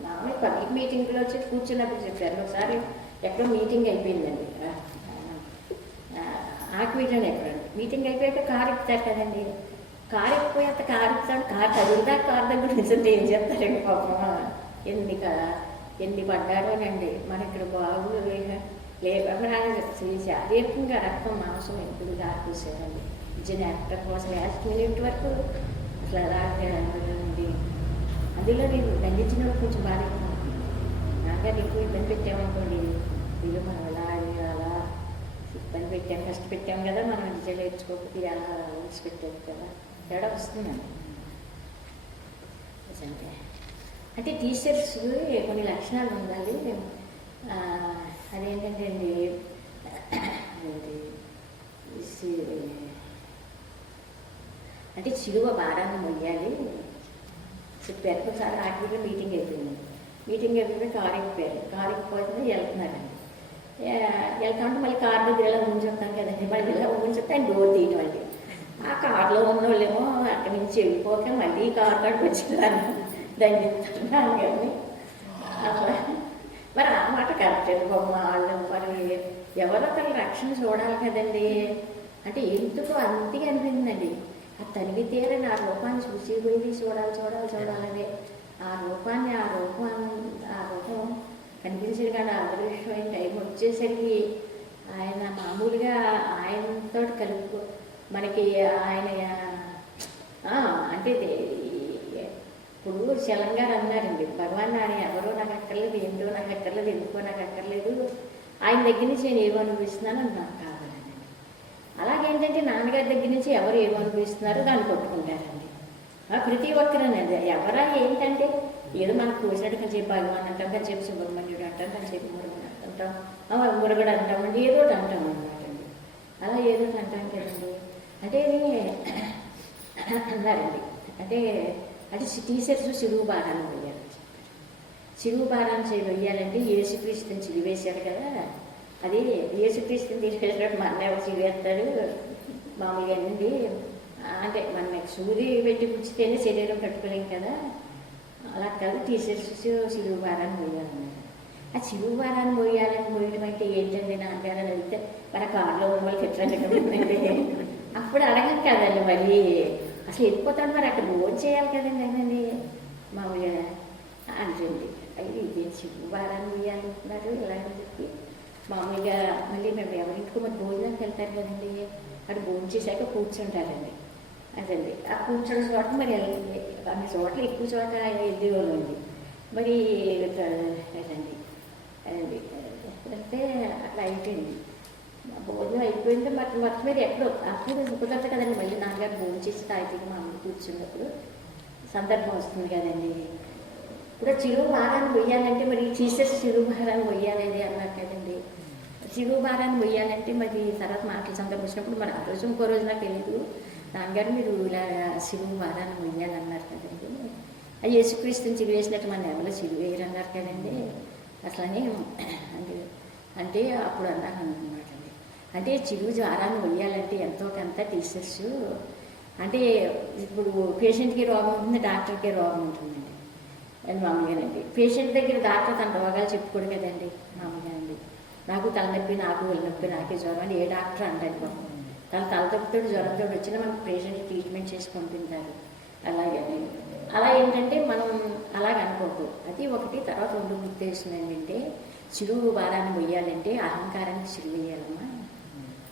మామూలు పబ్లిక్ మీటింగ్లో వచ్చి కూర్చున్నప్పుడు చెప్పారు. ఒకసారి ఎక్కడో మీటింగ్ అయిపోయిందండి, ఆర్కిమీడియన్ ఎక్కడండి. మీటింగ్ అయిపోయాక కారు ఎక్కుతారు కదండి, కారు ఎక్కిపోయాక కారు ఎక్కుతాడు, కారు కదులుదా కారు దగ్గర నిజంటే ఏం చెప్తారండి పాపం. ఎన్ని పడ్డారోనండి మన ఇక్కడ బాగు లేకుండా శారీరకంగా రక్తం మాంసం ఎప్పుడు దాచేసారండి. విద్య నేర్పడం కోసం లాస్ట్ మినిట్ వరకు అసలు అలాంటి అందులో నేను దండించినప్పుడు కొంచెం బాగా నాన్నగారు ఎక్కువ ఇబ్బంది పెట్టామనుకోండి, ఇది మనం అలా ఇబ్బంది పెట్టాము కష్టపెట్టాము కదా, మనం విద్య నేర్చుకోకపోతే అలా ఊసి పెట్టాము కదా, తేడా వస్తుందండి. అంటే టీచర్స్ కొన్ని లక్షణాలు ఉండాలి. అదేంటంటే అండి అంటే చిలువ భారాన్ని మొయ్యాలి చెప్పారు. ఒకసారి ఆర్టీలో మీటింగ్ అయిపోయింది. మీటింగ్ అయిపోయి కారు ఎక్కిపోయారు. కారు ఎక్కిపోతే వెళ్తున్నారండి. వెళ్తామంటే మళ్ళీ కారు దగ్గర ఎలా ఉంచుతాం కదండి, మళ్ళీ ఇలా ఉంచితే ఆయన డోర్ తీయడం అండి. ఆ కారులో ఉన్న వాళ్ళేమో అక్కడి నుంచి వెళ్ళిపోక మళ్ళీ కారు కాడికి వచ్చేదాన్ని దండిస్తున్నాను కానీ అట్లా మరి ఆ మాట కరెక్ట్ బొమ్మ వాళ్ళు మరి ఎవరో తన రక్షణ చూడాలి కదండి. అంటే ఎందుకు అంతగా అనిపించిందండి, ఆ తనివి తీరని ఆ రూపాన్ని చూసి పోయింది చూడాలని ఆ రూపం కనిపించదు. కానీ అదృష్టమైన టైం వచ్చేసరికి ఆయన మామూలుగా ఆయనతో కలుపు మనకి ఆయన ఆ, అంటే ఇప్పుడు చలం గారు అన్నారండి, భగవాన్ ఆయన ఎవరో నాకు అక్కర్లేదు, ఏంటో నాకు అక్కర్లేదు, ఎందుకో నాకు అక్కర్లేదు, ఆయన దగ్గర నుంచి నేను ఏమో అనుభవిస్తున్నాను అని నాకు కావాలండి. అలాగేంటంటే నాన్నగారి దగ్గర నుంచి ఎవరు ఏమో అనుభవిస్తున్నారో దాన్ని కొట్టుకుంటారండి. ప్రతి ఒక్కరనండి ఎవరా ఏంటంటే ఏదో మనకు చూసినట్టు కొంచెం భగవాన్ అంటాం, కొంచెం సుబ్రహ్మణ్యుడు అంటాం, కొంచెం మురుగుడు అంటాం, మురుగుడు అంటామండి, ఏదో ఒకటి అంటాం అనమాట అండి. అలా ఏదో ఒకటి అంటాం కదండి. అంటే అన్నారండి, అంటే అంటే టీచర్స్ సిలువు భారాన్ని వెయ్యాలని చెప్పారు. సిలువు భారాన్ని వెయ్యాలంటే యేసుక్రీస్తుని చిలివేశాడు కదా, అది యేసుక్రీస్తుని తీసుకెళ్ళినట్టు మన ఎవరు చిలివేస్తాడు మామూలుగా అండి. అంటే మన సూది పెట్టి పుచ్చితేనే శరీరం కట్టుకోలేం కదా, అలా కాదు టీచర్స్ సిలువు భారాన్ని పోయాలన్నారు. ఆ సిలువు భారాన్ని పోయడం అంటే ఏంటండి నాన్నగారు అని అడిగితే మన కారులో ఉన్న వాళ్ళకి ఎట్లా కదండి. అప్పుడు అడగం కదండి, మళ్ళీ అసలు వెళ్ళిపోతాడు, మరి అక్కడ భోజనం చేయాలి కదండి అనండి మామూలుగా అంటుంది. అయ్యి ఇదే సిలువు భారాన్ని పోయాలంటున్నారు ఇలాగని చెప్పి మామూలుగా మళ్ళీ మేము ఎవరింటికో మరి భోజనానికి వెళ్తారు కదండి, అక్కడ భోజనం చేశాక కూర్చుంటారండి. అదండి ఆ కూర్చున్న చోట మరి అన్ని చోట్ల ఎక్కువ చోట వెళ్ళేవాళ్ళు అండి. మరి అదండి అదండి అంటే అట్లా అయిపోయింది, భోజనం అయిపోయింది. మొత్తం మీద ఎక్కడో అప్పుడు కుదరదు కదండి, మళ్ళీ నాన్నగారు భోజనం చేసి తాగితే మా అమ్మ కూర్చున్నప్పుడు సందర్భం వస్తుంది కదండి. ఇప్పుడు చిరువు భారాన్ని వెయ్యాలంటే మరి టీచర్స్ చిరువు భారాన్ని వెయ్యాలని అన్నారు కదండి. చిరువు భారాన్ని వెయ్యాలంటే మరి తర్వాత మాటలు సందర్భం వచ్చినప్పుడు మరి ఆ రోజు ఇంకో రోజు నాకు తెలియదు, నాన్నగారు మీరు ఇలా సిలువు భారాన్ని వెయ్యాలన్నారు కదండి, అది యేసుక్రీస్తుని చిలువ వేసినట్టు మన ఎవరో చిలువ వేయరన్నారు కదండి. అట్లనే అంటే అప్పుడు అన్నాను అనమాట అండి. అంటే చిలువ భారాన్ని వెయ్యాలంటే ఎంతో కొంత టీచర్స్ అంటే ఇప్పుడు పేషెంట్కి రోగం ఉంటుంది, డాక్టర్కి రోగం ఉంటుందండి. అది మామూలుగానండి. పేషెంట్ దగ్గర డాక్టర్ తన రోగాలు చెప్పుకోడు కదండి మామూలుగానండి. నాకు తలనొప్పి, నాకు వెళ్ళనొప్పి, నాకే జ్వరం అని ఏ డాక్టర్ అంటాడు బాబు. తలతొప్పితో జ్వరంతో వచ్చినా మనకు పేషెంట్ ట్రీట్మెంట్ చేసి పంపించారు. అలాగే అలా ఏంటంటే మనం అలాగ అనుకోకు, అది ఒకటి. తర్వాత రెండు ఉద్దేశం ఏంటంటే చిలువు భారాన్ని వెయ్యాలంటే అహంకారానికి చిలువ వేయాలమ్మా.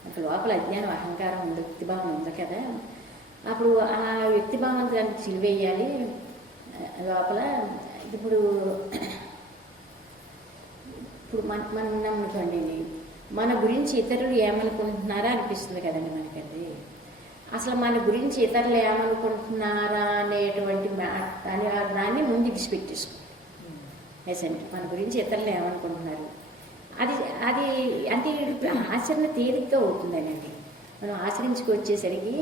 అక్కడ లోపల అజ్ఞానం, అహంకారం ఉంది, వ్యక్తిభావం ఉంది కదా, అప్పుడు ఆ వ్యక్తిభావం దానికి చిలువ వేయాలి లోపల. ఇప్పుడు మనం నమ్ముకోండి, మన గురించి ఇతరులు ఏమనుకుంటున్నారా అనిపిస్తుంది కదండి మనకండి. అసలు మన గురించి ఇతరులు ఏమనుకుంటున్నారా అనేటువంటి దాన్ని ముందు విడిచిపెట్టేసుకో. ఎసండి మన గురించి ఇతరులు ఏమనుకుంటున్నారు అది అది అంటే ఆచరణ తేలిగ్గా అవుతుందనండి. మనం ఆచరించుకొచ్చేసరికి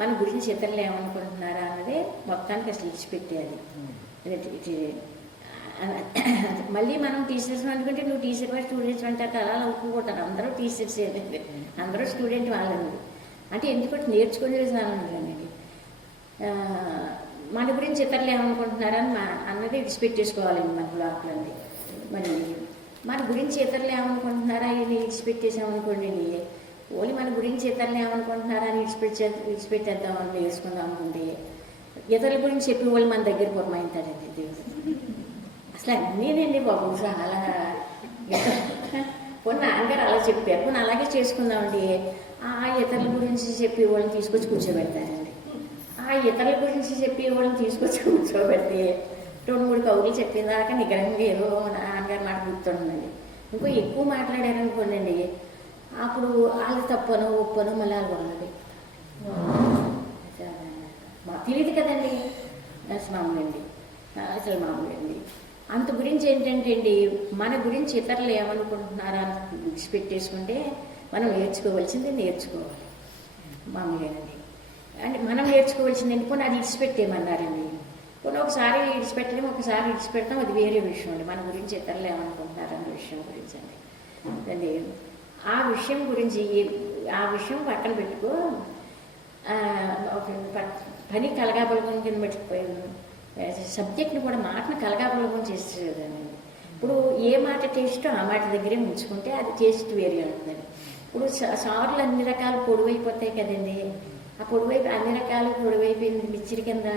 మన గురించి ఇతరులు ఏమనుకుంటున్నారా అన్నదే మొత్తానికి అసలు విడిచిపెట్టేయాలి. మళ్ళీ మనం టీచర్స్ అనుకుంటే నువ్వు టీచర్ వాడు స్టూడెంట్స్ అంటారు అలా ఒప్పుకుంటారు. అందరూ టీచర్స్ ఏదండి, అందరూ స్టూడెంట్ వాళ్ళండి. అంటే ఎందుకంటే నేర్చుకునే వాళ్ళండి. మన గురించి ఇతరులు ఏమనుకుంటున్నారని అన్నది విడిచిపెట్టేసుకోవాలండి మన లోపలండి. మరి మన గురించి ఇతరులు ఏమనుకుంటున్నారా అని విడిచిపెట్టేసామనుకోండి, ఓన్లీ మన గురించి ఇతరులు ఏమనుకుంటున్నారా అని విడిచిపెట్టేద్దామని వేసుకుందాం అనుకుంటే ఇతరుల గురించి చెప్పేవాళ్ళు మన దగ్గర పురమాయింతాడండి దేవుడు. అసలు అన్నీనండి బాబు చాలా. కొన్ని నాన్నగారు అలా చెప్పారు, కొన్ని అలాగే చేసుకుందామండి. ఆ ఇతరుల గురించి చెప్పే వాళ్ళని తీసుకొచ్చి కూర్చోబెడతారండి. ఆ ఇతరుల గురించి చెప్పే వాళ్ళని తీసుకొచ్చి కూర్చోబెడితే 2-3 కవులు చెప్పేదాకా నిగ్రహంగా ఏదో నాన్నగారు మాట గుర్తుండండి. ఇంకో ఎక్కువ మాట్లాడారనుకోండి, అప్పుడు వాళ్ళు తప్పనో ఒప్పనో మళ్ళీ వాళ్ళు ఉన్నది తెలియదు కదండి. అసలు మామూలండి, అసలు మామూలండి. అంత గురించి ఏంటంటే అండి, మన గురించి ఇతరులు ఏమనుకుంటున్నారా అని విడిచిపెట్టేసుకుంటే మనం నేర్చుకోవాల్సింది నేర్చుకోవాలి మామూలేనండి. అంటే మనం నేర్చుకోవాల్సింది ఎందుకు అది విడిచిపెట్టేమన్నారండి. కొన్ని ఒకసారి విడిచిపెట్టలేము, ఒకసారి విడిచిపెడతాం, అది వేరే విషయం అండి. మన గురించి ఇతరులు ఏమనుకుంటున్నారన్న విషయం గురించి అండి. ఆ విషయం పక్కన పెట్టుకో. పని కలగాబలగం కింద పెట్టిపోయాను, సబ్జెక్ట్ని కూడా మాటను కలగాబలగం చేసేదండి. ఇప్పుడు ఏ మాట టేస్టో ఆ మాట దగ్గరే ఉంచుకుంటే అది టేస్ట్ వేరే ఉంటుందండి. ఇప్పుడు సార్లు అన్ని రకాలు పొడివైపోతాయి కదండి. ఆ పొడివైపు అన్ని రకాలు పొడివైపోయింది, మిక్చర్ కింద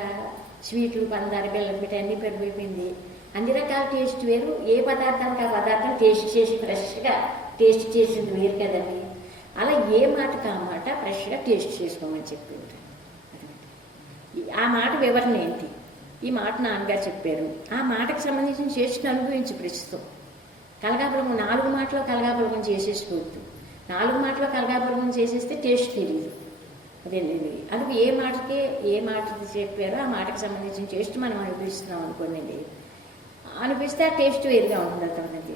స్వీట్లు, పందారు, బెల్లం పెట్టి అన్నీ పొడివైపోయింది. అన్ని రకాల టేస్ట్ వేరు. ఏ పదార్థానికి ఆ పదార్థం టేస్ట్ చేసి ఫ్రెష్గా టేస్ట్ చేసింది వేరు కదండి. అలా ఏ మాటకు ఆ మాట ఫ్రెష్గా టేస్ట్ చేసుకోమని చెప్పింది. ఆ మాట వివరణ ఏంటి? ఈ మాట నాన్నగారు చెప్పారు. ఆ మాటకు సంబంధించిన టేస్ట్ని అనుభవించి ప్రస్తుతం కలగాపులగం 4 మాటలో కలగాపులగం చేసేసుకోవద్దు. 4 మాటలో కలగాపులగం చేసేస్తే టేస్ట్ తెలియదు. అదేనండి. అందుకు ఏ మాట చెప్పారో ఆ మాటకు సంబంధించిన టేస్ట్ మనం అనుభవిస్తున్నాం అనుకోండి. అనిపిస్తే ఆ టేస్ట్ వేరుగా ఉంటుంది అంతమంది.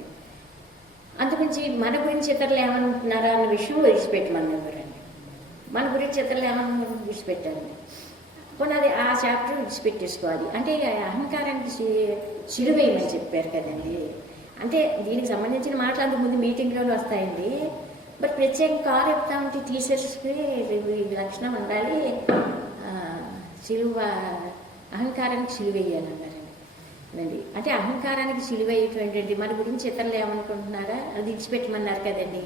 అందుగురించి మన గురించి ఇతరులు ఏమనుకుంటున్నారా అన్న విషయం విడిచిపెట్టమన్నారండి. మన గురించి ఇతరులు ఏమనుకుంటున్నారు విడిచిపెట్టాలి. కొన్ని అది ఆ చాప్టర్ విడిచిపెట్టేసుకోవాలి. అంటే అహంకారానికి సిలువేయమని చెప్పారు కదండి. అంటే దీనికి సంబంధించిన మాటలు అంతకుముందు మీటింగ్లో వస్తాయండి. బట్ ప్రత్యేక కారు చెప్తా ఉంటే టీచర్స్కి ఈ లక్షణం ఉండాలి. అహంకారానికి సిలువేయాలన్నారండి. అంటే అహంకారానికి సిలువేయటువంటి మన గురించి ఇతరులు ఏమనుకుంటున్నారా అది విడిచిపెట్టమన్నారు కదండి.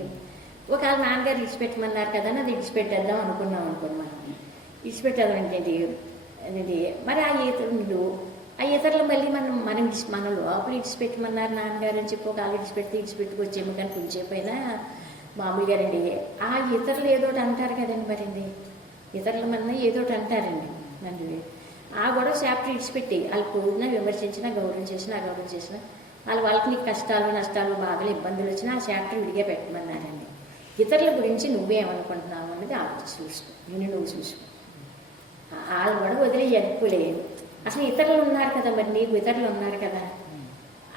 ఒకవేళ నాన్నగారు విడిచిపెట్టమన్నారు కదా అది విడిచిపెట్టేద్దాం అనుకున్నాం మనం. విడిచిపెట్టేద్దాం ఏంటండి అదండి. మరి ఆ ఇతరులు మళ్ళీ మనం లోపల విడిచిపెట్టమన్నారు నాన్నగారు అని చెప్పి ఒకవేళ విడిచిపెట్టుకొచ్చేమో కానీ కొంచెంపైనా మామూలుగా రండి. ఆ ఇతరులు ఏదోటి అంటారు కదండి. మరండి ఇతరుల మన ఏదోటి అంటారండి. నన్ను ఆ గొడవ చాప్టర్ ఇడిచిపెట్టి వాళ్ళు పోయినా విమర్శించినా గౌరవం చేసినా వాళ్ళకి నీకు కష్టాలు నష్టాలు బాధలు ఇబ్బందులు వచ్చినా ఆ చాప్టర్ విడిగా పెట్టమన్నారండి. ఇతరుల గురించి నువ్వేమనుకుంటున్నావు అన్నది చూసుకో. నువ్వు చూసుకో. వాళ్ళు కూడా వదిలే ఎక్కువలేదు. అసలు ఇతరులు ఉన్నారు కదా. మరి నీకు ఇతరులు ఉన్నారు కదా.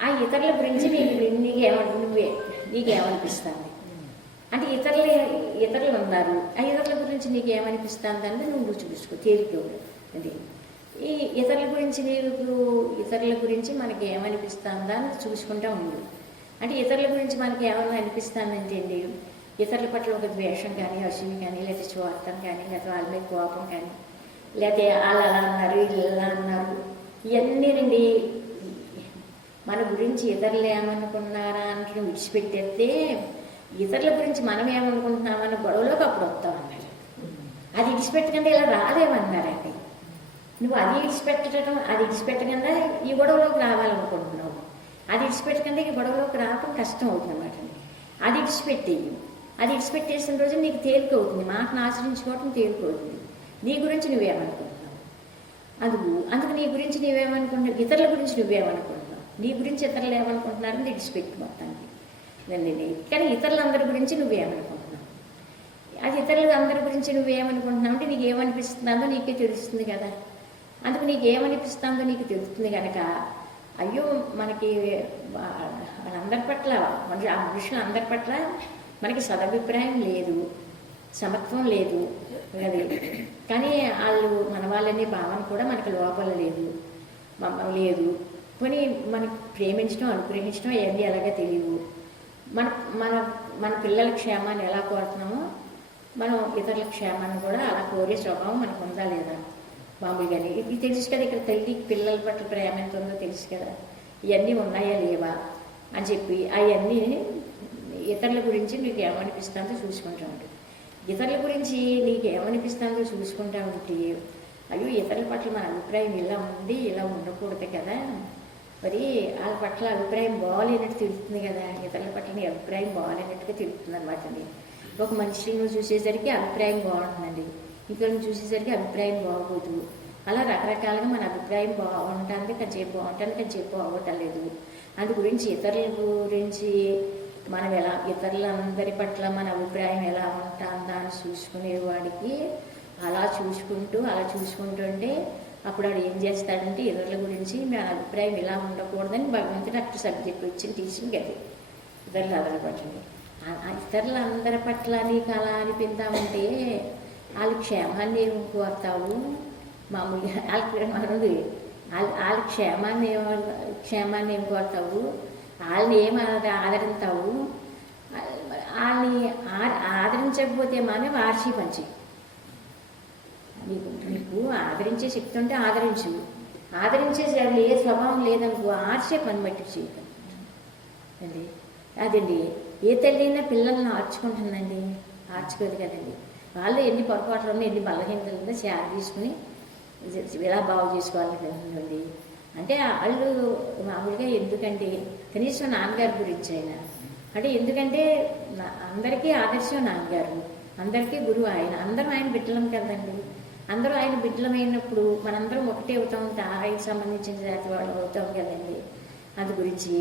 ఆ ఇతరుల గురించి నీకేమనిపిస్తుంది అంటే ఇతరులు ఉన్నారు. ఆ ఇతరుల గురించి నీకేమనిపిస్తుంది అంటే నువ్వు చూసుకో. తేలిక అది ఈ ఇతరుల గురించి మనకి ఏమనిపిస్తుందా అని చూసుకుంటూ ఉండు. అంటే ఇతరుల గురించి మనకి ఏమైనా అనిపిస్తుందంటే అండి ఇతరుల పట్ల ఒక ద్వేషం కానీ అసూయ కానీ లేకపోతే స్వార్థం కానీ లేకపోతే వాళ్ళ మీద కోపం కానీ లేకపోతే వాళ్ళు అలా అన్నారు వీళ్ళు ఇలా అన్నారు ఇవన్నీ నండి మన గురించి ఇతరులు ఏమనుకున్నారా అంటే విడిచిపెట్టేస్తే ఇతరుల గురించి మనం ఏమనుకుంటున్నామన్న గొడవలోకి అప్పుడు వస్తామన్నారు. అది విడిచిపెట్టకుండా ఇలా రాలేమన్నారండి. నువ్వు అది విడిచిపెట్టకుండా ఈ గొడవలోకి రావాలనుకుంటున్నావు. అది విడిచిపెట్టకుండా ఈ గొడవలోకి రావడం కష్టం అవుతుంది అన్నమాట. అది విడిచిపెట్టేసిన రోజు నీకు తేలిక అవుతుంది. మాటను ఆచరించుకోవటం తేలిక అవుతుంది. నీ గురించి నువ్వేమనుకుంటున్నావు. అందుకు నీ గురించి నువ్వేమనుకుంటున్నావు. ఇతరుల గురించి నువ్వేమనుకుంటున్నావు. నీ గురించి ఇతరులు ఏమనుకుంటున్నారని విడిచిపెట్టి మొత్తానికి నన్ను. కానీ ఇతరులందరి గురించి నువ్వేమనుకుంటున్నావు. అది ఇతరులందరి గురించి నువ్వేమనుకుంటున్నావు అంటే నీకు ఏమనిపిస్తుందో నీకే తెలుస్తుంది కదా. అందుకు నీకు ఏమనిపిస్తుందో నీకు తెలుస్తుంది కనుక అయ్యో మనకి వాళ్ళందరి పట్ల ఆ మనుషులందరి పట్ల మనకి సదభిప్రాయం లేదు, సమత్వం లేదు కదా. కానీ మన వాళ్ళనే భావన కూడా మనకి లోపల లేదు పోనీ మనకి ప్రేమించడం అనుగ్రహించడం అవన్నీ ఎలాగో తెలియవు. మన పిల్లల క్షేమాన్ని ఎలా కోరుతున్నామో మనం ఇతరుల క్షేమాన్ని కూడా అలా కోరే స్వభావం మనకు ఉందా లేదా మామూలుగానే. ఇది తెలుసు కదా. ఇక్కడ తల్లికి పిల్లల పట్ల ప్రేమ ఎంత ఉందో తెలుసు కదా. ఇవన్నీ ఉన్నాయా లేవా అని చెప్పి అవన్నీ ఇతరుల గురించి నీకు ఏమనిపిస్తుందో చూసుకుంటా ఉంటుంది. ఇతరుల గురించి నీకు ఏమనిపిస్తుందో చూసుకుంటా ఉంటే అయ్యో ఇతరుల పట్ల మన అభిప్రాయం ఇలా ఉంది ఇలా ఉండకూడదు కదా. మరి వాళ్ళ పట్ల అభిప్రాయం బాగాలేనట్టు తెలుస్తుంది కదా. ఇతరుల పట్ల నీ అభిప్రాయం బాగాలేనట్టుగా తెలుస్తుంది అనమాట. ఒక మనిషిని చూసేసరికి అభిప్రాయం బాగుంటుందండి, ఇంకొకరిని చూసేసరికి అభిప్రాయం బాగోదు. అలా రకరకాలుగా మన అభిప్రాయం బాగుంటుంది, కొంచెం బాగుంటుంది, కొంచెం బాగోటం లేదు. అందు గురించి ఇతరుల గురించి మనం ఎలా ఇతరులందరి పట్ల మన అభిప్రాయం ఎలా ఉంటుందా అని చూసుకునేవాడికి అలా చూసుకుంటుంటే అప్పుడు వాడు ఏం చేస్తాడంటే ఇతరుల గురించి మన అభిప్రాయం ఇలా ఉండకూడదని భగవంతుడు అప్పుడు సబ్జెక్ట్ వచ్చిన టీచింగ్ అది. ఇతరులందరి పట్ల నీకు అలా అనిపిద్దామంటే వాళ్ళ క్షేమాన్ని ఏం కోరుతావు. మామూలుగా వాళ్ళ క్షేమాన్ని ఏం కోరుతావు, వాళ్ళని ఏం ఆదరిస్తావు. వాళ్ళని ఆదరించకపోతే మానే వార్షి పంచి నీకు ఆదరించే శక్తి ఉంటే ఆదరించే ఏ స్వభావం లేదనుకో ఆర్చే పని బట్టి చేయకండి. అదండి ఏ తల్లి అయినా పిల్లల్ని ఆర్చుకుంటుందండి, ఆర్చుకోదు కదండి. వాళ్ళు ఎన్ని పొరపాట్లు ఉన్నా ఎన్ని బలహీనతలు ఉన్నా షేర్ తీసుకుని ఇలా బాగు చేసుకోవాలని అంటే వాళ్ళు మామూలుగా ఎందుకంటే కనీసం నాన్నగారి గురించి అయినా అంటే ఎందుకంటే అందరికీ ఆదర్శం నాన్నగారు, అందరికీ గురువు ఆయన, అందరం ఆయన బిడ్డలం కదండి. అందరూ ఆయన బిడ్డలమైనప్పుడు మనందరం ఒకటే అవుతాం, ఆయనకి సంబంధించిన జాతి వాళ్ళు అవుతాం కదండి. అందు గురించి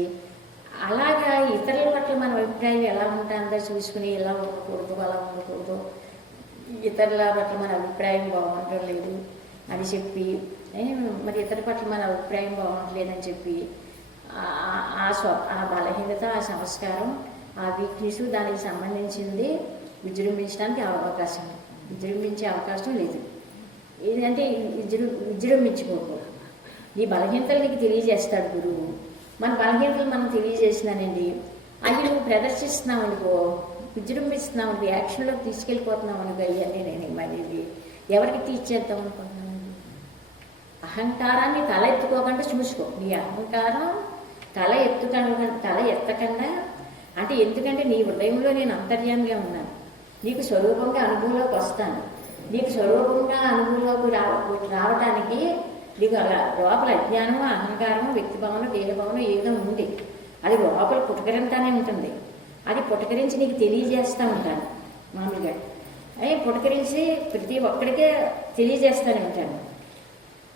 అలాగా ఇతరుల పట్ల మన అభిప్రాయం ఎలా ఉంటుందో చూసుకుని ఎలా ఉండకూడదు, అలా ఉండకూడదు, ఇతరుల పట్ల మన అభిప్రాయం బాగుండడం లేదు అని చెప్పి మరి ఇతరుల పట్ల మన అభిప్రాయం బాగుండలేదని చెప్పి ఆ బలహీనత, ఆ సంస్కారం, ఆ వీక్నెస్ దానికి సంబంధించింది విజృంభించడానికి విజృంభించే అవకాశం లేదు. ఏంటంటే విజృంభించుకోకూడదు. నీ బలహీనతలు నీకు తెలియజేస్తాడు గురువు. మన బలహీనతలు మనం తెలియజేసినానండి, అవి నువ్వు ప్రదర్శిస్తున్నావు అనుకో, విజృంభిస్తున్నావు అనుకో, యాక్షన్లోకి తీసుకెళ్ళిపోతున్నావు అనుకో, ఇవన్నీ నేను మళ్ళీ ఎవరికి టీచ్ చేద్దాం అనుకుంటున్నాను. అహంకారాన్ని తల ఎత్తుకోకుండా చూసుకో. నీ అహంకారం తల ఎత్తకుండా అంటే ఎందుకంటే నీ హృదయంలో నేను అంతర్యామిగా ఉన్నాను, నీకు స్వరూపంగా అనుభవంలోకి వస్తాను. నీకు స్వరూపంగా అనుభవంలోకి రావటానికి నీకు అలా లోపల అజ్ఞానము, అహంకారము, వ్యక్తిభావన, దేహభావన ఏదో ఉంది. అది లోపల పుటకరంతానే ఉంటుంది. అది పుటకరించి నీకు తెలియజేస్తూ ఉంటాను మామూలుగా. పుటకరించి ప్రతి ఒక్కడికే తెలియజేస్తూనే ఉంటాను.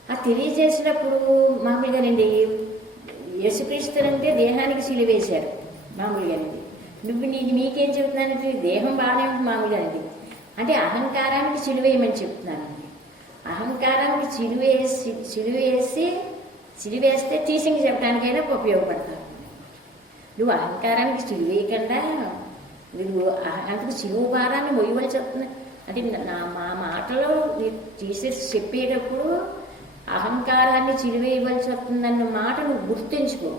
ఆ తెలియజేసినప్పుడు మామూలుగానండి యేసుక్రీస్తునంటే దేహానికి సిలువేశారు మామూలుగానండి. నీకేం చెబుతున్నానంటే దేహం బాగానే ఉంటుంది మామూలుగానండి. అంటే అహంకారానికి సిలువేయమని చెప్తున్నానండి. అహంకారానికి సిలువేస్తే టీచింగ్ చెప్పడానికైనా ఉపయోగపడతాను. నువ్వు అహంకారానికి సిలువేయకుండా నువ్వు అందుకు సిలువ భారాన్ని మొయ్యవలసి వస్తుంది. అంటే మా మాటలో టీచర్స్ చెప్పేటప్పుడు అహంకారాన్ని చిలువేయవలసి వస్తుందన్న మాట నువ్వు గుర్తుంచుకో.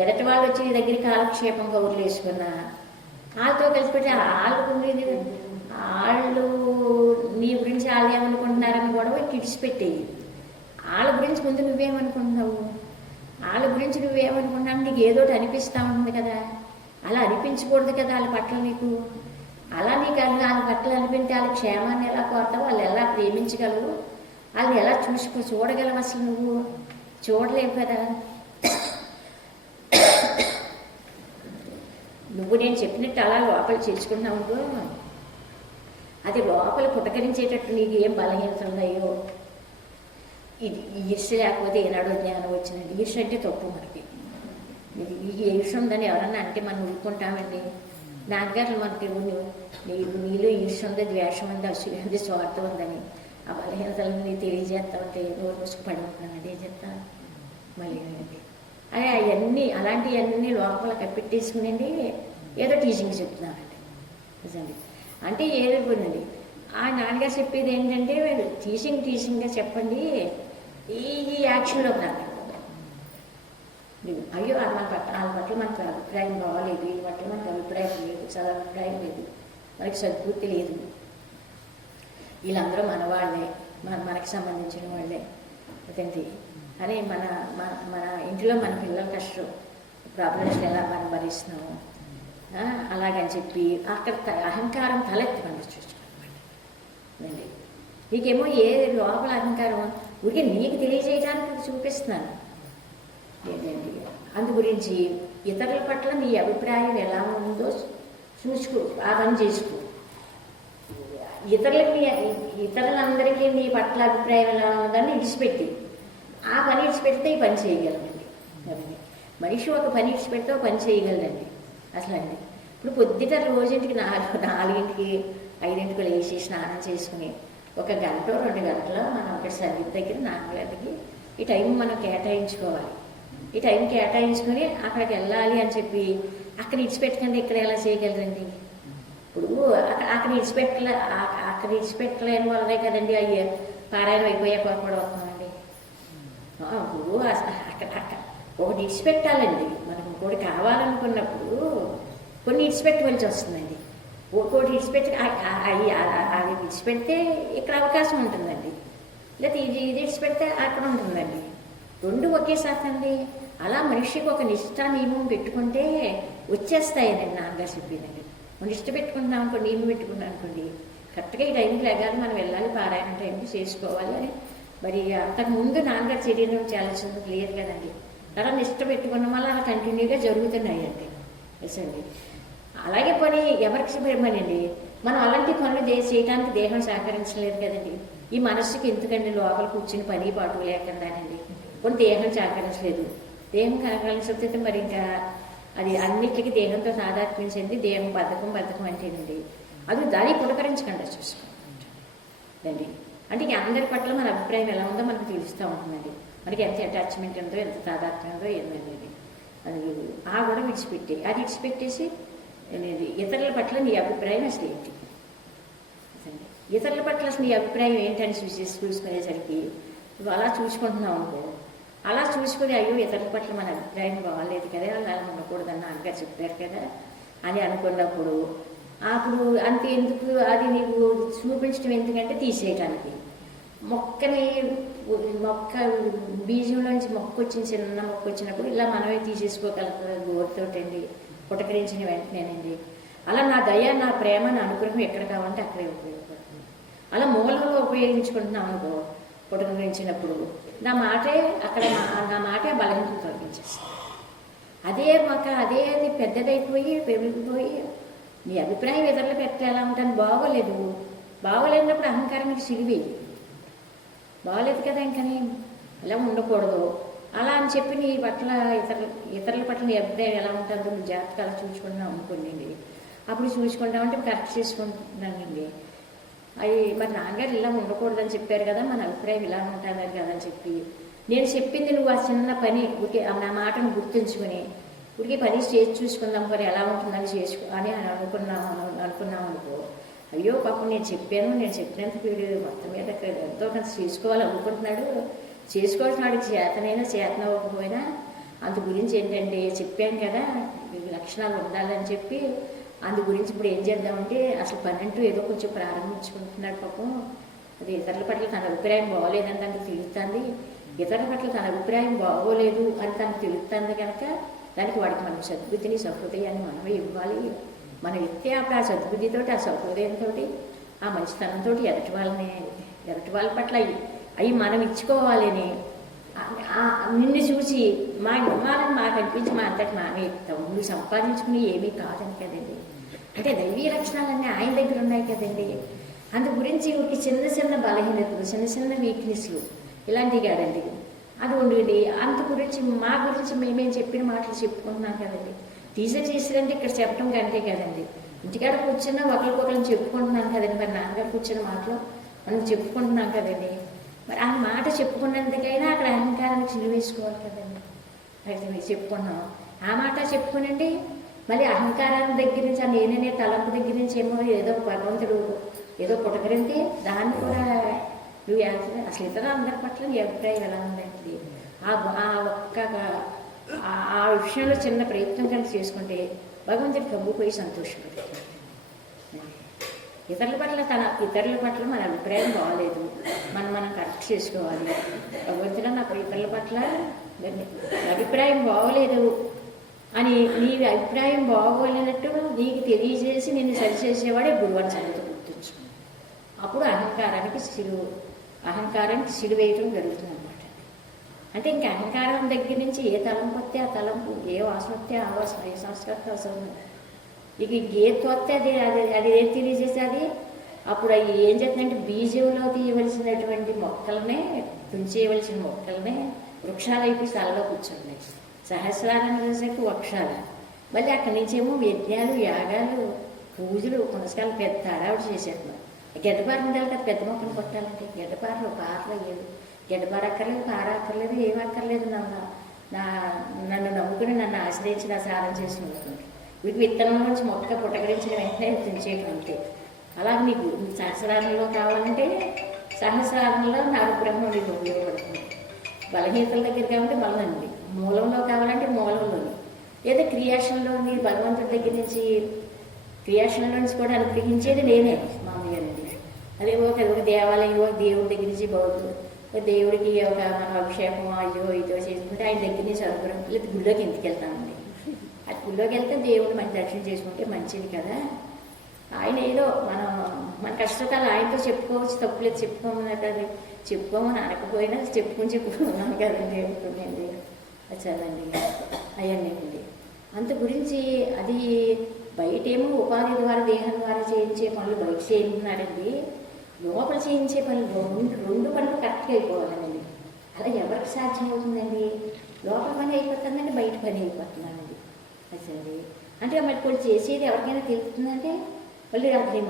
ఎదటి వాళ్ళు వచ్చి నీ దగ్గర కాలక్షేపంగా వదిలేసుకున్నా వాళ్ళతో కలిసిపెట్టి వాళ్ళు నీ గురించి వాళ్ళు ఏమనుకుంటున్నారని గొడవ కిడిచిపెట్టేయి. వాళ్ళ గురించి ముందు నువ్వేమనుకుంటున్నావు, వాళ్ళ గురించి నువ్వేమనుకుంటున్నావు, నీకు ఏదోటి అనిపిస్తూ ఉంటుంది కదా, అలా అనిపించకూడదు కదా వాళ్ళ పట్ల నీకు. అలా నీకు వాళ్ళ పట్ల అనిపించే వాళ్ళ క్షేమాన్ని ఎలా కోరుతావు, వాళ్ళు ఎలా ప్రేమించగలవు, వాళ్ళని ఎలా చూడగలవు, అసలు నువ్వు చూడలేవు కదా. నువ్వు నేను చెప్పినట్టు అలా లోపల చేర్చుకున్నావు, అది లోపల పుటకరించేటట్టు నీకు ఏం బలహీనత ఉన్నాయో. ఇది ఈర్ష లేకపోతే ఏనాడో జ్ఞానం వచ్చినట్టు. ఈర్ష అంటే తప్పు మనకి. ఈ ఈర్ష ఉందని ఎవరన్నా అంటే మనం ఊరుకుంటామండి. నాన్నగారు మనకి నీలో ఈర్ష ఉంది, ద్వేషం ఉంది, అసూయ ఉంది, స్వార్థం ఉందని ఆ బలహీనతలని తెలియజేస్తా ఉంటే నోరు మూసుకు పడి ఉంటున్నానండి. ఏం చెప్తా మళ్ళీ అదే అవన్నీ అలాంటివన్నీ లోపల కప్పెట్టేసుకునండి ఏదో టీచింగ్ చెప్తున్నానండి నిజండి. అంటే ఏదో పోయిందండి. ఆ నాన్నగారు చెప్పేది ఏంటంటే టీచింగ్గా చెప్పండి, ఈ యాక్షన్లోకి రాదు. అయ్యో వాళ్ళ పట్ల మనకు అభిప్రాయం బాగోలేదు, వీళ్ళ పట్ల మనకు అభిప్రాయం లేదు, చాలా అభిప్రాయం లేదు, మనకి సద్బుద్ధి లేదు, వీళ్ళందరూ మన వాళ్ళే, మనకి సంబంధించిన వాళ్ళే అదండి అని మన ఇంట్లో మన పిల్లల కష్టం ప్రాబ్లమ్స్ ఎలా మనం భరిస్తున్నాము అలాగని చెప్పి అక్కడ అహంకారం తలెత్తుకొని చూసుకోండి. నీకేమో ఏ లోపల అహంకారం ఊరికే నీకు తెలియజేయడానికి చూపిస్తున్నాను ఏంటండి. అందు గురించి ఇతరుల పట్ల నీ అభిప్రాయం ఎలా ఉందో చూసుకో, ఆ పని చేసుకో. ఇతరులందరికీ నీ పట్ల అభిప్రాయం ఎలా ఉందని విడిచిపెట్టి ఆ పని విడిచిపెడితే ఈ పని చేయగలరండి. మనిషి ఒక పని విడిచిపెడితే ఒక పని చేయగలరండి అసలు అండి. ఇప్పుడు పొద్దుట రోజుంటికి 4 5 లేచి స్నానం చేసుకుని 1 గంట 2 గంటలో మనం ఒకటి సర్వీస్ దగ్గర 4 గంటలకి ఈ టైం మనం కేటాయించుకోవాలి. ఈ టైం కేటాయించుకొని అక్కడికి వెళ్ళాలి అని చెప్పి అక్కడ విడిచిపెట్టకండి ఇక్కడ ఎలా చేయగలరండి. ఇప్పుడు అక్కడ విడిచిపెట్టలేని వాళ్ళే కదండి అయ్యే పారాయణం అయిపోయాక కూడా వస్తామండి. ఇప్పుడు అక్కడ ఒకటి విడిచిపెట్టాలండి. మనకు ఇంకోటి కావాలనుకున్నప్పుడు కొన్ని విడిచిపెట్టవలసి వస్తుందండి. ఒక్కోటి విడిచిపెట్టి అది విడిచిపెడితే ఇక్కడ అవకాశం ఉంటుందండి, లేదా ఇది విడిచిపెడితే అక్కడ ఉంటుందండి. 2 ఒకేసారి అండి. అలా మనిషికి ఒక నిష్ఠా నియమం పెట్టుకుంటే వచ్చేస్తాయనండి నాన్నగారు చెప్పిందండి. మనం ఇష్ట పెట్టుకుంటున్నాం అనుకోండి, నియమం పెట్టుకున్నాం అనుకోండి, కరెక్ట్గా ఈ టైంకి లేగాలి, మనం వెళ్ళాలి, పారాయణ టైంకి చేసుకోవాలి అని మరి అంతకుముందు నాన్నగారి శరీరం చాలా చిన్నది లేదు కదండి. అలా నిష్ట పెట్టుకున్న వల్ల అలా కంటిన్యూగా జరుగుతున్నాయండి. ఎస్ అండి. అలాగే పని ఎవరికి మనండి మనం అలాంటి పనులు చేయడానికి దేహం సహకరించలేదు కదండి. ఈ మనస్సుకి ఎందుకండి లోపల కూర్చుని పని పాటు లేకుండానండి. కొన్ని దేహం సహకరించలేదు. దేహం సహకరించకపోతే మరి ఇంకా అది అన్నిటికీ దేహంతో సాధాత్మించింది. దేహం బద్ధకం అంటేనండి అది దాన్ని పునకరించకుండా చూసుకోండి. అంటే అందరి పట్ల మన అభిప్రాయం ఎలా ఉందో మనకు తెలుస్తూ ఉంటుందండి. మనకి ఎంత అటాచ్మెంట్ ఉందో, ఎంత తాదాత్మ్యం ఉందో ఏంటనేది అది ఆ కూడా విడిచిపెట్టేసి ఇతరుల పట్ల నీ అభిప్రాయం అసలు ఏంటి, ఇతరుల పట్ల అసలు నీ అభిప్రాయం ఏంటని చూసుకునేసరికి నువ్వు అలా చూసుకుంటున్నావు అనుకో. అలా చూసుకుని అయ్యో ఇతరుల పట్ల మన అభిప్రాయం బాగాలేదు కదా, అలా ఉండకూడదని నాన్నగారు చెప్పారు కదా అని అనుకున్నప్పుడు అప్పుడు అంతే ఎందుకు అది నీకు చూపించడం ఎందుకంటే తీసేయటానికి. మొక్క బీజంలోంచి చిన్న మొక్క వచ్చినప్పుడు ఇలా మనమే తీసేసుకోగలుగుతుంది గోరుతోటండి, పుటకరించిన వెంటనేనండి. అలా నా దయ, నా ప్రేమ, నా అనుగ్రహం ఎక్కడ కావాలంటే అక్కడే ఉపయోగపడుతుంది. అలా మూలంలో ఉపయోగించుకుంటున్నాం అనుకో, పుటకరించినప్పుడు నా మాటే బలహీనతను తొలగించేస్తుంది. అదే అది పెద్దదైపోయి పెరిగిపోయి నీ అభిప్రాయం ఇతరులు పెట్టే ఎలా ఉంటుంది బాగోలేనప్పుడు అహంకారానికి సిలివి బాగోలేదు కదా, ఇంకని ఇలా ఉండకూడదు అలా అని చెప్పి నీ పట్ల ఇతరుల పట్ల నీ అభిప్రాయం ఎలా ఉంటుందో నువ్వు జాగ్రత్తగా అలా చూసుకుంటున్నావు అనుకోండి. అప్పుడు చూసుకుంటామంటే కరెక్ట్ చేసుకుంటున్నానండి. అది మరి నాన్నగారు ఇలా ఉండకూడదని చెప్పారు కదా, మన అభిప్రాయం ఇలా ఉంటున్నారు కదా అని చెప్పి నేను చెప్పింది నువ్వు ఆ చిన్న పని నా మాటను గుర్తుంచుకొని ఉడికి పని చేసి చూసుకుందాం మరి ఎలా ఉంటుందని అని అనుకున్నాం అనుకో. అయ్యో పాపం నేను చెప్పినంత వీడు మొత్తం మీద ఎంతో కొంత చేసుకోవాలనుకుంటున్నాడు, చేసుకోవాల్సిన వాడికి చేతనవ్వకపోయినా అందు గురించి ఏంటంటే చెప్పాను కదా లక్షణాలు ఉండాలని చెప్పి అందు గురించి ఇప్పుడు ఏం చేద్దామంటే అసలు పన్నెండు ఏదో కొంచెం ప్రారంభించుకుంటున్నాడు పాపం. అది ఇతరుల పట్ల తన అభిప్రాయం బాగోలేదని తనకు తెలుస్తుంది, ఇతరుల పట్ల తన అభిప్రాయం బాగోలేదు అని తనకు తెలుస్తుంది కనుక దానికి వాడికి మనం సద్బుద్ధిని సహృదయాన్ని మనమే ఇవ్వాలి. మనం ఇస్తే అప్పుడు ఆ సద్బుద్ధితో, ఆ సహృదయంతో, ఆ మంచితనంతో ఎదుటి వాళ్ళ పట్ల అవి మనం ఇచ్చుకోవాలని నిన్ను చూసి మా ఇవ్వాలని మాకు అనిపించి మా అంతటి మామే ఇస్తాం. నువ్వు సంపాదించుకుని ఏమీ కాదని కదండి. అంటే దైవీ లక్షణాలన్నీ ఆయన దగ్గర ఉన్నాయి కదండి. అందు గురించి ఒక చిన్న బలహీనతలు, చిన్న వీక్నెస్లు ఇలాంటివి కాదండి. అది ఉండి అంత గురించి మా గురించి మేమేం చెప్పిన మాటలు చెప్పుకుంటున్నాం కదండి. చేసిరంటే ఇక్కడ చెప్పడం కంటే కదండి, ఇంటికాడ కూర్చున్నా ఒకరికొకరిని చెప్పుకుంటున్నాం కదండి. మరి నాన్నగారు కూర్చున్న మాటలు మనం చెప్పుకుంటున్నాం కదండి. మరి ఆ మాట చెప్పుకున్నందుకైనా అక్కడ అహంకారాన్ని చిలువేసుకోవాలి కదండి. అయితే చెప్పుకున్నాం ఆ మాట చెప్పుకునండి. మళ్ళీ అహంకారాన్ని దగ్గర నుంచి ఆ నేననే తలంపు దగ్గర నుంచి ఏమో ఏదో భగవంతుడు ఏదో పుటకరింటే దాన్ని కూడా నువ్వు అసలు ఇతర అందరి పట్ల నీ అభిప్రాయం ఎలా ఉందండి. ఆ విషయంలో చిన్న ప్రయత్నం కనుక చేసుకుంటే భగవంతుడి కమ్ముపోయి సంతోషపడతాడు. ఇతరుల పట్ల మన అభిప్రాయం బాగోలేదు, మనం కరెక్ట్ చేసుకోవాలి. భగవంతుడు నాకు ఇతరుల పట్ల అభిప్రాయం బాగోలేదు అని నీ అభిప్రాయం బాగోలేనట్టు నీకు తెలియజేసి నిన్ను సరిచేసేవాడే గురువారి సంగతి గుర్తుంచుకో. అప్పుడు అహంకారానికి సిలువేయటం జరుగుతుంది అన్నమాట. అంటే ఇంకా అహంకారం దగ్గర నుంచి ఏ తలంపు వస్తే ఆ తలంపు, ఏ వాసన వస్తే ఆ వాసన, ఏ సంస్కృతి అవసరం ఇక ఏది వస్తే అది ఏది తెలియజేసేది. అప్పుడు అవి ఏం చేస్తుందంటే బీజంలో తీయవలసినటువంటి మొక్కలనే, తుంచేయవలసిన మొక్కలనే వృక్షాలు అయిపోయి స్థలంలో కూర్చున్నాయి. సహస్రాలను వేసేట్టు వృక్షాలు. మళ్ళీ అక్కడి నుంచేమో యజ్ఞాలు, యాగాలు, పూజలు, పునస్కారాలు పెద్ద హడావుడి చేసేస్తున్నారు. గడ్డపార ఉండాలి కదా పెద్ద మొక్కను కొట్టాలంటే. పారలు అయ్యేది. గడ్డపార అక్కర్లేదు, పార అక్కర్లేదు, ఏమి అక్కర్లేదు. నన్ను నమ్ముకుని నన్ను ఆశ్రయించి నా సాధన చేసి ఉంటుంది. వీటికి విత్తనం నుంచి మొక్క పుట్టకరించిన వెంటనే తుంచేయడం అంతే. అలాగే నీకు సహస్రారంలో కావాలంటే సహస్రారంలో నాకు బ్రహ్మ నీకు ఉపయోగపడుతుంది. బలహీనతల దగ్గర కాబట్టి బలండి, మూలంలో కావాలంటే మూలంలోని, లేదా క్రియాశంలోని భగవంతుడి దగ్గర నుంచి క్రియాశంలో నుంచి కూడా అనుగ్రహించేది నేనే మామయ్యనండి. అదే ఒక దేవాలయం, దేవుడి దగ్గర నుంచి దేవుడికి ఒక మనం అభిషేకం అయ్యో ఇదో చేసుకుంటే ఆయన దగ్గర నుంచి అనుగ్రహం, లేదా గుళ్ళోకి ఎందుకు వెళ్తామండి. అది గుళ్ళోకి వెళ్తే దేవుడిని మంచి దర్శనం చేసుకుంటే మంచిది కదా. ఆయన ఏదో మన కష్టకాలు ఆయనతో చెప్పుకోవచ్చు, తప్పులేదు చెప్పుకోమన్నారు కదా, చెప్పుకోమని అనకపోయినా చెప్పుకున్నాను కదండి. ఉంటుందండి చదండి అవన్నీ అండి. అంత గురించి అది బయటేమో ఉపాధి ద్వారా దేహం ద్వారా చేయించే పనులు బయట చేయించున్నారండి. లోపల చేయించే పనులు రెండు పనులు కరెక్ట్గా అయిపోవాలండి. అలా ఎవరికి సాధ్యం అవుతుందండి? లోపల పని అయిపోతుందండి, బయట పని అయిపోతున్నానండి. అసలు అంటే మరి కొన్ని చేసేది ఎవరికైనా తెలుస్తుందంటే మళ్ళీ అది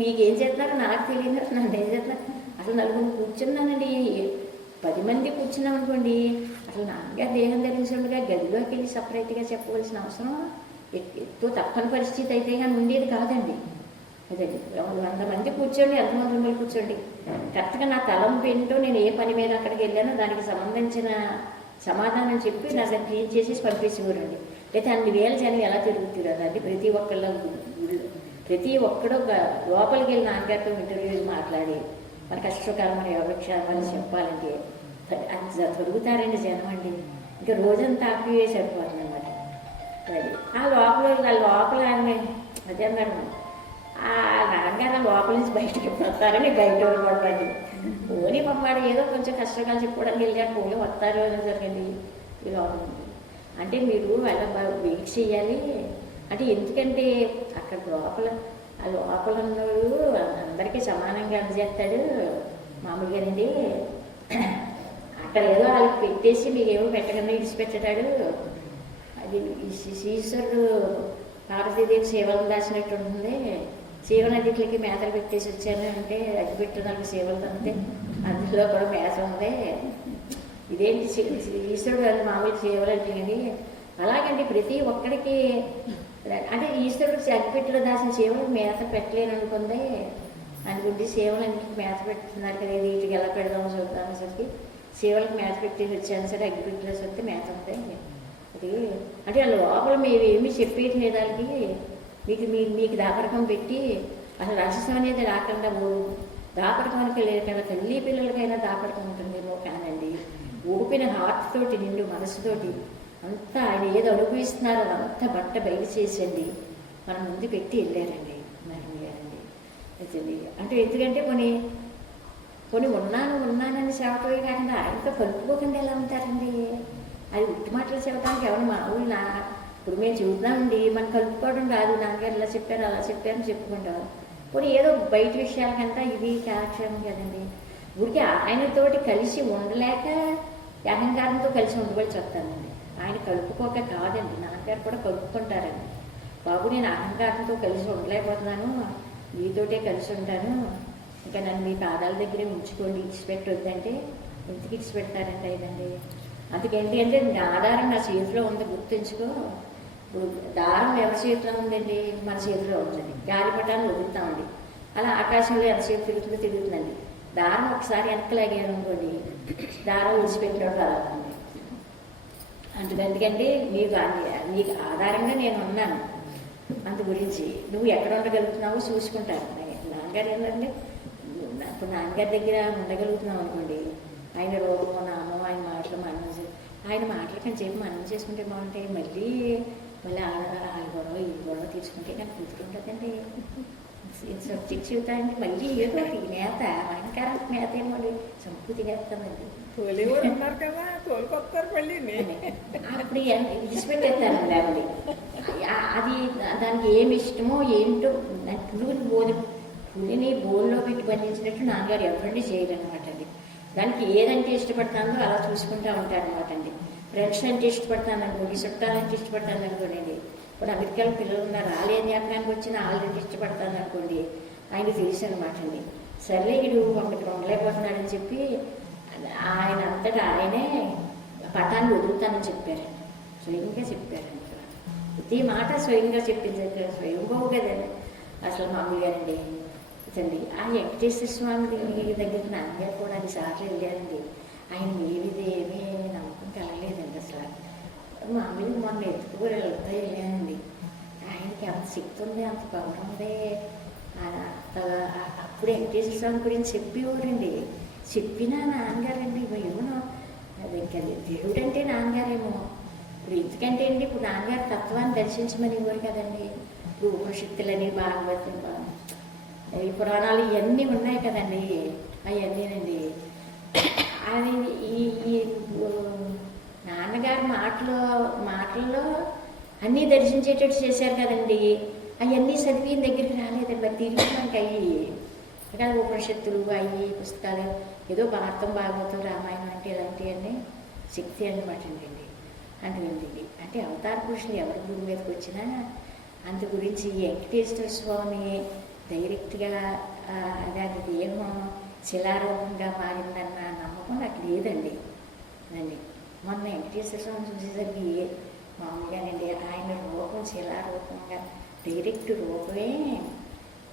మీకేం చేస్తున్నారో నాకు తెలియదు, నన్ను ఏం చేస్తున్నారు. అసలు నలుగురు కూర్చున్నానండి, 10 మంది కూర్చున్నాం అనుకోండి, అసలు నాన్నగారు దేహం ధరించుండగా గదిలోకి వెళ్ళి సపరేట్గా చెప్పవలసిన అవసరం ఎక్కువ తప్పని పరిస్థితి అయితే కానీ ఉండేది కాదండి. అదండి 100 మంది కూర్చోండి, 100 మంది కూర్చోండి, కరెక్ట్గా నా తలంపు ఏంటో నేను ఏ పని మీద అక్కడికి వెళ్ళానో దానికి సంబంధించిన సమాధానం చెప్పి నా దాన్ని క్లీన్ చేసేసి పంపించేవారండి. అయితే అన్ని వేల జనం ఎలా తిరుగుతున్నారు అండి. ప్రతి ఒక్కడు లోపలికి వెళ్ళి నాన్నగారితో ఇంటర్వ్యూస్ మాట్లాడి మన కష్టకాలం మన యోగక్షేమాలు చెప్పాలంటే అది దొరుకుతారండి జనం అండి. ఇంకా రోజంతా ఆక్టివే సరిపోతుంది అన్నమాట. అది ఆ లోపల అదే అన్నాడు, ఆ నాన్నగారు ఆ లోపల నుంచి బయటకి వస్తారని బయట పడతాడు. పోనీ పంపాడు ఏదో కొంచెం కష్టకాలు చెప్పుకోవడానికి వెళ్ళాడు, పోనీ వస్తారు అని జరిగింది. ఇలా అంటే మీరు అలా వెయిట్ చేయాలి అంటే, ఎందుకంటే అక్కడ ఆ లోపల ఉన్నాడు అందరికీ సమానంగా అందజేస్తాడు మామూలుగానండి. అక్కడ ఏదో వాళ్ళకి పెట్టేసి మీకేమో పెట్టకుండా ఇడిచిపెట్టాడు. అది ఈశ్వరుడు పార్వతీదేవి సేవలు దాచినట్టు ఉంటుంది. సేవలన్నింటికి మేతలు పెట్టేసి వచ్చాను అంటే అది పెట్టిన సేవలు అంతే, అందులో కూడా మేత ఉంది. ఇదేంటి ఈశ్వరుడు అది మామూలు సేవలు అంటే అలాగండి. ప్రతి ఒక్కడికి అంటే ఈశ్వరుడు అగ్గిపెట్టెలో దాచిన సేవలకు మేత పెట్టలేను అనుకుంది అనుకుంటే సేవలన్నింటికి మేత పెట్టుతున్నారు కదా, వీటికి ఎలా పెడదామో చూద్దామని సరికి సేవలకు మేత పెట్టేసి వచ్చాను సరే అగ్గిపెట్టెలో వస్తే మేత ఉంది. అది అంటే ఆ లోపల మీరు ఏమి చెప్పేది లేదానికి మీకు దాపరకం పెట్టి అసలు రహస్యం అనేది రాకుండా దాపరకానికి లేకుండా తల్లి పిల్లలకైనా దాపరకం ఉంటుందేమో కానండి. ఓపెన్ హార్ట్ తోటి నిండు మనసుతోటి అంతా ఆయన ఏదో అనుభవిస్తున్నారో అంతా బట్ట బయట చేసండి మన ముందు పెట్టి వెళ్ళారండి మేడం గారండి. అంటే ఎందుకంటే కొన్ని ఉన్నానని సేవటమే కాకుండా ఆయనతో కలుపుకోకుండా ఎలా ఉంటారండి. అది ఉట్టి మాటలు చెప్పడానికి ఎవరు మామూలు ఇప్పుడు మేము చూద్దామండి, మనం కలుపుకోవడం రాదు. నాన్నగారు ఇలా చెప్పారు అలా చెప్పారని చెప్పుకుంటాం. కొన్ని ఏదో బయట విషయాలకంతా ఇది కాలక్షేమం కదండి. ఊరికి ఆయనతోటి కలిసి ఉండలేక అహంకారంతో కలిసి ఉండవలసి వస్తానండి. ఆయన కలుపుకోక కాదండి, నాన్నగారు కూడా కలుపుకుంటారండి. బాబు నేను అహంకారంతో కలిసి ఉండలేకపోతున్నాను, మీతోటే కలిసి ఉంటాను, ఇంకా నన్ను మీ పాదాల దగ్గరే ఉంచుకోండి, ఇచ్చిపెట్టొద్దంటే ఎందుకు ఇచ్చిపెడతారంటే అయిందండి. అందుకేంటి అంటే ఆధారం నా చేతిలో ఉంది గుర్తుంచుకో. ఇప్పుడు దారం ఎవరి చేతిలో ఉందండి? మన చేతిలో ఉందండి. గాలిపటాన్ని వదులుతామండి, అలా ఆకాశంలో ఎంతసేపు తిరుగుతుందండి. దారం ఒకసారి వెనక్కి లాగాను అనుకోండి, దారం విడిచిపెట్టినట్టు అలాగండి. అందుకంటే నీకు ఆధారంగా నేను ఉన్నాను. అందు గురించి నువ్వు ఎక్కడ ఉండగలుగుతున్నావో చూసుకుంటారు. నాన్నగారు ఏంటంటే ఇప్పుడు నాన్నగారి దగ్గర ఉండగలుగుతున్నావు అనుకోండి, ఆయన రూపము నామో ఆయన మాటలు ఆయన మాటలకని చెప్పి మనం చేసుకుంటే బాగుంటాయి. మళ్ళీ ఆ గొడవ ఈ గొడవ తీసుకుంటే నాకు కుదురుంటుందండి. సబ్జెక్ట్ చెబుతాయండి మళ్ళీ ఏదో ఈ నేత అలంకారానికి నేత ఏమోండి చంపు తినేస్తామండి. అప్పుడు విడిచిపెట్టేస్తానండి ఆవిడ. అది దానికి ఏమి ఇష్టమో ఏంటో పులిని బోన్లో పెట్టి బంధించినట్టు నాన్నగారు ఎవరండి చేయరనమాట అండి. దానికి ఏదంటే ఇష్టపడతానో అలా చూసుకుంటూ ఉంటారనమాట అండి. ఫ్రెండ్స్ అంటే ఇష్టపడతాను అనుకోండి, చుట్టాలంటే ఇష్టపడతాను అనుకోండి. ఇప్పుడు అమెరికాలో పిల్లలు ఉన్నారు, వాళ్ళే జ్ఞాపకానికి వచ్చిన వాళ్ళంటే ఇష్టపడతాను అనుకోండి. ఆయనకు తెలుసు అనమాట అండి. సర్లే వీడు ఒకటి ఉండలేకపోతున్నాడని చెప్పి ఆయన అంతటా ఆయనే పటాన్ని వదులుతానని చెప్పారండి. స్వయంగా చెప్పారండి. ప్రతి మాట స్వయంగా చెప్పింది. స్వయంభవ కదండి అసలు మామూలుగానండి. అండి ఆ వెంకటేశ్వర స్వామి దగ్గరికి నాన్నగారు కూడా 10 సార్లు వెళ్ళారండి. ఆయన మీది ఏమీ నమ్మకం కలగలేదండి అసలు. మామూలుగా మొన్న ఎత్తుకుని వెళ్తా వెళ్ళానండి. ఆయనకి అంత శక్తి ఉంది, అంత పవర్ ఉంది. అప్పుడు వెంకటేశ్వర స్వామి గురించి చెప్పేవారండి. చెప్పినా నాన్నగారండి ఏమో అది ఇంకా దేవుడు అంటే నాన్నగారేమో. ఇప్పుడు ఎందుకంటే అండి ఇప్పుడు నాన్నగారు తత్వాన్ని దర్శించమని ఇవ్వరు కదండి. ఇప్పుడు ఉపనిషత్తులని భాగవతం ఈ పురాణాలు ఇవన్నీ ఉన్నాయి కదండి, అవన్నీనండి. అది ఈ నాన్నగారి మాటల్లో అన్నీ దర్శించేటట్టు చేశారు కదండి. అవన్నీ చదివి దగ్గరికి రాలేదండి. మరి తిరిగి మనకి అయ్యి ఇక్కడ ఉపనిషత్తులు అయ్యి పుస్తకాలు ఏదో భారతం భాగవతం రామాయణం అంటే ఇలాంటివన్నీ శక్తి అన్నమాట అండి. అంటుంది అంటే అవతార పురుషులు ఎవరి గురి మీదకి వచ్చినా అందు గురించి వెంకటేశ్వర స్వామి డైరెక్ట్గా దాని దేహం శిలారూపంగా మారిందన్న నమ్మకం నాకు లేదండి. మొన్న వెంకటేశ్వర స్వామి చూసేసరికి మామూలుగానండి ఆయన రూపం శిలారూపంగా డైరెక్ట్ రూపమే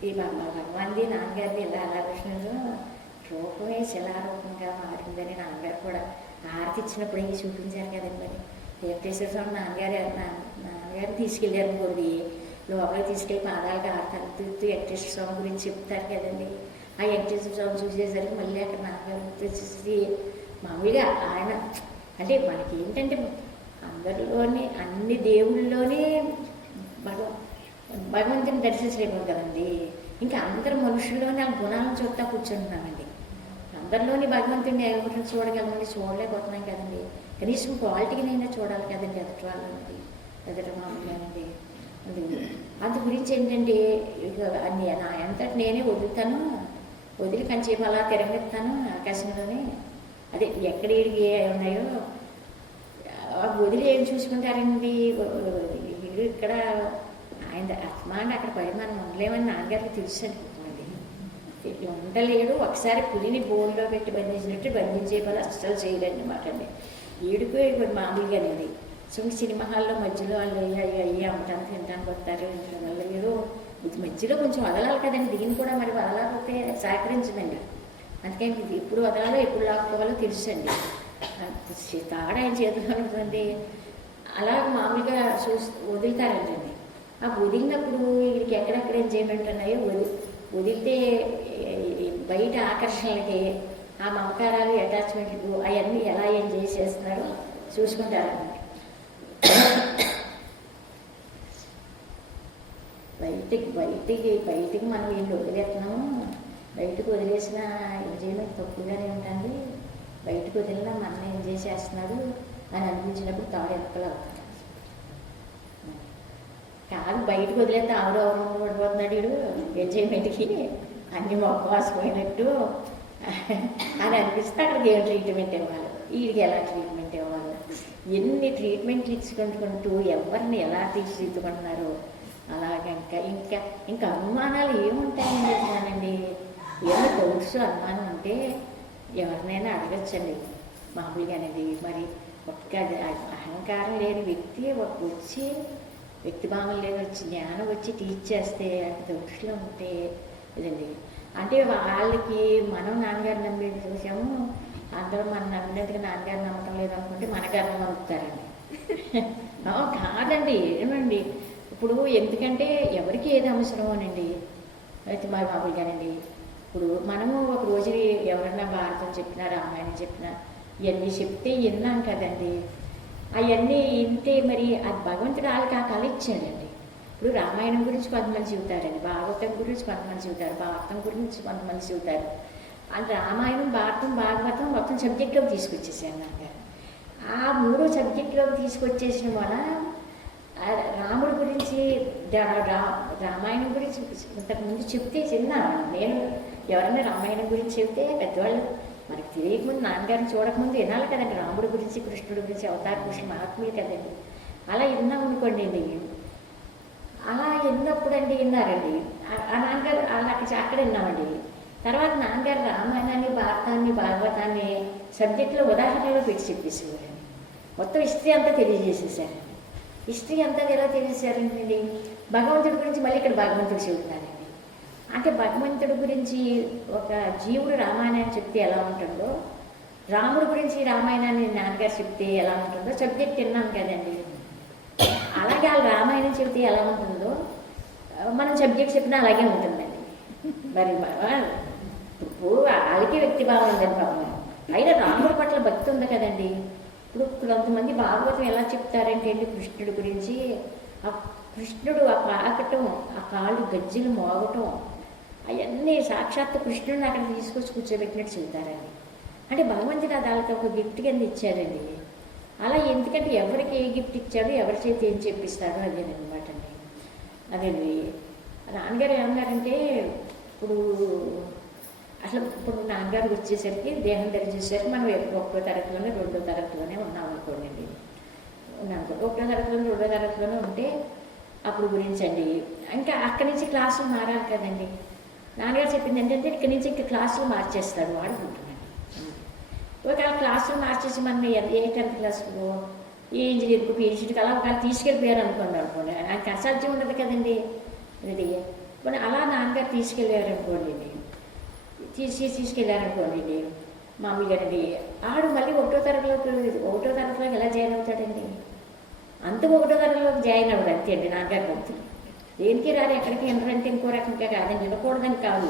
ఈ భగవాన్ది నాన్నగారిది ఇలా రాధాకృష్ణుడు రూపమే శిలారూపంగా మారిందని నాన్నగారు కూడా హారతి ఇచ్చినప్పుడు అవి చూపించారు కదండి. మరి వెంకటేశ్వర స్వామి నాన్నగారు తీసుకెళ్ళారు కోరి లోపలికి తీసుకెళ్ళి పాదాలకు హారతి వెంకటేశ్వర స్వామి గురించి చెప్తారు కదండి. ఆ వెంకటేశ్వర స్వామి చూసేసరికి మళ్ళీ అక్కడ నాన్నగారు వచ్చేసి మామూలుగా ఆయన అంటే మనకి ఏంటంటే అందరిలోని అన్ని దేవుళ్ళలోనే భగవంతుని దర్శించలేము కదండి. ఇంకా అందరు మనుషుల్లోని ఆ గుణాలను చూస్తా కూర్చుంటున్నామండి. అందరిలోని భగవంతుడిని ఎవరిని చూడగలమండి, చూడలేకపోతున్నాం కదండి. కనీసం క్వాలిటీనైనా చూడాలి కదండి ఎదుటి వాళ్ళకి, ఎదుటి మామూలుగానండి. అందు గురించి ఏంటంటే ఇక నా అంతటి నేనే వదులుతాను, వదిలి కంచేపు అలా తిరగెత్తాను ఆకాశంలోనే. అదే ఎక్కడ ఉన్నాయో వదిలి ఏం చూసుకుంటారండి. ఇక్కడ ఆయన అస్మాన్ అక్కడ పడి మనం ఉండలేమని నాన్నగారికి తెలుసు అనుకుంటున్నాండి. ఉండలేడు. ఒకసారి పులిని బోన్లో పెట్టి బంధించినట్టు బంధించే పని అస్సలు చేయలేదన్నమాట అండి. ఈడుకు ఇప్పుడు మామూలుగానండి. సినిమా హాల్లో మధ్యలో వాళ్ళు అయ్యి అమ్మటానికి తినడానికి వస్తారు. వల్ల ఏదో మధ్యలో కొంచెం వదలాలి కదండి. దీన్ని కూడా మరి వదలకపోతే సహకరించదండి. అందుకని ఇది ఎప్పుడు వదలాలో ఎప్పుడు లాక్కోవాలో తెలుసండి. తాడ ఆయన చేతిలో ఉంటుంది. అలా మామూలుగా వదులుతారండి. ఆ వదిలినప్పుడు వీడికి ఎక్కడెక్కడ ఎంజాయ్మెంట్ ఉన్నాయో వదిలితే బయట ఆకర్షణలకి ఆ మమకారాలు అటాచ్మెంట్లకు అవన్నీ ఎలా ఎంజాయ్ చేస్తున్నారో చూసుకుంటారన్నమాట. బయటికి మనం వీళ్ళు వదిలేస్తున్నాము. బయటకు వదిలేసిన ఎంజాయ్మెంట్ తక్కువగానే ఉంటుంది. బయటకు వదిలినా మనం ఎంజాయ్ చేస్తున్నారు అని అనిపించినప్పుడు తాడు ఎక్కలు అవుతారు. కాదు బయటకు వదిలేస్తే ఆవిడెవరు పడిపోతున్నాడు వీడు ఎంజాయ్మెంట్కి అన్ని మొక్కవాసిపోయినట్టు అని అనిపిస్తే అక్కడికి ఏం ట్రీట్మెంట్ ఇవ్వాలి, వీడికి ఎలా ట్రీట్మెంట్ ఇవ్వాలి, ఎన్ని ట్రీట్మెంట్లు ఇచ్చుకుంటుకుంటూ ఎవరిని ఎలా తీర్చిదిద్దుకుంటున్నారు. అలాగే ఇంకా అనుమానాలు ఏముంటాయని చెప్తున్నానండి. ఏమో డౌట్స్ అనుమానం ఉంటే ఎవరినైనా అడగచ్చండి మామూలుగానండి. మరి ఒక్క అహంకారం లేని వ్యక్తి వచ్చి వ్యక్తిభావం లేని వచ్చి జ్ఞానం వచ్చి టీచ్ చేస్తే అంటే దృష్టిలో ఉంటే ఇదండి. అంటే వాళ్ళకి మనం నాన్నగారు నమ్మి చూసాము, అందరూ మనం నమ్మినందుకు నాన్నగారు నమ్మకం లేదనుకుంటే మనగారు నమ్ముతారండి. కాదండి ఏమండి. ఇప్పుడు ఎందుకంటే ఎవరికి ఏది అవసరమోనండి. అయితే మరి మామూలుగానండి. ఇప్పుడు మనము ఒక రోజు ఎవరన్నా భారతం చెప్పినా రామాయణం చెప్పినా ఇవన్నీ చెప్తే విన్నాం కదండి. అవన్నీ వింటే మరి అది భగవంతుడు వాళ్ళకి ఆ కళ ఇచ్చాడండి. ఇప్పుడు రామాయణం గురించి కొంతమంది చెబుతారండి, భాగవతం గురించి కొంతమంది చెబుతారు, భారతం గురించి కొంతమంది చెబుతారు. అంటే రామాయణం భారతం భాగవతం మొత్తం సబ్జెక్ట్లోకి తీసుకొచ్చేసాను నాకు. ఆ మూడో సబ్జెక్ట్లోకి తీసుకొచ్చేసిన వల్ల రాముడి గురించి రామాయణం గురించి ఇంతకుముందు చెప్తే చిన్నాను నేను. ఎవరైనా రామాయణం గురించి చెబితే పెద్దవాళ్ళు మనకు తెలియకముందు నాన్నగారిని చూడకముందు వినాలి కదండి. రాముడి గురించి కృష్ణుడి గురించి అవతార పురుషులు మహాత్ములు కదండి. అలా విన్నాం అనుకోండి అండి. అలా విన్నప్పుడు అండి విన్నారండి. ఆ నాన్నగారు అక్కడ విన్నామండి. తర్వాత నాన్నగారు రామాయణాన్ని భారతాన్ని భాగవతాన్ని సబ్జెక్టులో ఉదాహరణలో పెట్టి చెప్పేసేవారండి. మొత్తం హిస్టరీ అంతా తెలియజేసేసారండి. హిస్టరీ అంతా ఎలా తెలియజేశారండి. భగవంతుడి గురించి మళ్ళీ ఇక్కడ భగవంతుడు చెబుతున్నారండి. అంటే భగవంతుడి గురించి ఒక జీవుడు రామాయణాన్ని చెప్తే ఎలా ఉంటుందో, రాముడి గురించి రామాయణాన్ని నాన్నగారు చెప్తే ఎలా ఉంటుందో సబ్జెక్ట్ విన్నాం కదండి. అలాగే వాళ్ళు రామాయణం చెప్తే ఎలా ఉంటుందో మనం సబ్జెక్ట్ చెప్పినా అలాగే ఉంటుందండి. మరి ఇప్పుడు వాళ్ళకి వ్యక్తిభావం ఉందండి పాపం. అయినా రాముడి పట్ల భక్తి ఉంది కదండి. ఇప్పుడు కొంతమంది భాగవతం ఎలా చెప్తారంటే అండి కృష్ణుడి గురించి కృష్ణుడు ఆ పాకటం, ఆ కాళ్ళు గజ్జలు మోగటం, అవన్నీ సాక్షాత్తు కృష్ణుడిని అక్కడ తీసుకొచ్చి కూర్చోబెట్టినట్టు చెబుతారండి. అంటే భగవంతుడు అది వాళ్ళకి ఒక గిఫ్ట్ కింద ఇచ్చారండి. అలా ఎందుకంటే ఎవరికి ఏ గిఫ్ట్ ఇచ్చాడో, ఎవరి చేతి ఏం చెప్పిస్తాడో అదేనమాట అండి. అదేండి నాన్నగారు ఏమన్నారంటే, ఇప్పుడు నాన్నగారికి వచ్చేసరికి దేహం ధరించేసరికి మనం 1వ తరగతిలోనే 2వ తరగతిలోనే ఉన్నాం అనుకోండి. ఉన్నాను 1వ తరగతిలోనే 2వ తరగతిలోనే ఉంటే అప్పుడు గురించి అండి. ఇంకా అక్కడి నుంచి క్లాసులు మారాలి కదండి. నాన్నగారు చెప్పింది ఏంటంటే ఇక్కడి నుంచి ఇంకా క్లాసులు మార్చేస్తాడు వాడుకుంటున్నాడు. ఒకవేళ క్లాసులు మార్చేసి మనం ఏ 10th క్లాస్లో ఏ ఇంజనీర్కి పిహెచ్డీకి అలా ఒకవేళ తీసుకెళ్ళిపోయారు అనుకోండి ఆయనకి అసాధ్యం ఉండదు కదండి. రెడీ పోనీ అలా నాన్నగారు తీసుకెళ్ళారనుకోండి, తీసుకెళ్ళారనుకోండి మామూలుగానండి. ఆడు మళ్ళీ 1వ తరగతిలోకి ఎలా జాయిన్ అవుతాడండి? అంతకు 1వ తరగతిలోకి జాయిన్ అవ్వడు అంతే అండి. నాన్నగారు పంపుతుంది దేనికి రారు, ఎక్కడికి ఎంటరంటే ఇంకో రకంగా కాదని వినకూడదని కాదు.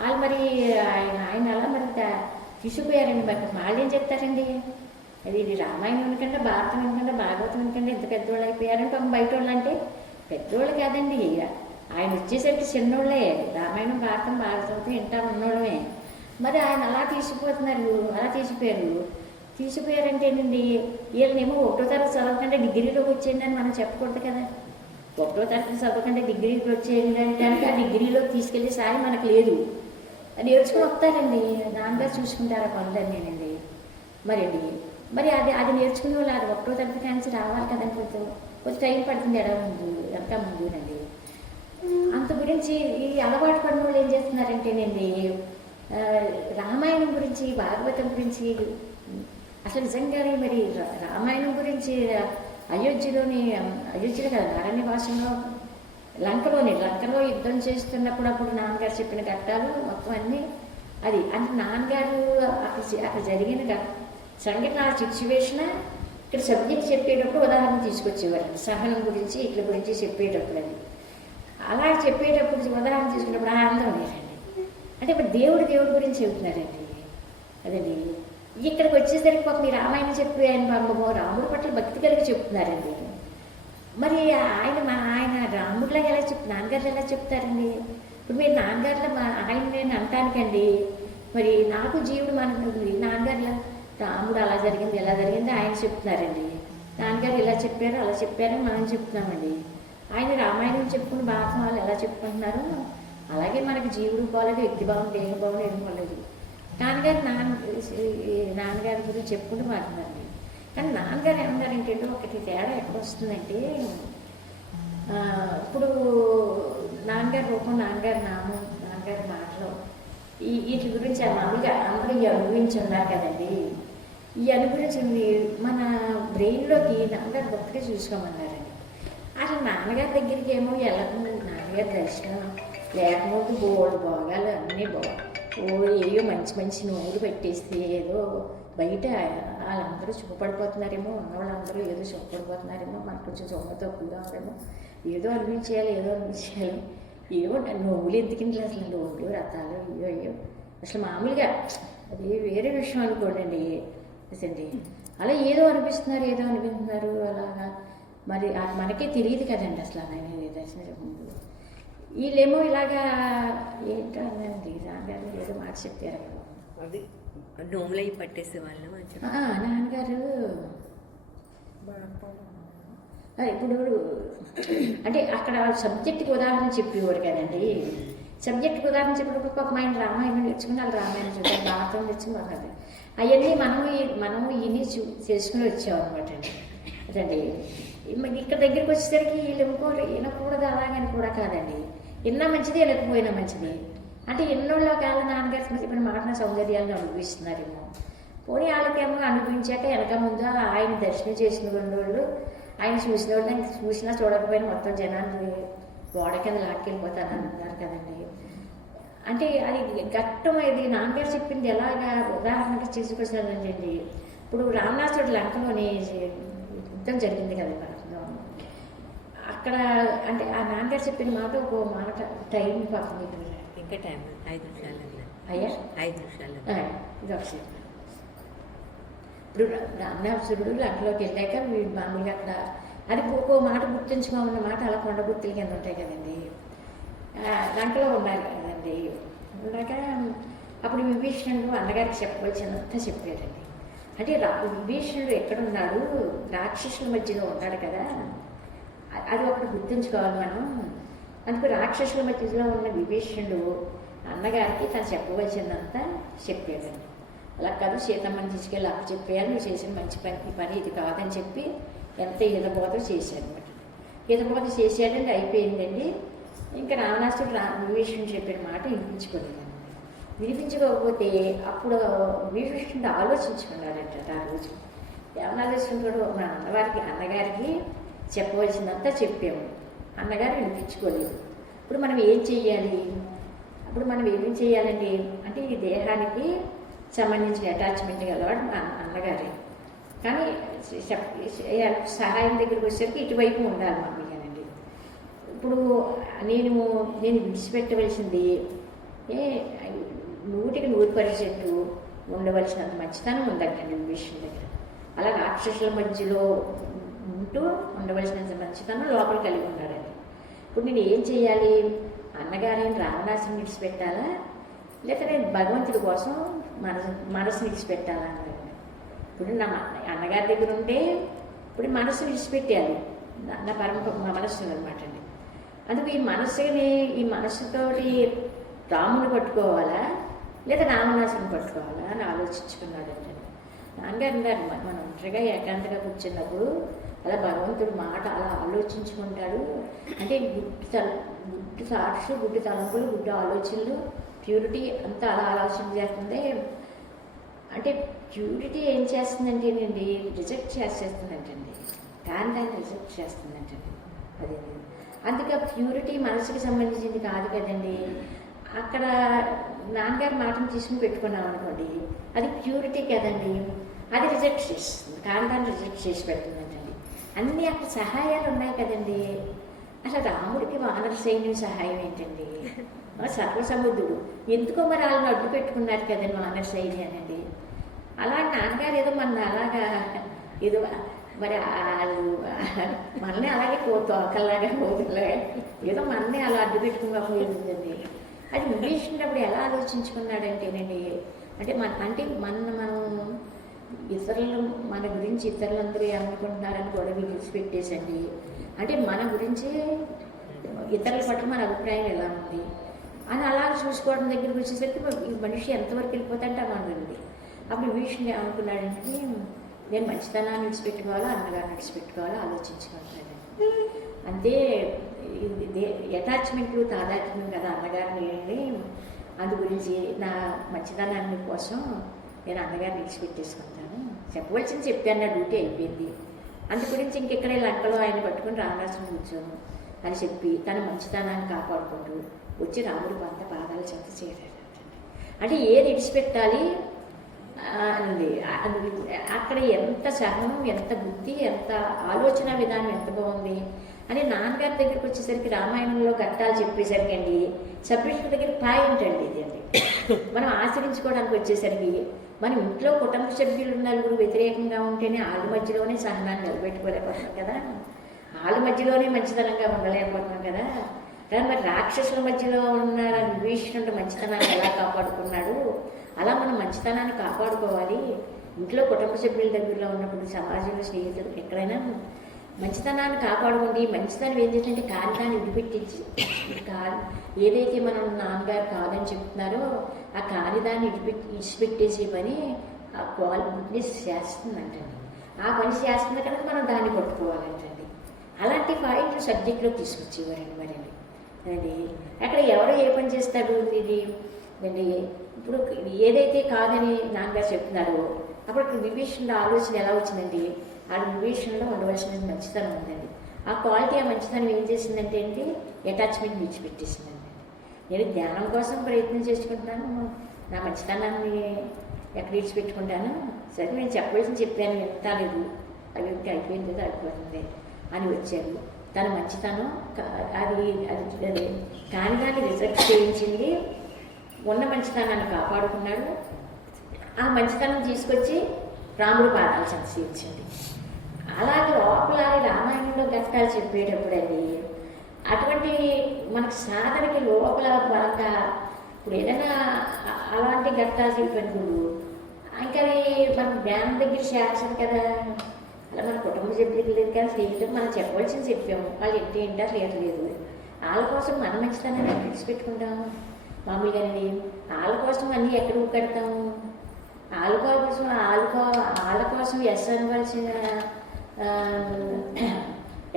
వాళ్ళు మరి ఆయన అలా మరి తీసుకుపోయారండి. మరి వాళ్ళు ఏం చెప్తారండి? అది రామాయణం ఎందుకంటే, భారతం ఎందుకంటే, భాగవతం ఎందుకంటే ఎంత పెద్దోళ్ళు అయిపోయారంటే ఒక బయట వాళ్ళు అంటే పెద్దోళ్ళు కాదండి. ఆయన వచ్చేసరికి చిన్నోళ్ళే. రామాయణం భారతం భాగవతంతో ఇంటా ఉన్నోళ్ళమే. మరి ఆయన అలా తీసుకుపోతున్నారు, అలా తీసుకుపోయారంటేనండి వీళ్ళనేమో 1వ తరగతి చదవకంటే డిగ్రీలోకి వచ్చేయండి అని మనం చెప్పకూడదు కదా. 1వ తరగతి చదవకంటే డిగ్రీకి వచ్చేయండి అంటే ఆ డిగ్రీలోకి తీసుకెళ్ళే సారి మనకు లేదు. అది నేర్చుకుని వస్తారండి. నాన్నగారు చూసుకుంటారు ఆ పనులన్నీనండి. మరి అది నేర్చుకునే వాళ్ళు అది 1వ తరగతి కానీ రావాలి కదండి. కొంచెం టైం పడుతుంది వెనక ముందునండి. అంత గురించి ఈ అలవాటు పడిన వాళ్ళు ఏం చేస్తున్నారంటేనండి, రామాయణం గురించి, భాగవతం గురించి అసలు నిజంగానే మరి రామాయణం గురించి అయోధ్యలో కదా అరణ్యవాసంలో లంకలో యుద్ధం చేస్తున్నప్పుడు అప్పుడు నాన్నగారు చెప్పిన ఘట్టాలు మొత్తం అన్నీ అది అంటే నాన్నగారు అక్కడ జరిగిన సంఘటన సిచ్యువేషన్ ఇక్కడ సబ్జెక్ట్ చెప్పేటప్పుడు ఉదాహరణ తీసుకొచ్చేవారు. సహనం గురించి ఇట్ల గురించి చెప్పేటప్పుడు అది అలా చెప్పేటప్పుడు ఉదాహరణ తీసుకున్నప్పుడు ఆనందం లేదండి. అంటే ఇప్పుడు దేవుడి గురించి చెబుతున్నారండి. అదండి ఇక్కడికి వచ్చేసరికి పాపం మీ రామాయణం చెప్పి ఆయన బాబు రాముడి పట్ల భక్తి కలిగి చెప్తున్నారండి. మరి ఆయన రాముడిలా నాన్నగారు ఎలా చెప్తారండి? ఇప్పుడు మీరు నాన్నగారిలో ఆయన నేను అంటానికండి. మరి నాకు జీవుడు మనకుంది. నాన్నగారిలో రాముడు అలా జరిగింది ఎలా జరిగింది ఆయన చెప్తున్నారండి. నాన్నగారు ఇలా చెప్పారు అలా చెప్పారని మనం చెప్తున్నామండి. ఆయన రామాయణం చెప్పుకుని భారతం వాళ్ళు ఎలా చెప్పుకుంటున్నారు అలాగే మనకి జీవుడు పోలేదు, వ్యక్తి భావం, దేహ భావం ఏం పోలేదు. నాన్నగారి గురించి చెప్పుకుంటూ మాట్లాడారు. కానీ నాన్నగారు ఏమన్నారంటే ఒకటి తేడా ఎక్కడ వస్తుందంటే, ఇప్పుడు నాన్నగారి రూపం, నాన్నగారి నామం, నాన్నగారి మాటలు వీటి గురించి మామూలుగా అందరూ అనుభవించి ఉన్నారు కదండి. ఈ అనుభవించింది మన బ్రెయిన్లోకి నాన్నగారు గొప్పగా చూసుకోమన్నారండి. అసలు నాన్నగారి దగ్గరికి ఏమో వెళ్ళకుండా నాన్నగారి దర్శనం లేకపోతే బోల్డ్ భోగాలు అన్నీ ఏయో మంచి నూనెలు పెట్టేస్తే ఏదో బయట వాళ్ళందరూ సుఖపడిపోతున్నారేమో, ఉన్నవాళ్ళందరూ ఏదో సుఖపడిపోతున్నారేమో, మనకు కొంచెం సొమ్మ తక్కువగా ఉందేమో, ఏదో అనిపించేయాలి ఏవో నవ్వులు ఎందుకంటే అసలు నవ్వులు రథాలు అయ్యో అసలు మామూలుగా అది వేరే విషయం అనుకోండి. అసలు అలా ఏదో అనిపిస్తున్నారు అలాగా. మరి మనకే తెలియదు కదండి అసలు ఆయన దర్శనం ముందు. వీళ్ళేమో ఇలాగా ఏంటండి నాన్నగారు ఏదో మాట చెప్పారు. అది నోములు అవి పట్టేసే వాళ్ళం నాన్నగారు ఇప్పుడు అంటే అక్కడ సబ్జెక్టుకి ఉదాహరణ చెప్పేవారు కదండి. సబ్జెక్టుకి ఉదాహరణ చెప్పినప్పుడు పాప ఆయన రామాయణం నేర్చుకుని వాళ్ళు రామాయణం చూద్దాం, భారతం నేర్చుకుని వాళ్ళది అవన్నీ మనము ఇన్ని చేసుకుని వచ్చామన్నమాట అండి. అదండి ఇక్కడ దగ్గరికి వచ్చేసరికి వీళ్ళు వినకూడదు అలాగని కూడా కాదండి. విన్నా మంచిది, వినకపోయినా మంచిది. అంటే ఎన్నోళ్ళ కాళ్ళ నాన్నగారు చెప్పిన మాటన సౌందర్యాలను అనుభవిస్తున్నారేమో. పోనీ వాళ్ళకేమో అనుభవించాక వెనక ముందు ఆయన దర్శనం చేసిన వాళ్ళు, ఆయన చూసిన వాళ్ళు చూసినా చూడకపోయినా మొత్తం జనాన్ని గోడ కింద లాక్కెళ్ళిపోతానని అన్నారు కదండి. అంటే అది ఘట్టం ఇది నాన్నగారు చెప్పింది ఎలాగా ఉదాహరణగా చేసుకొచ్చానండి. ఇప్పుడు రామనాథుడు లంకలోని యుద్ధం జరిగింది కదా అక్కడ. అంటే ఆ నాన్నగారు చెప్పిన మాట ఒక మాట టైం పక్కన ఇంకా టైం 5 నిమిషాలు అయ్యా 5 నిమిషాలు ఇది ఒకసారి. ఇప్పుడు రామనాథుడు లంకలోకి వెళ్ళాక వీడు మామూలుగా అక్కడ అది ఒక్కో మాట గుర్తుంచుకోమన్న మాట అలా కొండ గుర్తుల కింద ఉంటాయి కదండి. లంకలో ఉన్నారు కదండి. ఉన్నాక అప్పుడు విభీషణుడు అన్నగారికి చెప్పవలసినంత చెప్పాడండి. అంటే విభీషణుడు ఎక్కడున్నాడు, రాక్షసుల మధ్యలో ఉన్నాడు కదా, అది ఒకటి గుర్తుంచుకోవాలి మనం. అందుకు రాక్షసుల మధ్యలో ఉన్న విభీషణుడు అన్నగారికి తను చెప్పవలసిందంతా చెప్పాడండి. అలా కాదు, సీతమ్మని తీసుకెళ్ళి అప్పు చెప్పేయాలి, నువ్వు చేసిన మంచి పని ఇది కాదని చెప్పి ఎంత హితబోధ చేశాడనమాట. హితబోధ చేశాడండి, అయిపోయిందండి. ఇంకా రావణాసుడు విభీషణుడు చెప్పిన మాట వినిపించుకోలేదండి. వినిపించుకోకపోతే అప్పుడు విభీషణుడు ఆలోచించుకున్నాడంట. ఆ రోజు ఏమన్నా ఆలోచించుకుంటాడు, మన అన్నగారికి చెప్పవలసిందంతా చెప్పాము, అన్నగారు వినిపించుకోలేదు. ఇప్పుడు మనం ఏం చెయ్యాలి? అప్పుడు మనం ఏం చేయాలండి అంటే ఈ దేహానికి సంబంధించిన అటాచ్మెంట్ గలవాడు మా అన్నగారే. కానీ సహాయం దగ్గరికి వచ్చేసరికి ఇటువైపు ఉండాలి మమ్మీగానండి. ఇప్పుడు నేను విడిచిపెట్టవలసింది 100% ఉండవలసినంత మంచితనం ఉందంటండి విషయం దగ్గర. అలా రాక్షసుల మధ్యలో ఉంటూ ఉండవలసినంత మంచితనం లోపల కలిగి ఉన్నాడండి. ఇప్పుడు నేను ఏం చేయాలి? అన్నగారిని రావణాసుని విడిచిపెట్టాలా, లేకపోతే నేను భగవంతుడి కోసం మనసు విడిచిపెట్టాలా అన్నాడు. ఇప్పుడు నా అన్నగారి దగ్గర ఉంటే ఇప్పుడు మనసు విడిచిపెట్టాలి, నా మా మనస్సు అనమాట అండి. అందుకు ఈ మనస్సుతోటి రాముని పట్టుకోవాలా లేదా రావణాసుని పట్టుకోవాలా అని ఆలోచించుకున్నాడు అండి. నాన్నగారు అన్నారు, మనం ఒంటరిగా ఏకాంతగా కూర్చున్నప్పుడు అలా భగవంతుడి మాట అలా ఆలోచించుకుంటాడు. అంటే గుడ్డు సాక్షి, గుడ్డు తలంపులు, గుడ్డు ఆలోచనలు, ప్యూరిటీ అంతా అలా ఆలోచన చేస్తుంది. అంటే ప్యూరిటీ ఏం చేస్తుందంటేనండి, రిజెక్ట్ చేసేస్తుందంటండి, దాన్ని రిజెక్ట్ చేస్తుందంటండి. అదే అందుకే ప్యూరిటీ మనసుకి సంబంధించింది కాదు కదండి. అక్కడ నాన్నగారి మాటను తీసుకుని పెట్టుకున్నాం అనుకోండి, అది ప్యూరిటీ కదండి, అది రిజెక్ట్ చేస్తుంది, దాన్ని రిజెక్ట్ చేసి పెడుతుందంటండి. అన్నీ అక్కడ సహాయాలు ఉన్నాయి కదండి. అసలు రాముడికి వానర సైన్యం సహాయం ఏంటండి? సర్వసముద్రుడు ఎందుకో మరి వాళ్ళని అడ్డు పెట్టుకున్నారు కదండి వానర సైన్యానండి. అలా నాన్నగారు ఏదో మన అలాగా ఏదో మరి మనల్ని అలాగే తోకల్లాగా పోతులాగా ఏదో మనల్ని అలా అడ్డు పెట్టుకుని పోయిందండి. అది విభీషణుడు ఎలా ఆలోచించుకున్నాడంటేనండి, అంటే మనం ఇతరులు మన గురించి ఇతరులందరూ ఏమనుకుంటున్నారని కూడా విడిచిపెట్టేసండి. అంటే మన గురించి ఇతరుల పట్ల మన అభిప్రాయం ఎలా ఉంది అని అలా చూసుకోవడం దగ్గరికి వచ్చేసరికి ఈ మనిషి ఎంతవరకు వెళ్ళిపోతుంటే మనది. అప్పుడు విభీషణుడు ఏమనుకున్నాడంటే, నేను మంచితనాన్ని విడిచిపెట్టుకోవాలా అన్నగారిని విడిచిపెట్టుకోవాలా ఆలోచించుకుంటాను. అంతే అటాచ్మెంట్లు తాదాత్మ్యం కదా అన్నగారిని. అందు గురించి నా మంచితనాన్ని కోసం నేను అన్నగారిని విడిచిపెట్టేసుకుంటాను, చెప్పవలసింది చెప్పాను, నా డ్యూటీ అయిపోయింది. అందు గురించి ఇంకెక్కడే లంకలో ఆయన పట్టుకుని రావణాసుని కూర్చోను అని చెప్పి తన మంచితనాన్ని కాపాడుకుంటూ వచ్చి రాముడి పాదాల చెంత చేరాడు. అంటే ఏది విడిచిపెట్టాలి అంది. అక్కడ ఎంత సహనం, ఎంత బుద్ధి, ఎంత ఆలోచన విధానం ఎంత బాగుంది అని నాన్నగారి దగ్గరికి వచ్చేసరికి రామాయణంలో ఘట్టాలు చెప్పేసరికి అండి సబ్మిషన్ దగ్గర పాయింట్ అండి ఇది అండి. మనం ఆచరించుకోవడానికి వచ్చేసరికి మనం ఇంట్లో కుటుంబ సభ్యులు నలుగురు వ్యతిరేకంగా ఉంటేనే వాళ్ళ మధ్యలోనే సహనాన్ని నిలబెట్టుకోలేకపోతున్నాం కదా, వాళ్ళ మధ్యలోనే మంచితనంగా ఉండలేకపోతున్నాం కదా. కానీ మరి రాక్షసుల మధ్యలో ఉన్న విభీషణుడు మంచితనాన్ని ఎలా కాపాడుకున్నాడు, అలా మనం మంచితనాన్ని కాపాడుకోవాలి. ఇంట్లో కుటుంబ సభ్యుల దగ్గరలో ఉన్నప్పుడు, సమాజంలో, స్నేహితులు ఎక్కడైనా మంచితనాన్ని కాపాడుకోండి. మంచితనం ఏం చేస్తుంటే కారణాన్ని విడిపెట్టించి ఏదైతే మనం నాన్నగారు కాదని చెప్తున్నారో ఆ కానిదాన్ని ఇడిచిపెట్టేసే పని ఆ గుడ్నెస్ చేస్తుందంటండి. ఆ పని చేస్తుంది కనుక మనం దాన్ని పట్టుకోవాలంటండి. అలాంటి పాయింట్లు సబ్జెక్ట్లో తీసుకొచ్చేవారండి. మరి అది అక్కడ ఎవరో ఏ పని చేస్తారు ఇది అండి. ఇప్పుడు ఏదైతే కాదని నాన్నగారు చెప్తున్నారో అప్పుడు విభీషణుడు ఆలోచన ఎలా వచ్చిందండి, ఆ విభీషణులో ఉండవలసిన మంచితనం ఉందండి. ఆ క్వాలిటీ, ఆ మంచితనం ఏం చేసిందంటే అండి అటాచ్మెంట్ విడిచిపెట్టేసిందండి. నేను ధ్యానం కోసం ప్రయత్నం చేసుకుంటున్నాను, నా మంచితనాన్ని ఎక్కడ విడిచిపెట్టుకుంటాను, సరే నేను చెప్పాల్సింది చెప్పాను, వింటాలేదు, అది ఇంకా అయిపోయింది కదా అయిపోతుంది అని వచ్చారు. తన మంచితనం అది కాని దాన్ని రిజెక్ట్ చేయించింది, ఉన్న మంచితనాన్ని కాపాడుకున్నాడు. ఆ మంచితనం తీసుకొచ్చి రాముడి పాదాలు సంతసించింది. అలాగే లోపల రామాయణంలో ఘట్టాలు చెప్పేటప్పుడు అండి అటువంటి మనకి సాధనకి లోపల బలంగా ఇప్పుడు ఏదైనా అలాంటి ఘట్టాలు చెప్పినప్పుడు ఇంకా అది మన జ్ఞానం దగ్గర చేర్చదు కదా. అలా మన కుటుంబ సభ్యులు లేదు కదా, స్నేహితులు మనం చెప్పవలసింది చెప్పాము, వాళ్ళు ఏంటి ఏంటో లేదు. వాళ్ళ కోసం మనం మంచితనాన్ని విడిచిపెట్టుకుంటాము మామూలుగానండి. వాళ్ళ కోసం అన్నీ ఎక్కడ ఊకెడతాము, వాళ్ళ కోసం ఎస్ అనవలసిన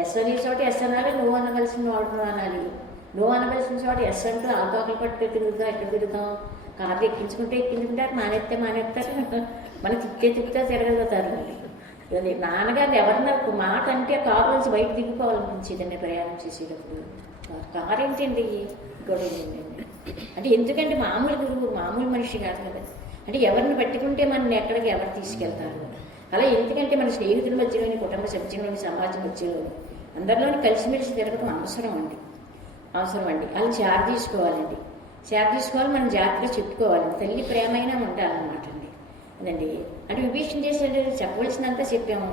ఎస్ అనే చోట ఎస్ అనాలి, నువ్వు అనవలసిన వాడు అనాలి. నువ్వు అనవలసిన చోట ఎస్ అంటూ ఆతోకలు పట్టు తిరుగుతాం, ఎక్కడ తిరుగుతాం, కార్లు ఎక్కించుకుంటారు, మానేస్తారు, మన తిప్పితే తిరగలుగుతారు. అది నాన్నగారిని ఎవరన్నా మాట అంటే కారు నుంచి బయట దిగిపోవాలనిపించేదండి ప్రయాణం చేసేటప్పుడు. కారు ఏంటండి గొడవ ఏంటండి అంటే ఎందుకంటే మామూలు గురువు మామూలు మనిషి కాదు కదా. అంటే ఎవరిని పెట్టుకుంటే మనల్ని ఎక్కడికి ఎవరు తీసుకెళ్తారు. అలా ఎందుకంటే మన స్నేహితుల మధ్యలోని, కుటుంబ సభ్యుల్లోని, సమాజం మధ్యలోని అందరిలోని కలిసిమెలిసి తిరగడం అవసరం అండి. వాళ్ళు చార్ తీసుకోవాలండి. మనం జాగ్రత్తగా చెప్పుకోవాలి. తల్లి ప్రేమైనా ఉండాలన్నమాట అండి. అదండి అంటే విభీషణ చేసే చెప్పవలసినంత చెప్పాము.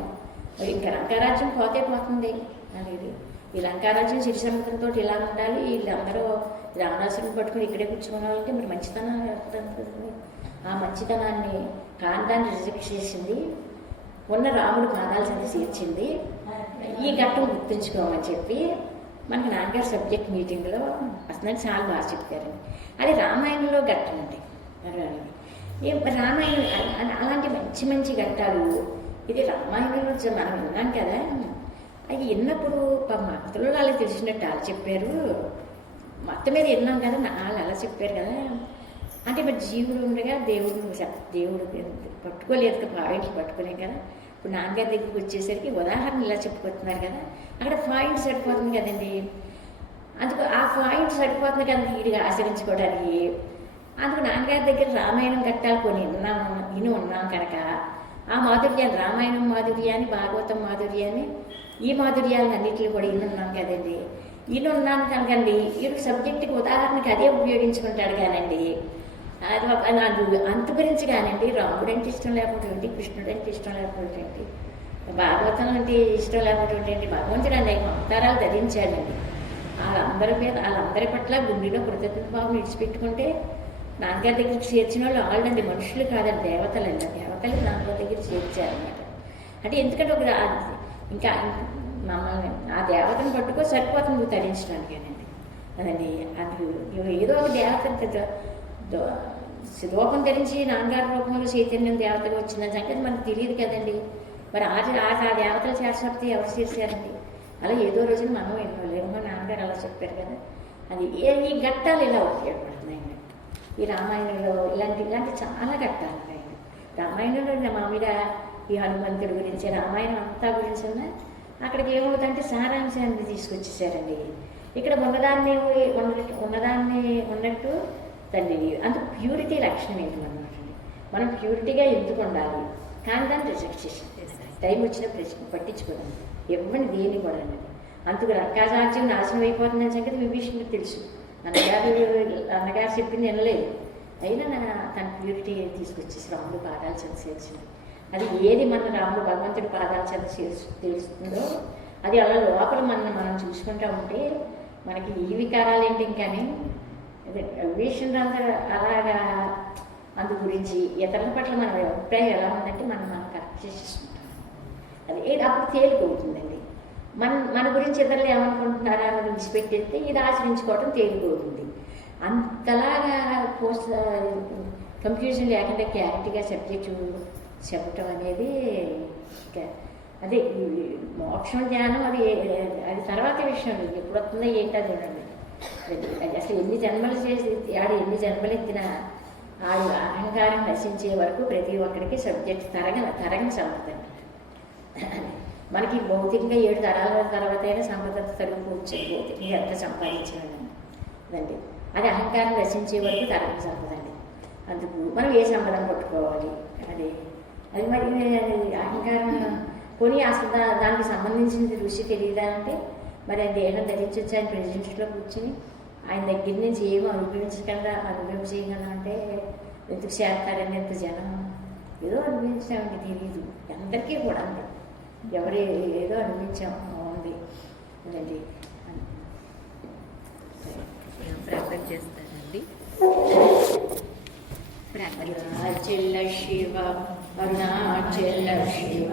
ఇంకా లంకారాజ్యం పోతుంది అనేది. ఈ లంకారాజ్యం సిరి సముద్రంతో ఇలా ఉండాలి, వీళ్ళందరూ రావణాసురుని పట్టుకుని ఇక్కడే కూర్చోవాలంటే మరి మంచితనాన్ని కదండి. ఆ మంచితనాన్ని కాంతాన్ని రిజెక్ట్ చేసింది, ఉన్న రాముడు పాదాల చెంత చేర్చింది. ఈ ఘట్టం గుర్తుంచుకోమని చెప్పి మనకి నాన్నగారు సబ్జెక్ట్ మీటింగ్లో అసలు చాలా బాగా చెప్తారండి. అది రామాయణంలో ఘట్టం అండి. రామాయణం అలాంటి మంచి ఘట్టాలు ఇది రామాయణంలో మనం విన్నాం కదా. అవి విన్నప్పుడు భక్తులు వాళ్ళకి తెలిసినట్టు వాళ్ళు చెప్పారు, మొత్తం మీద విన్నాం కదా, వాళ్ళు అలా చెప్పారు కదా. అంటే మరి జీవుడు ఉండగా దేవుడు పట్టుకోలేదు కదా, పాయింట్లు పట్టుకోలేం కదా. ఇప్పుడు నాన్నగారి దగ్గరికి వచ్చేసరికి ఉదాహరణ ఇలా చెప్పుకుంటున్నారు కదా, అక్కడ పాయింట్ సరిపోతుంది కదండి. అందుకు ఆ పాయింట్ సరిపోతుంది కదా వీడిగా ఆచరించుకోవడానికి. అందుకు నాన్నగారి దగ్గర రామాయణం ఘట్టాలు కొన్ని ఉన్నాం కనుక ఆ మాధుర్యాన్ని, రామాయణం మాధుర్యాన్ని, భాగవతం మాధుర్యాన్ని, ఈ మాధుర్యాలను అన్నింటిలో కూడా ఉన్నాం కదండి. ఉన్నాను కనుకండి వీడికి సబ్జెక్టుకి ఉదాహరణకి అదే ఉపయోగించుకుంటాడు కానండి. అది నాకు అంత గురించి కానండి రాముడు అంటే ఇష్టం లేకపోతే ఏంటి, కృష్ణుడు అంటే ఇష్టం లేకపోతే ఏంటి, భాగవతం అంటే ఇష్టం లేకపోతే ఏంటి, భగవంతుడు అనేక అవతారాలు ధరించాడండి. వాళ్ళందరి పట్ల గుండెలో కృతజ్ఞత భావం విడిచిపెట్టుకుంటే నాన్నగారి దగ్గరికి చేర్చిన వాళ్ళు వాళ్ళండి, మనుషులు కాదండి, దేవతలండి. దేవతలు నాన్నగారి దగ్గర చేర్చారన్నమాట. అంటే ఎందుకంటే ఒక ఇంకా మమ్మల్ని ఆ దేవతను పట్టుకో సరిపోతుంది తరించడానికేనండి. అదండి అది ఏదో ఒక దేవత రూపం ధరించి నాన్నగారి రూపంలో చైతన్యం దేవతగా వచ్చిందని సంగతి మనకు తెలియదు కదండి. మరి ఆ దేవతల చేర్చకపోతే ఎవరు చేశారండి? అలా ఏదో రోజున మనం ఎన్నోలేమో నాన్నగారు అలా చెప్పారు కదా. అది ఈ ఘట్టాలు ఇలా ఉపయోగపడుతున్నాయండి ఈ రామాయణంలో. ఇలాంటి చాలా ఘట్టాలు ఉన్నాయండి రామాయణంలో. మామూలుగా ఈ హనుమంతుడి గురించి రామాయణం అంతా గురించి ఉన్న అక్కడికి ఏమవుతుందంటే సారాంశాన్ని తీసుకొచ్చేసారండి. ఇక్కడ ఉన్నదాన్ని ఉన్నట్టు తండ్రి అందుకు ప్యూరిటీ లక్షణం ఏంటన్నమాట అండి. మనం ప్యూరిటీగా ఎందుకు ఉండాలి కానీ దాన్ని రిజెక్ట్ చేసాం. టైం వచ్చిన ప్రశ్న పట్టించుకోవడం ఎవరిని దేని కూడా అన్నది. అందుకు లంకారాజ్యం నాశనం అయిపోతుందని సంగతి విభీషణుడికి తెలుసు. అన్నగారు చెప్పింది వినలేదు. అయినా తన ప్యూరిటీ తీసుకొచ్చేసి రాముడు పాదాలు చెంత చేర్చింది. అది ఏది మన రాముడు భగవంతుడి పాదాలు చెంత తెలుస్తుందో అది అలా లోపల మనం చూసుకుంటూ ఉంటే మనకి ఈ వికారాలు ఏంటి ఇంకానే విభీషణుడు అలాగా అందు గురించి ఇతరుల పట్ల మన అభిప్రాయం ఎలా ఉందంటే మనం కరెక్ట్ చేసేసుకుంటాం. అది అప్పుడు తేలికవుతుందండి. మన గురించి ఇతరులు ఏమనుకుంటున్నారా అని విడిచిపెట్టేస్తే ఇది ఆచరించుకోవడం తేలికవుతుంది. అంతలాగా కన్ఫ్యూజన్ లేకుండా క్లారిటీగా సబ్జెక్టు చెప్పటం అనేది అదే మోక్షం జ్ఞానం. అది తర్వాత విషయం. ఎప్పుడు వస్తుందో ఏంటో చూడండి. అది అసలు ఎన్ని జన్మలు చేసి ఎన్ని జన్మలు ఎత్తినా ఆడు అహంకారం నశించే వరకు ప్రతి ఒక్కరికి సబ్జెక్ట్ తరగని సంపద. మనకి భౌతికంగా 7 తరాల తర్వాత అయినా సంపద తరుగుకోవచ్చు. భౌతికంగా ఎంత సంపాదించాలండి అదండి. అది అహంకారం నశించే వరకు తరగని సంపద అండి. అందుకు మనం ఏ సంపదం పట్టుకోవాలి. అది మరి అహంకారం కొని అసలు దానికి సంబంధించిన రుచి తెలియదా అంటే మరి ఆయన దేహం ధరించవచ్చు. ఆయన ప్రెసిడెంట్లో కూర్చుని ఆయన దగ్గర నుంచి ఏమో అనుభవించగలం అంటే ఎందుకు చేస్తారని ఎంత జనం ఏదో అనుభవించామండి తెలియదు అందరికీ కూడా. ఎవరు ఏదో అనిపించాం బాగుంది ఇదండి. ప్రార్థన చేస్తారండి. అరుణాచల శివ అరుణాచల శివ